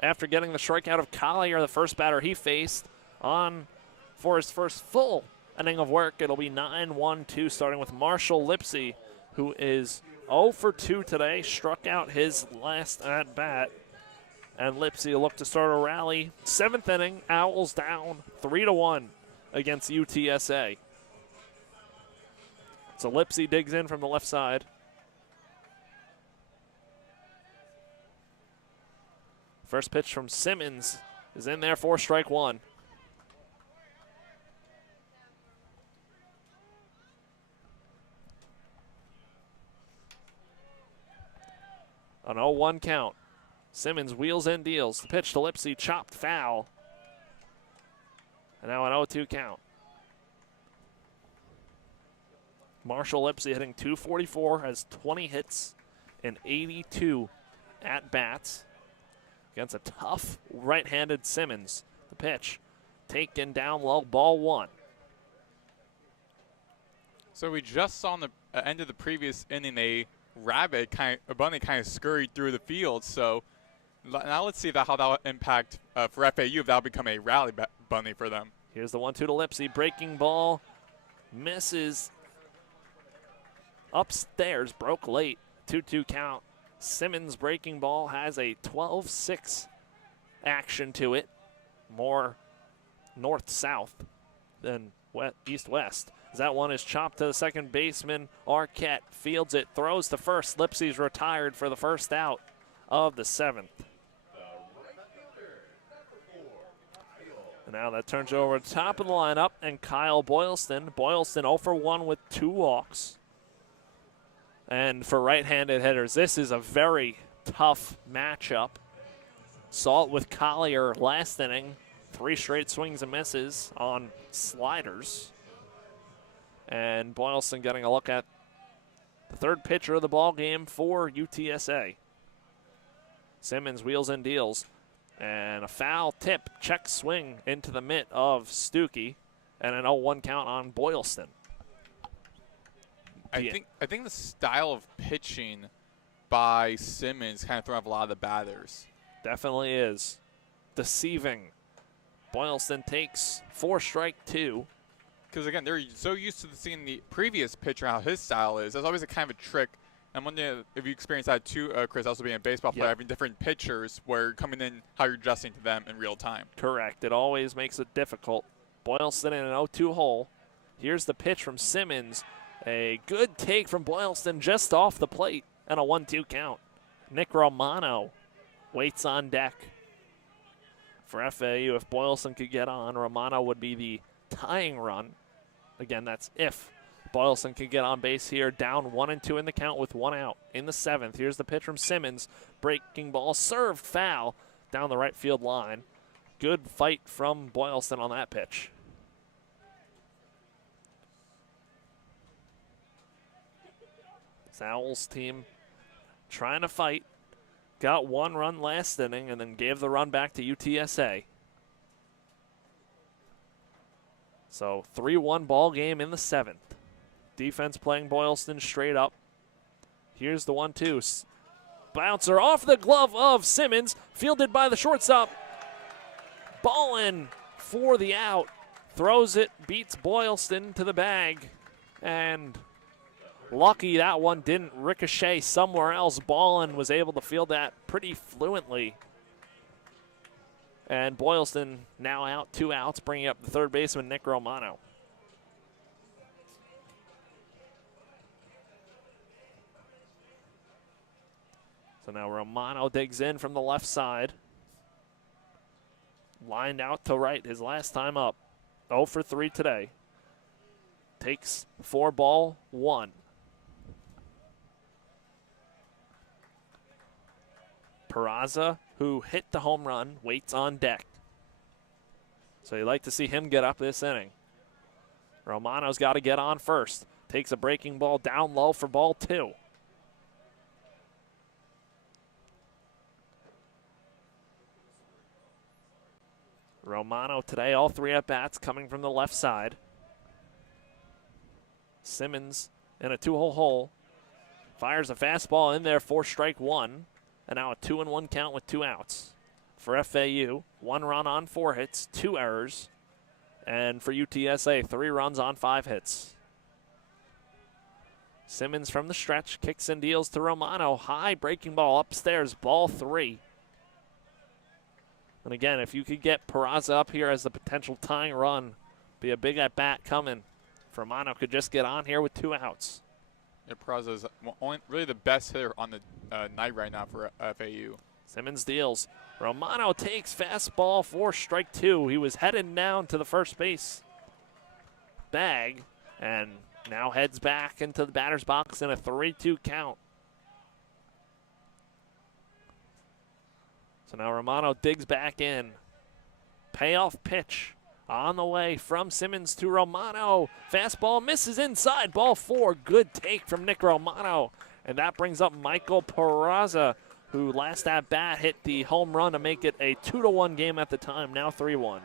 after getting the strikeout of Collier, the first batter he faced, on for his first full inning of work. It'll be 9-1-2, starting with Marshall Lipsy, who is 0 for 2 today, struck out his last at bat. And Lipsy will look to start a rally. 7th inning, Owls down 3-1 against UTSA. So Lipsy digs in from the left side. First pitch from Simmons is in there for strike one. An 0-1 count. Simmons wheels and deals. The pitch to Lipsy, chopped foul. And now an 0-2 count. Marshall Lipsy hitting .244, has 20 hits and 82 at-bats against a tough right-handed Simmons. The pitch taken down low, ball one. So we just saw on the end of the previous inning a bunny kind of scurried through the field. So now let's see how that will impact for FAU if that'll become a rally bunny for them. Here's the 1-2 to Lipsy. Breaking ball misses upstairs, broke late. 2-2 count. Simmons' breaking ball has a 12-6 action to it. More north-south than east-west. That one is chopped to the second baseman. Arquette fields it, throws to first. Lipsy's retired for the first out of the 7th. And now that turns over to top of the lineup, and Kyle Boylston. Boylston 0 for 1 with 2 walks. And for right-handed hitters, this is a very tough matchup. Saw it with Collier last inning. 3 straight swings and misses on sliders. And Boylston getting a look at the third pitcher of the ball game for UTSA. Simmons wheels and deals. And a foul tip, check swing into the mitt of Stuckey. And an 0-1 count on Boylston. I think the style of pitching by Simmons kind of throwing off a lot of the batters. Definitely is. Deceiving. Boylston takes 4 strike 2. Because, again, they're so used to seeing the previous pitcher, how his style is. That's always a kind of a trick. I'm wondering if you experienced that too, Chris, also being a baseball player, having different pitchers where you're coming in, how you're adjusting to them in real time. Correct. It always makes it difficult. Boylston in an 0-2 hole. Here's the pitch from Simmons. A good take from Boylston just off the plate and a 1-2 count. Nick Romano waits on deck for FAU. If Boylston could get on, Romano would be the tying run. Again, that's if Boylston could get on base here. Down 1-2 in the count with 1 out in the 7th. Here's the pitch from Simmons. Breaking ball, served foul down the right field line. Good fight from Boylston on that pitch. Owls team trying to fight. Got 1 run last inning and then gave the run back to UTSA. So 3-1 ball game in the 7th. Defense playing Boylston straight up. Here's the 1-2. Bouncer off the glove of Simmons. Fielded by the shortstop. Ballin for the out. Throws it, beats Boylston to the bag. And lucky that one didn't ricochet somewhere else. Ballin was able to field that pretty fluently. And Boylston now out, 2 outs, bringing up the third baseman, Nick Romano. So now Romano digs in from the left side. Lined out to right his last time up. 0 for 3 today. Takes 4-1. Peraza, who hit the home run, waits on deck. So you'd like to see him get up this inning. Romano's got to get on first. Takes a breaking ball down low for ball 2. Romano today, all 3 at-bats coming from the left side. Simmons in a 2-hole hole. Fires a fastball in there for strike one. And now a 2-1 count with 2 outs. For FAU, 1 run on 4 hits, 2 errors. And for UTSA, 3 runs on 5 hits. Simmons from the stretch, kicks and deals to Romano. High breaking ball upstairs, ball 3. And again, if you could get Peraza up here as the potential tying run, be a big at bat coming. If Romano could just get on here with 2 outs. Yeah, Peraza is really the best hitter on the night right now for FAU. Simmons deals. Romano takes fastball for strike 2. He was headed down to the first base bag and now heads back into the batter's box in a 3-2 count. So now Romano digs back in. Payoff pitch on the way from Simmons to Romano. Fastball misses inside, ball 4. Good take from Nick Romano. And that brings up Michael Peraza, who last at bat hit the home run to make it a 2-1 game at the time, now 3-1.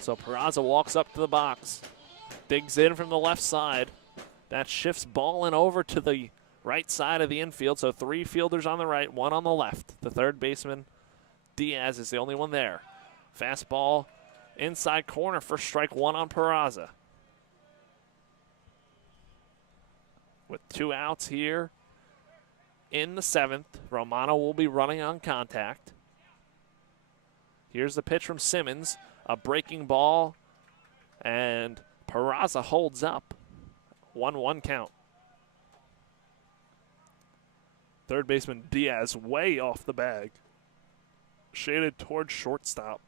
So Peraza walks up to the box, digs in from the left side. That shifts ball in over to the right side of the infield, so 3 fielders on the right, 1 on the left. The third baseman, Diaz, is the only one there. Fastball inside corner for strike 1 on Peraza. With 2 outs here in the 7th, Romano will be running on contact. Here's the pitch from Simmons, a breaking ball, and Peraza holds up. 1-1 count. Third baseman Diaz way off the bag. Shaded towards shortstop.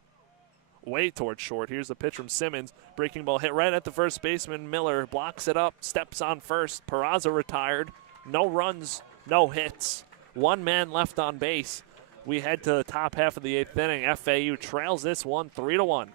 Way towards short. Here's the pitch from Simmons. Breaking ball hit right at the first baseman. Miller blocks it up, steps on first. Peraza retired. No runs, no hits. 1 man left on base. We head to the top half of the 8th inning. FAU trails this one 3-1.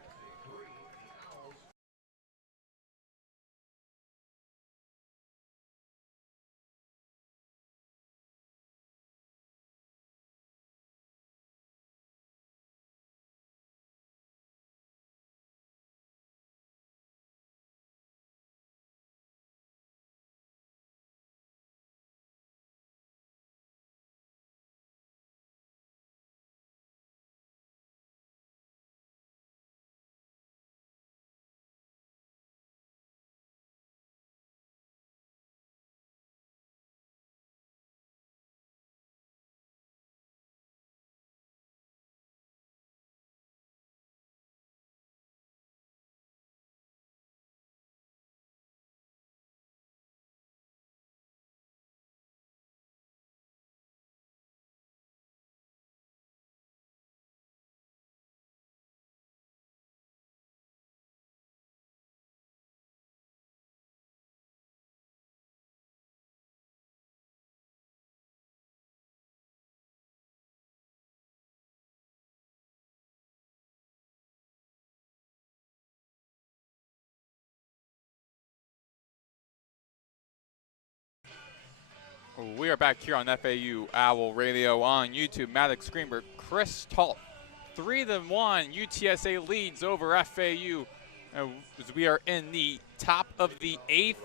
We are back here on FAU Owl Radio on YouTube. Maddox, Greenberg, Chris Talt. 3-1 UTSA leads over FAU as we are in the top of the 8th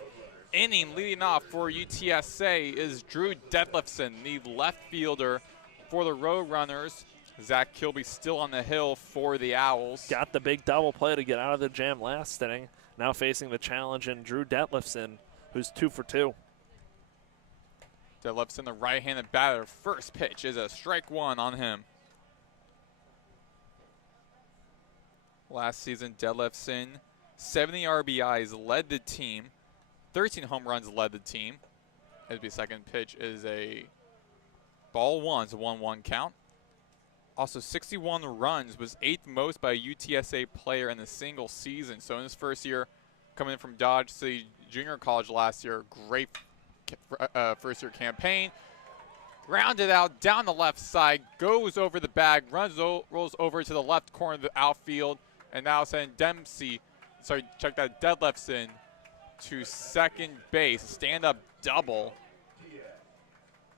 inning. Leading off for UTSA is Drew Detlefson, the left fielder for the Roadrunners. Zach Kilby still on the hill for the Owls. Got the big double play to get out of the jam last inning. Now facing the challenge in Drew Detlefson, who's 2 for 2. Detlefson, the right-handed batter. First pitch is a strike 1 on him. Last season, Detlefson, 70 RBIs, led the team. 13 home runs led the team. His second pitch is a ball 1. It's a 1-1 count. Also, 61 runs was 8th most by a UTSA player in a single season. So in his first year, coming in from Dodge City Junior College last year, great first-year campaign. Grounded out down the left side, goes over the bag, rolls over to the left corner of the outfield, and now sending Detlefson to second base. Stand-up double.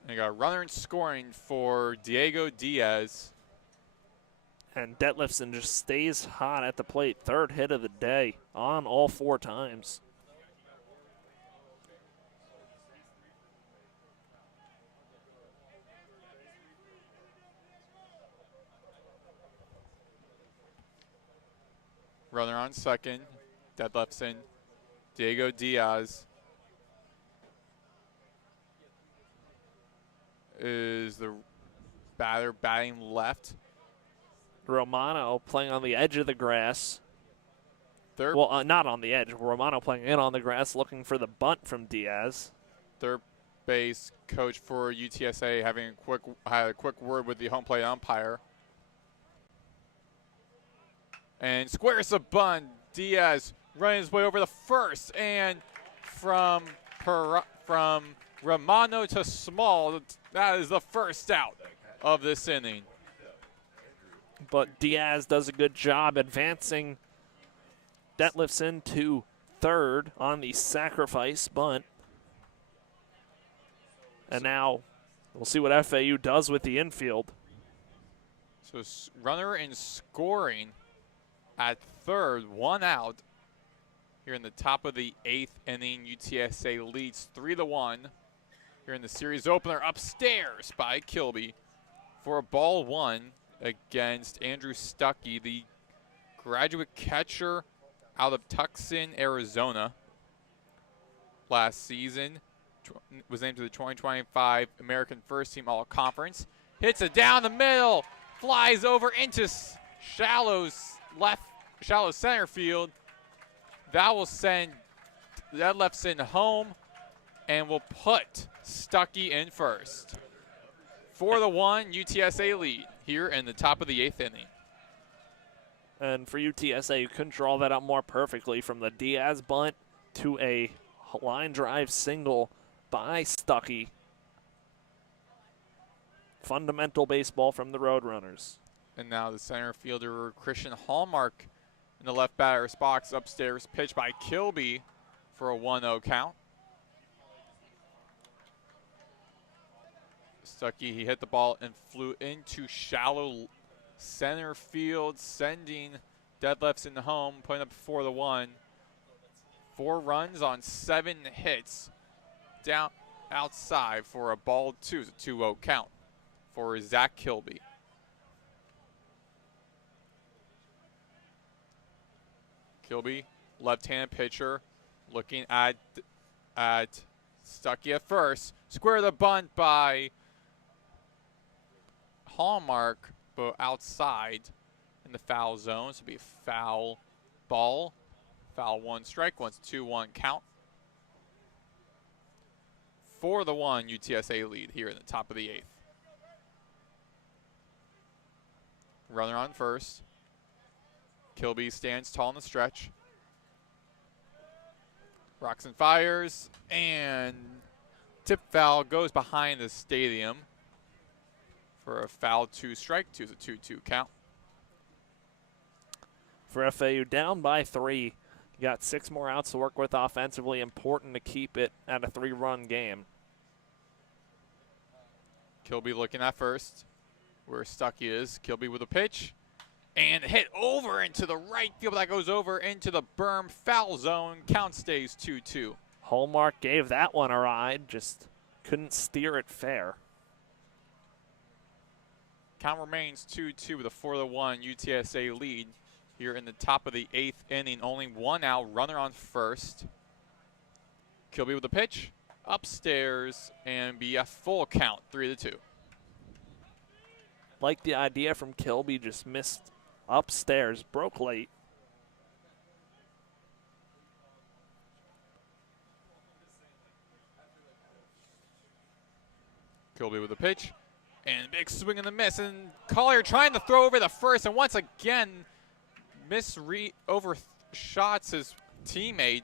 And you got a runner in scoring for Diego Diaz. And Detlefson just stays hot at the plate. Third hit of the day on all 4 times. Runner on second. Detlefson. Diego Diaz is the batter batting left. Romano playing on the edge of the grass. Third, Well, not on the edge. Romano playing in on the grass, looking for the bunt from Diaz. third base coach for UTSA had a quick word with the home plate umpire. And squares the bunt. Diaz running his way over the first, and from Romano to Small, that is the first out of this inning. But Diaz does a good job advancing Detlefson to third on the sacrifice bunt. And now we'll see what FAU does with the infield. So runner in scoring at third, 1 out. Here in the top of the 8th inning, UTSA leads 3-1. Here in the series opener, upstairs by Kilby for a ball 1 against Andrew Stuckey, the graduate catcher out of Tucson, Arizona. Last season, was named to the 2025 American First Team All-Conference. Hits it down the middle, flies over into shallow center field. That will send Detlefson home and will put Stuckey in first. 4-1 UTSA lead here in the top of the 8th inning. And for UTSA, you couldn't draw that up more perfectly from the Diaz bunt to a line drive single by Stuckey. Fundamental baseball from the Roadrunners. And now the center fielder Christian Hallmark in the left batter's box, upstairs pitch by Kilby for a 1-0 count. Stuckey, he hit the ball and flew into shallow center field, sending Detlefson home, putting up 4-1. 4 runs on 7 hits down outside for a ball 2. It's a 2-0 count for Zach Kilby. Kilby, left-handed pitcher, looking at Stuckey at first. Square the bunt by Hallmark, but outside in the foul zone. So it'll be a foul ball. Foul 1, strike 1, 2-1 count. 4-1 UTSA lead here in the top of the 8th. Runner on first. Kilby stands tall in the stretch. Rocks and fires, and tip foul goes behind the stadium for a foul 2, strike 2. It's a 2-2 count. For FAU, down by 3. You got 6 more outs to work with offensively. Important to keep it at a 3-run game. Kilby looking at first, where Stuckey is. Kilby with a pitch. And hit over into the right field. That goes over into the berm foul zone. Count stays 2-2. Hallmark gave that one a ride, just couldn't steer it fair. Count remains 2-2 with a 4-1 UTSA lead here in the top of the 8th inning. Only 1 out, runner on first. Kilby with the pitch, upstairs, and be a full count, 3-2. Like the idea from Kilby, just missed upstairs, broke late. Kilby with a pitch, and big swing and a miss, and Collier trying to throw over the first, and once again overshots his teammate,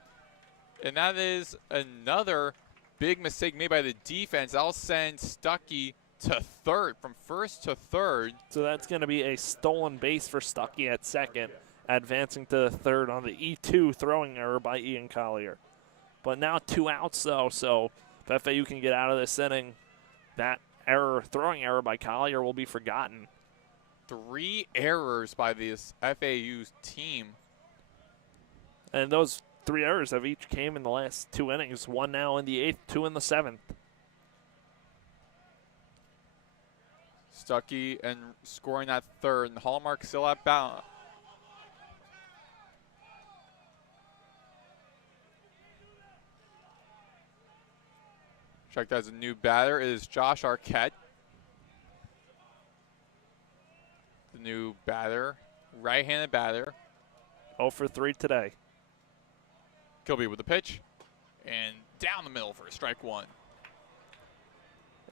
and that is another big mistake made by the defense. That'll send Stuckey to third, from first to third. So that's going to be a stolen base for Stuckey at second, advancing to third on the E2 throwing error by Ian Collier. But now 2 outs, though, so if FAU can get out of this inning, that throwing error by Collier will be forgotten. 3 errors by this FAU team. And those 3 errors have each came in the last 2 innings. 1 now in the 8th, 2 in the 7th. Stuckey and scoring that 3rd, and Hallmark still at bat. Checked as a new batter is Josh Arquette. The new batter, right-handed batter. 0 for 3 today. Kilby with the pitch, and down the middle for a strike 1.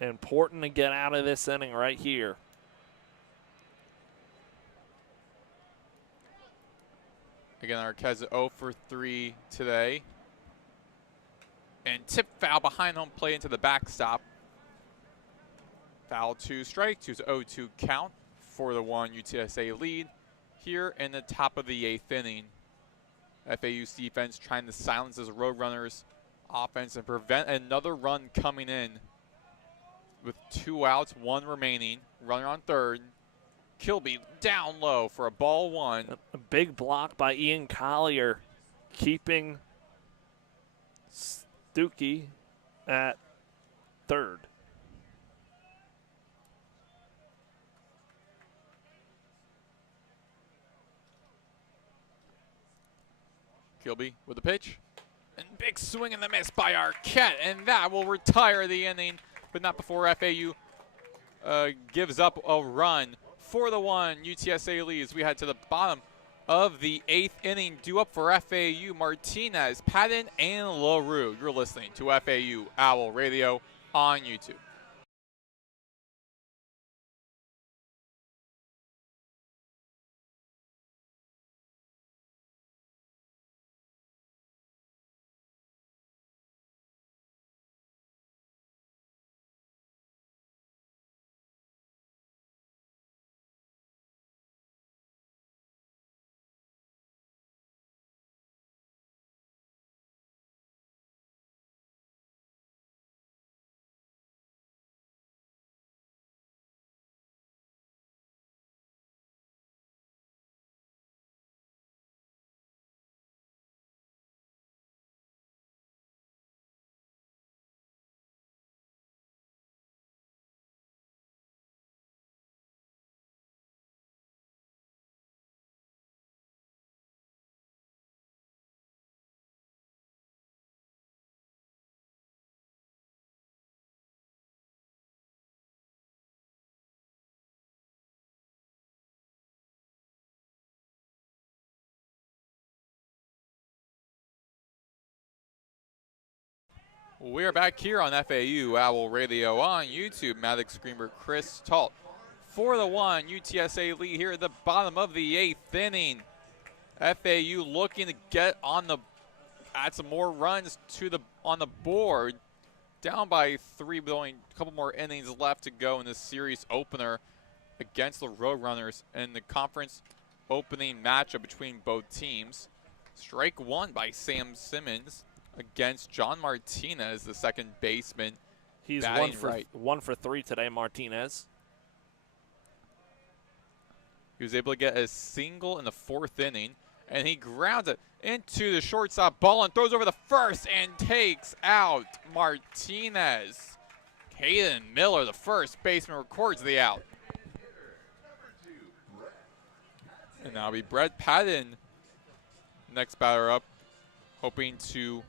Important to get out of this inning right here. Again, Arquette's 0 for 3 today. And tip foul behind home plate into the backstop. Foul 2, strike 2's 0-2 count for the 1 UTSA lead here in the top of the 8th inning. FAU's defense trying to silence this Roadrunners offense and prevent another run coming in. With 2 outs, 1 remaining, runner on 3rd. Kilby down low for a ball 1. A big block by Ian Collier, keeping Stuckey at 3rd. Kilby with the pitch. And big swing and the miss by Arquette, and that will retire the inning, but not before FAU gives up a run. For the 1 UTSA leads, we head to the bottom of the 8th inning. Due up for FAU, Martinez, Patton, and LaRue. You're listening to FAU Owl Radio on YouTube. We are back here on FAU Owl Radio on YouTube. Maddox, Greenberg, Chris, Talt. For the 1 UTSA lead here at the bottom of the 8th inning. FAU looking to get on the add some more runs to the on the board. Down by 3, but only a couple more innings left to go in this series opener against the Roadrunners in the conference opening matchup between both teams. Strike 1 by Sam Simmons against John Martinez, the second baseman. He's right. 1 for 3 today, Martinez. He was able to get a single in the 4th inning, and he grounds it into the shortstop ball and throws over the first and takes out Martinez. Caden Miller, the first baseman, records the out. And now it'll be Brett Patton, next batter up, hoping to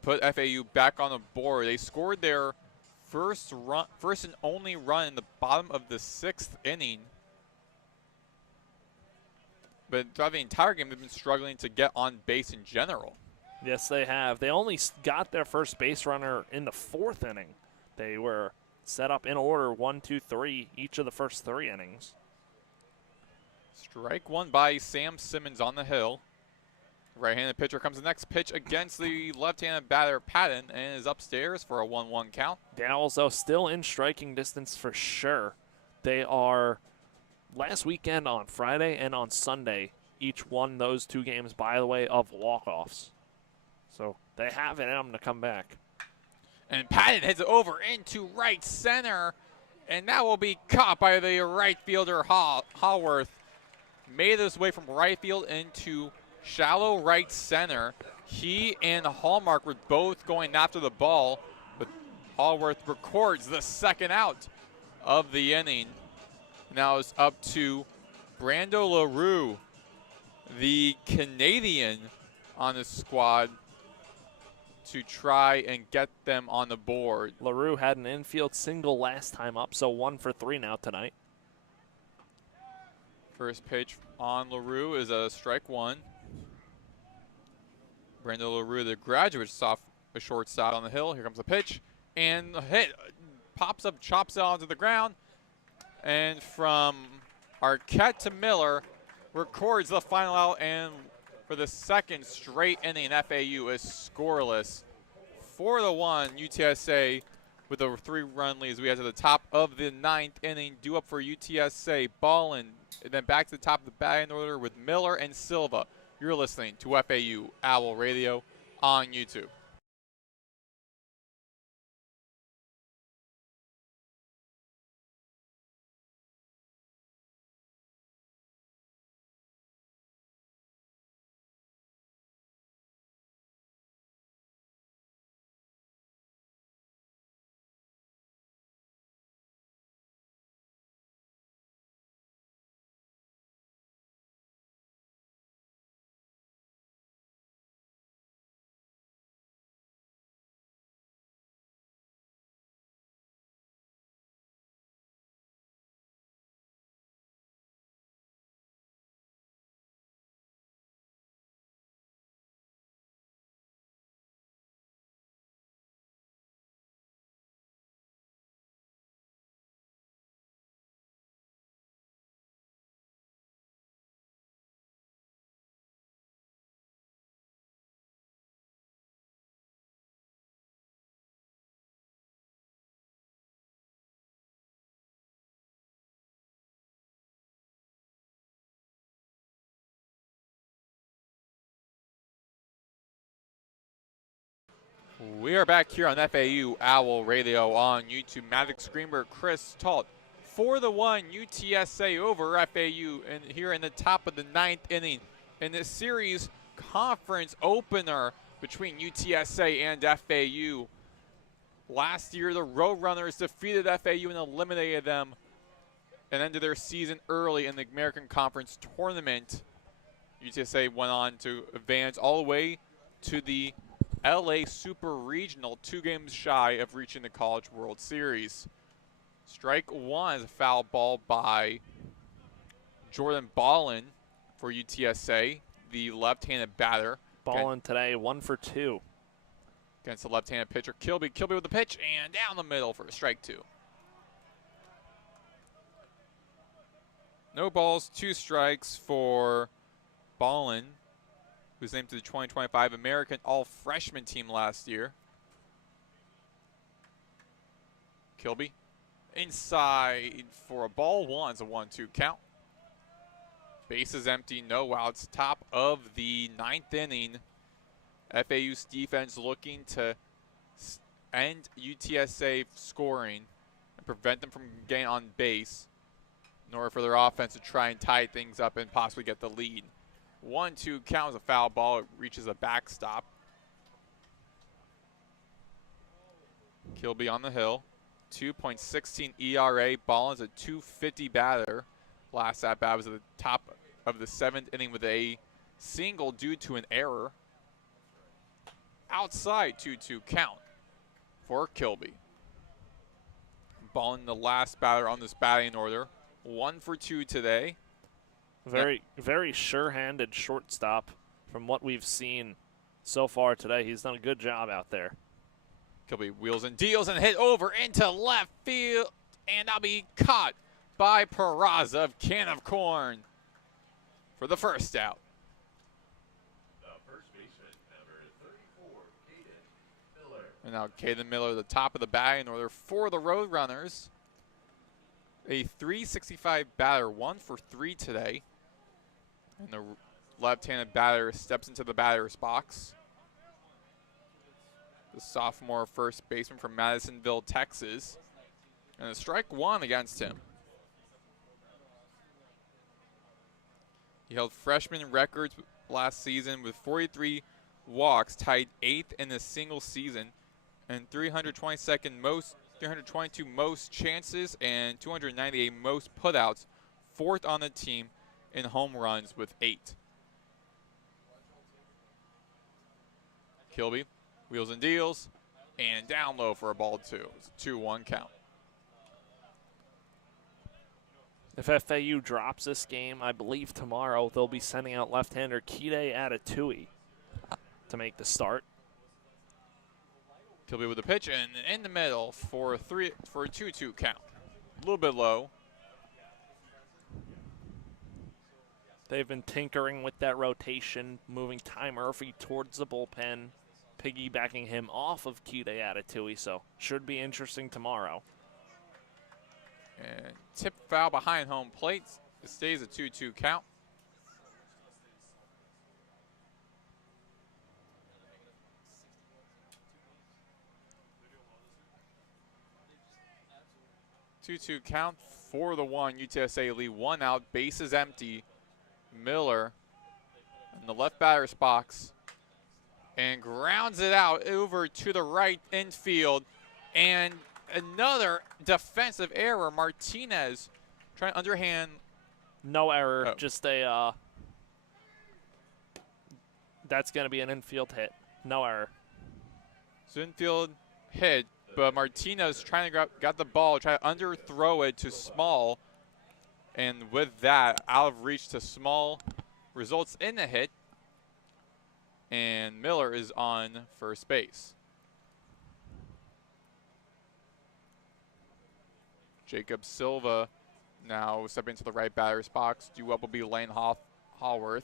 put FAU back on the board. They scored their first and only run in the bottom of the 6th inning. But throughout the entire game, they've been struggling to get on base in general. Yes, they have. They only got their first base runner in the 4th inning. They were set up in order 1, 2, 3 each of the first 3 innings. Strike 1 by Sam Simmons on the hill. Right-handed pitcher comes the next pitch against the left-handed batter Patton and is upstairs for a 1-1 count. The Owls, though, still in striking distance for sure. They are last weekend on Friday and on Sunday. Each won those 2 games, by the way, of walk-offs. So they have it in them to come back. And Patton heads over into right center. And that will be caught by the right fielder, Haworth. Made his way from right field into shallow right center. He and Hallmark were both going after the ball, but Haworth records the second out of the inning. Now it's up to Brando LaRue, the Canadian on the squad, to try and get them on the board. LaRue had an infield single last time up, so 1 for 3 now tonight. First pitch on LaRue is a strike one. Brando LaRue, the graduate a shortstop on the hill. Here comes the pitch, and the hit pops up, chops it onto the ground, and from Arquette to Miller, records the final out, and for the second straight inning, FAU is scoreless. 4-1 UTSA with a 3-run lead as we head to the top of the 9th inning. Due up for UTSA, Ballin, and then back to the top of the batting order with Miller and Silva. You're listening to FAU Owl Radio on YouTube. We are back here on FAU Owl Radio on YouTube. Maddox, Greenberg, Chris, Talt. 4-1 UTSA over FAU, and here in the top of the 9th inning in this series conference opener between UTSA and FAU. Last year, the Roadrunners defeated FAU and eliminated them and ended their season early in the American Conference Tournament. UTSA went on to advance all the way to the LA Super Regional, 2 games shy of reaching the College World Series. Strike one is a foul ball by Jordan Ballin for UTSA, the left-handed batter. Ballin today, 1 for 2. Against the left-handed pitcher, Kilby. Kilby with the pitch, and down the middle for a strike 2. No balls, 2 strikes for Ballin, who's named to the 2025 American All-Freshman team last year. Kilby inside for a ball 1. It's a 1-2 count. Bases empty, no outs. Top of the 9th inning. FAU's defense looking to end UTSA scoring and prevent them from getting on base in order for their offense to try and tie things up and possibly get the lead. 1-2 count is a foul ball. It reaches a backstop. Kilby on the hill. 2.16 ERA. Ballin's a .250 batter. Last at bat was at the top of the 7th inning with a single due to an error. Outside 2-2 count for Kilby. Ballin, the last batter on this batting order. 1 for 2 today. Very sure-handed shortstop from what we've seen so far today. He's done a good job out there. Kilby wheels and deals and hit over into left field, and that'll be caught by Peraza of Can of Corn for the first out. The first baseman, number 34, Caden Miller. And now Caden Miller, the top of the batting order for the Roadrunners. A .365 batter, 1 for 3 today. And the left-handed batter steps into the batter's box. The sophomore first baseman from Madisonville, Texas. And a strike one against him. He held freshman records last season with 43 walks, tied 8th in a single season, and 322 most chances and 298 most putouts, 4th on the team in home runs with 8. Kilby, wheels and deals, and down low for a ball 2. It's a 2-1 count. If FAU drops this game, I believe tomorrow they'll be sending out left-hander Kide Atatui to make the start. Kilby with the pitch and in the middle for a 2-2 count. A little bit low. They've been tinkering with that rotation, moving Ty Murphy towards the bullpen, piggybacking him off of Kide Atatui, so should be interesting tomorrow. And tip foul behind home plate. It stays a 2-2 count. Two count for the 1. UTSA lead 1 out. Bases empty. Miller in the left batter's box and grounds it out over to the right infield. And another defensive error. Martinez trying to underhand. No error, just a, that's going to be an infield hit. No error. It's an infield hit, but Martinez trying to got the ball, try to underthrow it to Small. And with that, out of reach to Small, results in a hit. And Miller is on first base. Jacob Silva now stepping into the right batter's box. Due up will be Lane Hallworth.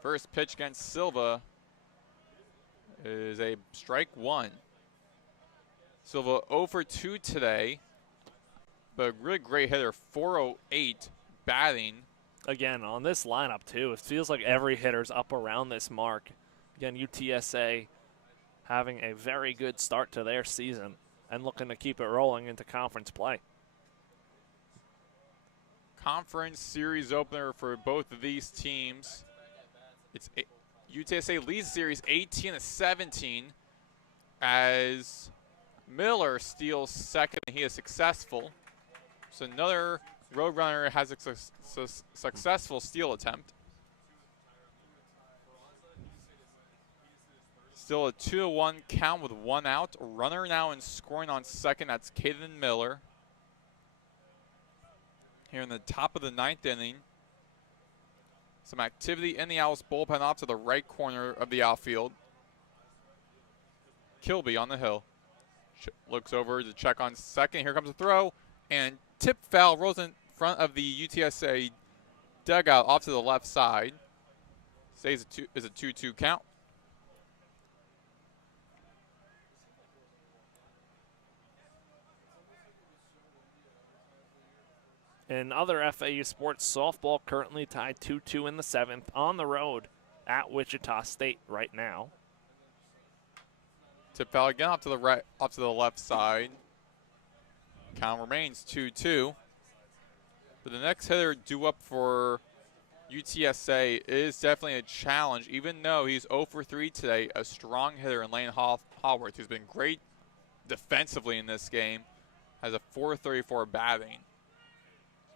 First pitch against Silva is a strike 1. Silva 0 for 2 today, but a really great hitter, 408 batting. Again, on this lineup, too, it feels like every hitter's up around this mark. Again, UTSA having a very good start to their season and looking to keep it rolling into conference play. Conference series opener for both of these teams. It's UTSA leads the series 18-17 as Miller steals second. He is successful. So another Roadrunner has a successful steal attempt. Still a 2-1 count with 1 out. Runner now in scoring on second. That's Caden Miller. Here in the top of the 9th inning. Some activity in the Owls bullpen off to the right corner of the outfield. Kilby on the hill. Looks over to check on second. Here comes a throw. And tip foul rolls in front of the UTSA dugout off to the left side. Stays is a 2-2 count. In other FAU sports, softball currently tied 2-2 in the 7th on the road at Wichita State right now. Tip foul again off to the right, off to the left side. Count remains 2-2. But the next hitter due up for UTSA is definitely a challenge, even though he's 0 for 3 today. A strong hitter in Lane Hallworth, who's been great defensively in this game, has a .434 batting.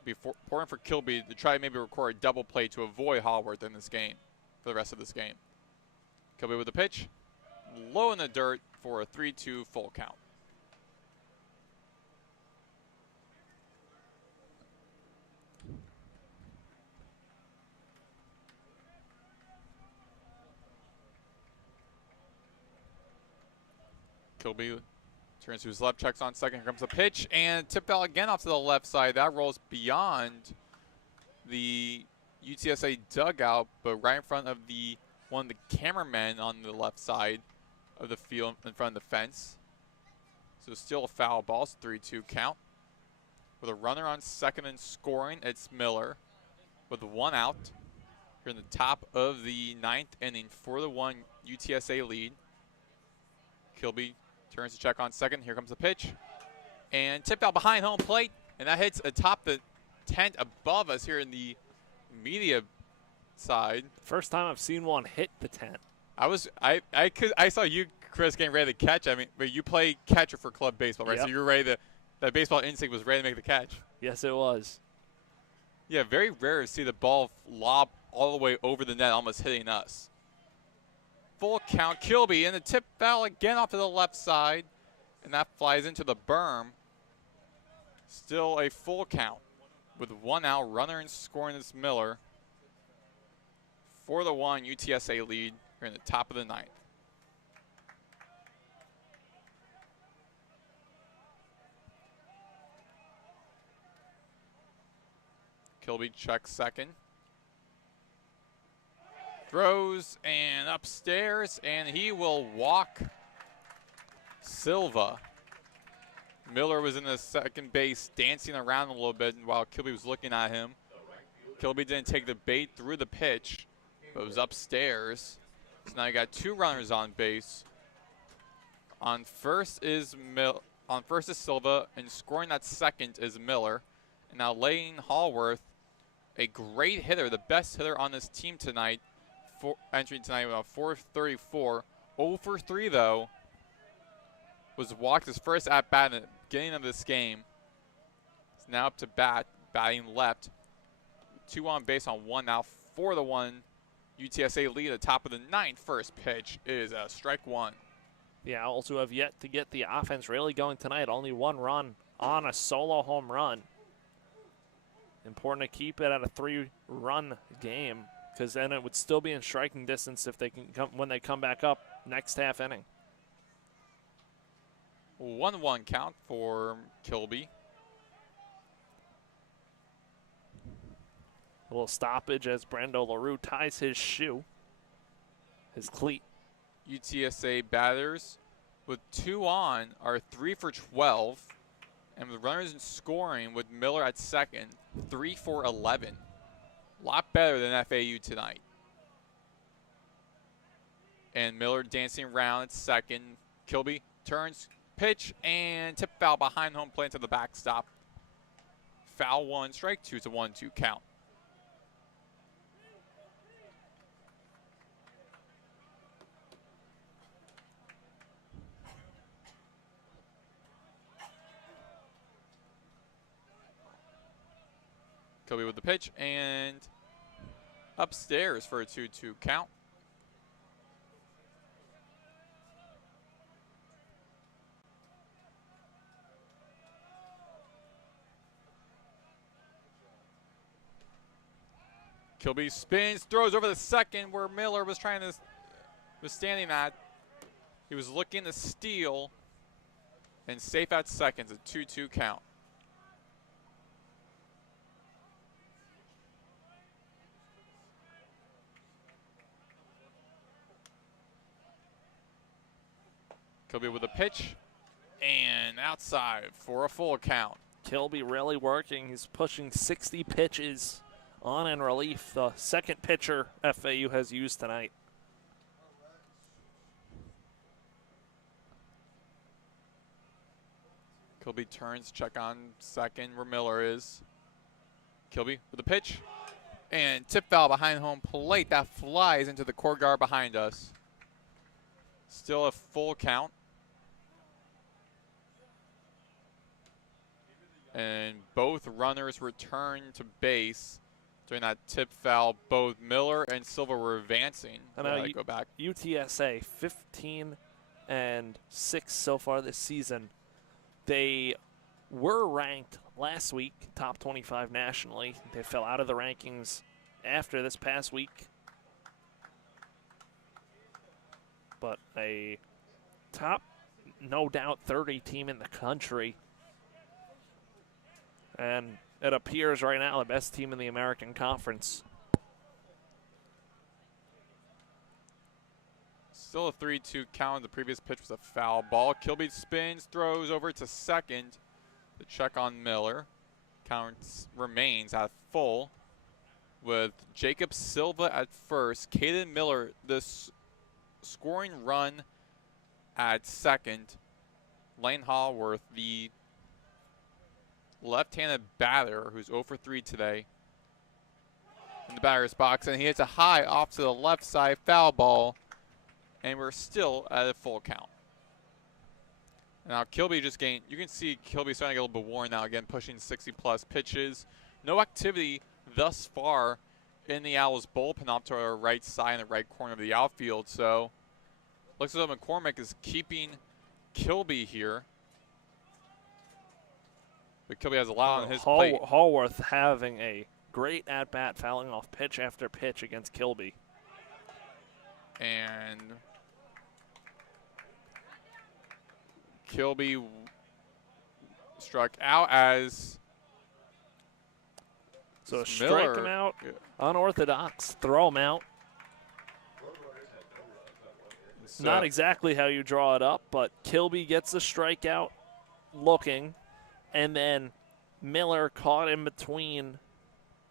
Be important for Kilby to try to maybe record a double play to avoid Hallworth in this game, for the rest of this game. Kilby with the pitch, low in the dirt for a 3-2 full count. Kilby turns to his left, checks on second. Here comes the pitch, and tip foul again off to the left side. That rolls beyond the UTSA dugout, but right in front of one of the cameramen on the left side of the field, in front of the fence. So still a foul ball. It's 3-2 count. With a runner on second and scoring, it's Miller with 1 out. Here in the top of the 9th inning for the 1 UTSA lead. Kilby turns to check on second. Here comes the pitch. And tipped out behind home plate. And that hits atop the tent above us here in the media side. First time I've seen one hit the tent. I saw you, Chris, getting ready to catch. I mean, but you play catcher for club baseball, right? Yep. So you were ready to, that baseball instinct was ready to make the catch. Yes, it was. Yeah, very rare to see the ball lob all the way over the net, almost hitting us. Full count, Kilby, and the tip foul again off to the left side, and that flies into the berm. Still a full count with 1 out, runner and scoring is Miller. 4-1 UTSA lead here in the top of the ninth. Kilby checks second. Throws and upstairs, and he will walk Silva. Miller was in the second base dancing around a little bit while Kilby was looking at him. Kilby didn't take the bait through the pitch, but was upstairs. So now you got 2 runners on base. On first is Silva, and scoring that second is Miller. And now Lane Hallworth, a great hitter, the best hitter on this team tonight, entering tonight with a 434. 0 for 3 though. Was walked his first at bat in the beginning of this game. He's now up to bat, batting left. 2 on base on 1 out. 4-1 UTSA lead at the top of the ninth. First pitch is a strike 1. The Owls, who have yet to get the offense really going tonight, only 1 run on a solo home run. Important to keep it at a 3-run game, because then it would still be in striking distance if they can when they come back up next half inning. 1-1 count for Kilby. A little stoppage as Brando LaRue ties his shoe, his cleat. UTSA batters with 2 on are 3 for 12. And with runners in scoring with Miller at second, 3 for 11. A lot better than FAU tonight. And Miller dancing around at second. Kilby turns, pitch, and tip foul behind home plate to the backstop. Foul 1, strike 2. It's a 1-2 count. Kilby with the pitch, and upstairs for a 2-2 count. Kilby spins, throws over the second where Miller was standing at. He was looking to steal, and safe at seconds, a 2-2 count. Kilby with a pitch, and outside for a full count. Kilby really working. He's pushing 60 pitches on in relief. The second pitcher FAU has used tonight. Kilby turns, check on second where Miller is. Kilby with a pitch, and tip foul behind home plate. That flies into the court guard behind us. Still a full count. And both runners return to base during that tip foul. Both Miller and Silva were advancing. And go back. UTSA 15-6 so far this season. They were ranked last week, top 25 nationally. They fell out of the rankings after this past week. But a top, no doubt, 30 team in the country. And it appears right now the best team in the American Conference. Still a 3-2 count. The previous pitch was a foul ball. Kilby spins, throws over to second to check on Miller. Count remains at full with Jacob Silva at first. Caden Miller, this scoring run at second. Lane Hallworth, the left-handed batter who's 0 for 3 today in the batter's box, and he hits a high off to the left side foul ball, and we're still at a full count. Now Kilby just gained, you can see Kilby starting to get a little bit worn now, again pushing 60-plus pitches. No activity thus far in the Owls bullpen off to our right side in the right corner of the outfield, so looks as though McCormick is keeping Kilby here. But Kilby has a lot on his plate. Hallworth having a great at-bat, fouling off pitch after pitch against Kilby. And Kilby struck out as So Miller. strike him out, unorthodox, throw him out. So Not exactly how you draw it up, but Kilby gets the strikeout looking, and then Miller caught in between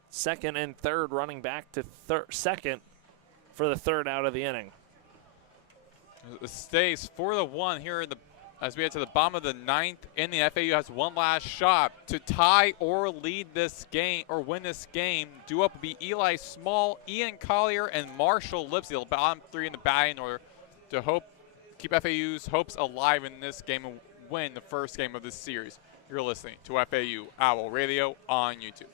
second and third, running back to second for the third out of the inning. it stays 4-1 here as we head to the bottom of the ninth inning. FAU has one last shot to tie or lead this game or win this game. Due up will be Eli Small, Ian Collier, and Marshall Lipsy, the bottom three in the batting order, to keep FAU's hopes alive in this game and win the first game of this series. You're listening to FAU Owl Radio on YouTube.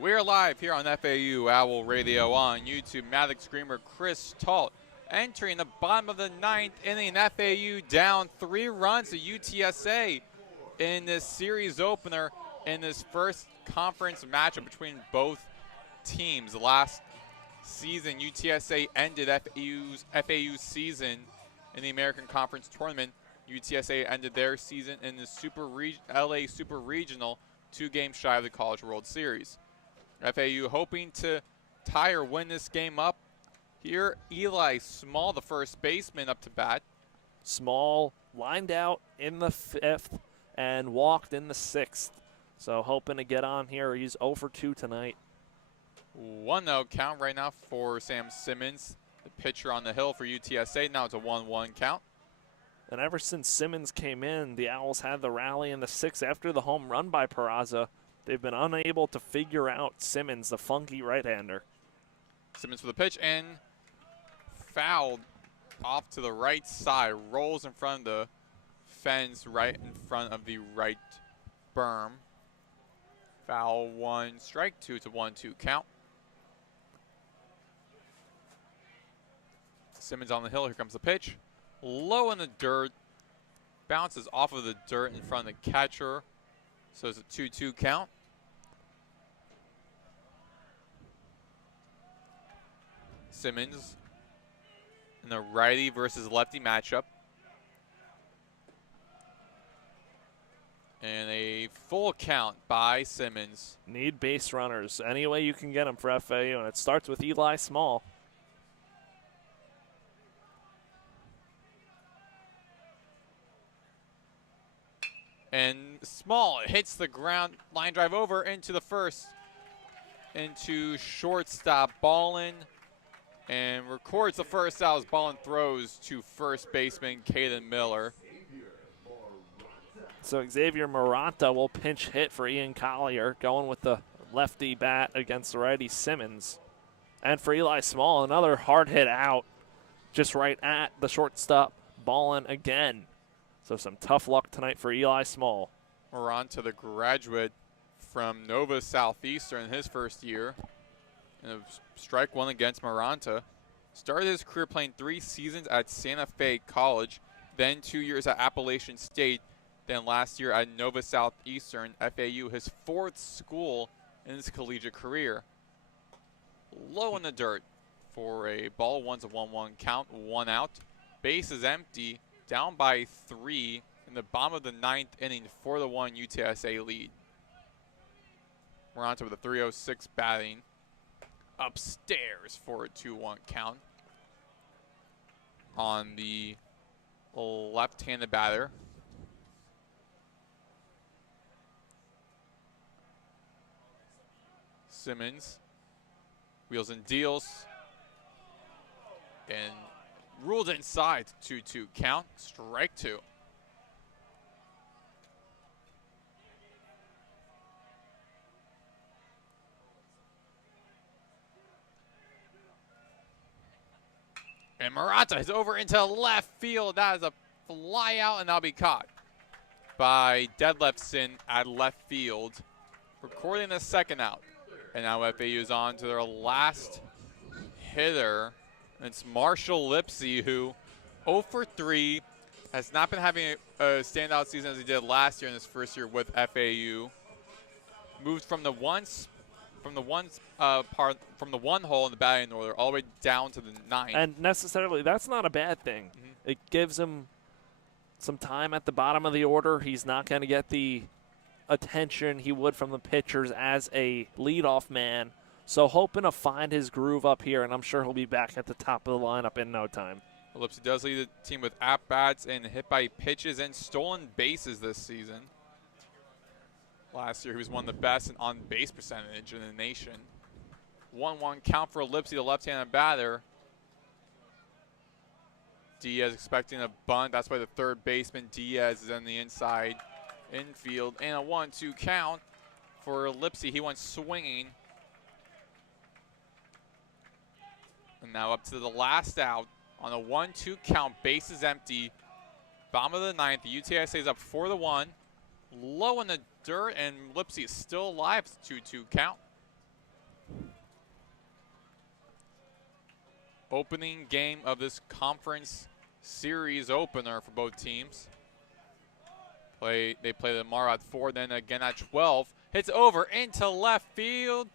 We're live here on FAU Owl Radio on YouTube. Maddox, Greenberg, Chris Talt entering the bottom of the ninth inning. FAU down 3 runs to UTSA in this series opener in this first conference matchup between both teams. Last season, UTSA ended FAU's season in the American Conference Tournament. UTSA ended their season in the LA Super Regional, 2 games shy of the College World Series. FAU hoping to tie or win this game up. Here, Eli Small, the first baseman, up to bat. Small lined out in the 5th and walked in the 6th. So hoping to get on here. He's 0 for 2 tonight. 1-0 count right now for Sam Simmons, the pitcher on the hill for UTSA. Now it's a 1-1 count. And ever since Simmons came in, the Owls had the rally in the 6th after the home run by Peraza. They've been unable to figure out Simmons, the funky right-hander. Simmons for the pitch and fouled off to the right side. Rolls in front of the fence right in front of the right berm. Foul 1, strike 2. It's a 1-2 count. Simmons on the hill. Here comes the pitch. Low in the dirt. Bounces off of the dirt in front of the catcher. So it's a 2-2 count. Simmons in the righty versus lefty matchup. And a full count by Simmons. Need base runners any way you can get them for FAU, and it starts with Eli Small. And Small hits the ground, line drive over into the first, into shortstop Ballin, and records the first out as Ballin throws to first baseman Caden Miller. So Xavier Maranta will pinch hit for Ian Collier, going with the lefty bat against the righty Simmons. And for Eli Small, another hard hit out, just right at the shortstop, balling again. So some tough luck tonight for Eli Small. We're on to the graduate from Nova Southeastern in his first year. And a strike one against Maranta. Started his career playing 3 seasons at Santa Fe College, then 2 years at Appalachian State, then last year at Nova Southeastern, FAU, his 4th school in his collegiate career. Low in the dirt for a ball, 1-1 count, 1 out. Base is empty, down by 3 in the bottom of the 9th inning, 4-1 UTSA lead. We're on to the 3:06 batting. Upstairs for a 2-1 count on the left-handed batter. Simmons wheels and deals and ruled inside. 2-2 count, strike 2. And Maranta is over into left field. That is a fly out, and that'll be caught by Dead Leftson at left field, recording the 2nd out. And now FAU is on to their last hitter. And it's Marshall Lipsy, who 0 for 3, has not been having a standout season as he did last year in his first year with FAU. Moved from the one hole in the batting order all the way down to the 9th. And necessarily, that's not a bad thing. It gives him some time at the bottom of the order. He's not going to get the attention he would from the pitchers as a leadoff man. So hoping to find his groove up here, and I'm sure he'll be back at the top of the lineup in no time. Lipsy does lead the team with at-bats and hit by pitches and stolen bases this season. Last year, he was one of the best in on-base percentage in the nation. 1-1 count for Lipsy, the left-handed batter. Diaz expecting a bunt. That's why the 3rd baseman, Diaz, is on the inside infield. And a 1-2 count for Lipsy. He went swinging. And now up to the last out on a 1-2 count. Bases empty. Bottom of the 9th. The UTSA is up 4-1. Low in the dirt, and Lipsy is still alive. It's a 2-2 count. Opening game of this conference series opener for both teams. They play tomorrow at 4, then again at 12. Hits over into left field,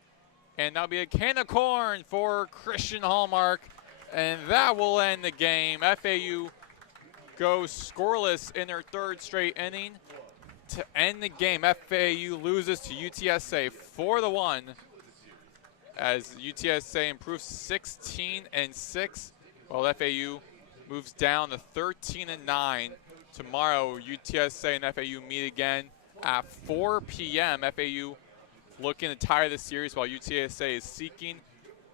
and that'll be a can of corn for Christian Hallmark, and that will end the game. FAU goes scoreless in their 3rd straight inning. To end the game, FAU loses to UTSA 4-1 as UTSA improves 16-6, while FAU moves down to 13-9. Tomorrow, UTSA and FAU meet again at 4 p.m. FAU looking to tie the series, while UTSA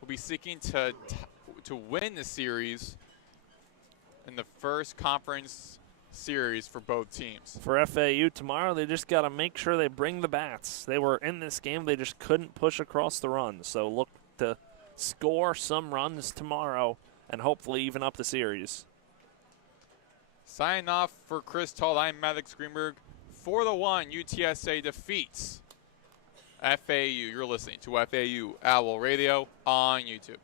will be seeking to win the series in the first conference series for both teams. For FAU tomorrow, they just got to make sure they bring the bats. They were in this game. They just couldn't push across the runs. So look to score some runs tomorrow and hopefully even up the series. Signing off for Chris Talt, I'm Maddox Greenberg. 4-1, UTSA defeats FAU. You're listening to FAU Owl Radio on YouTube.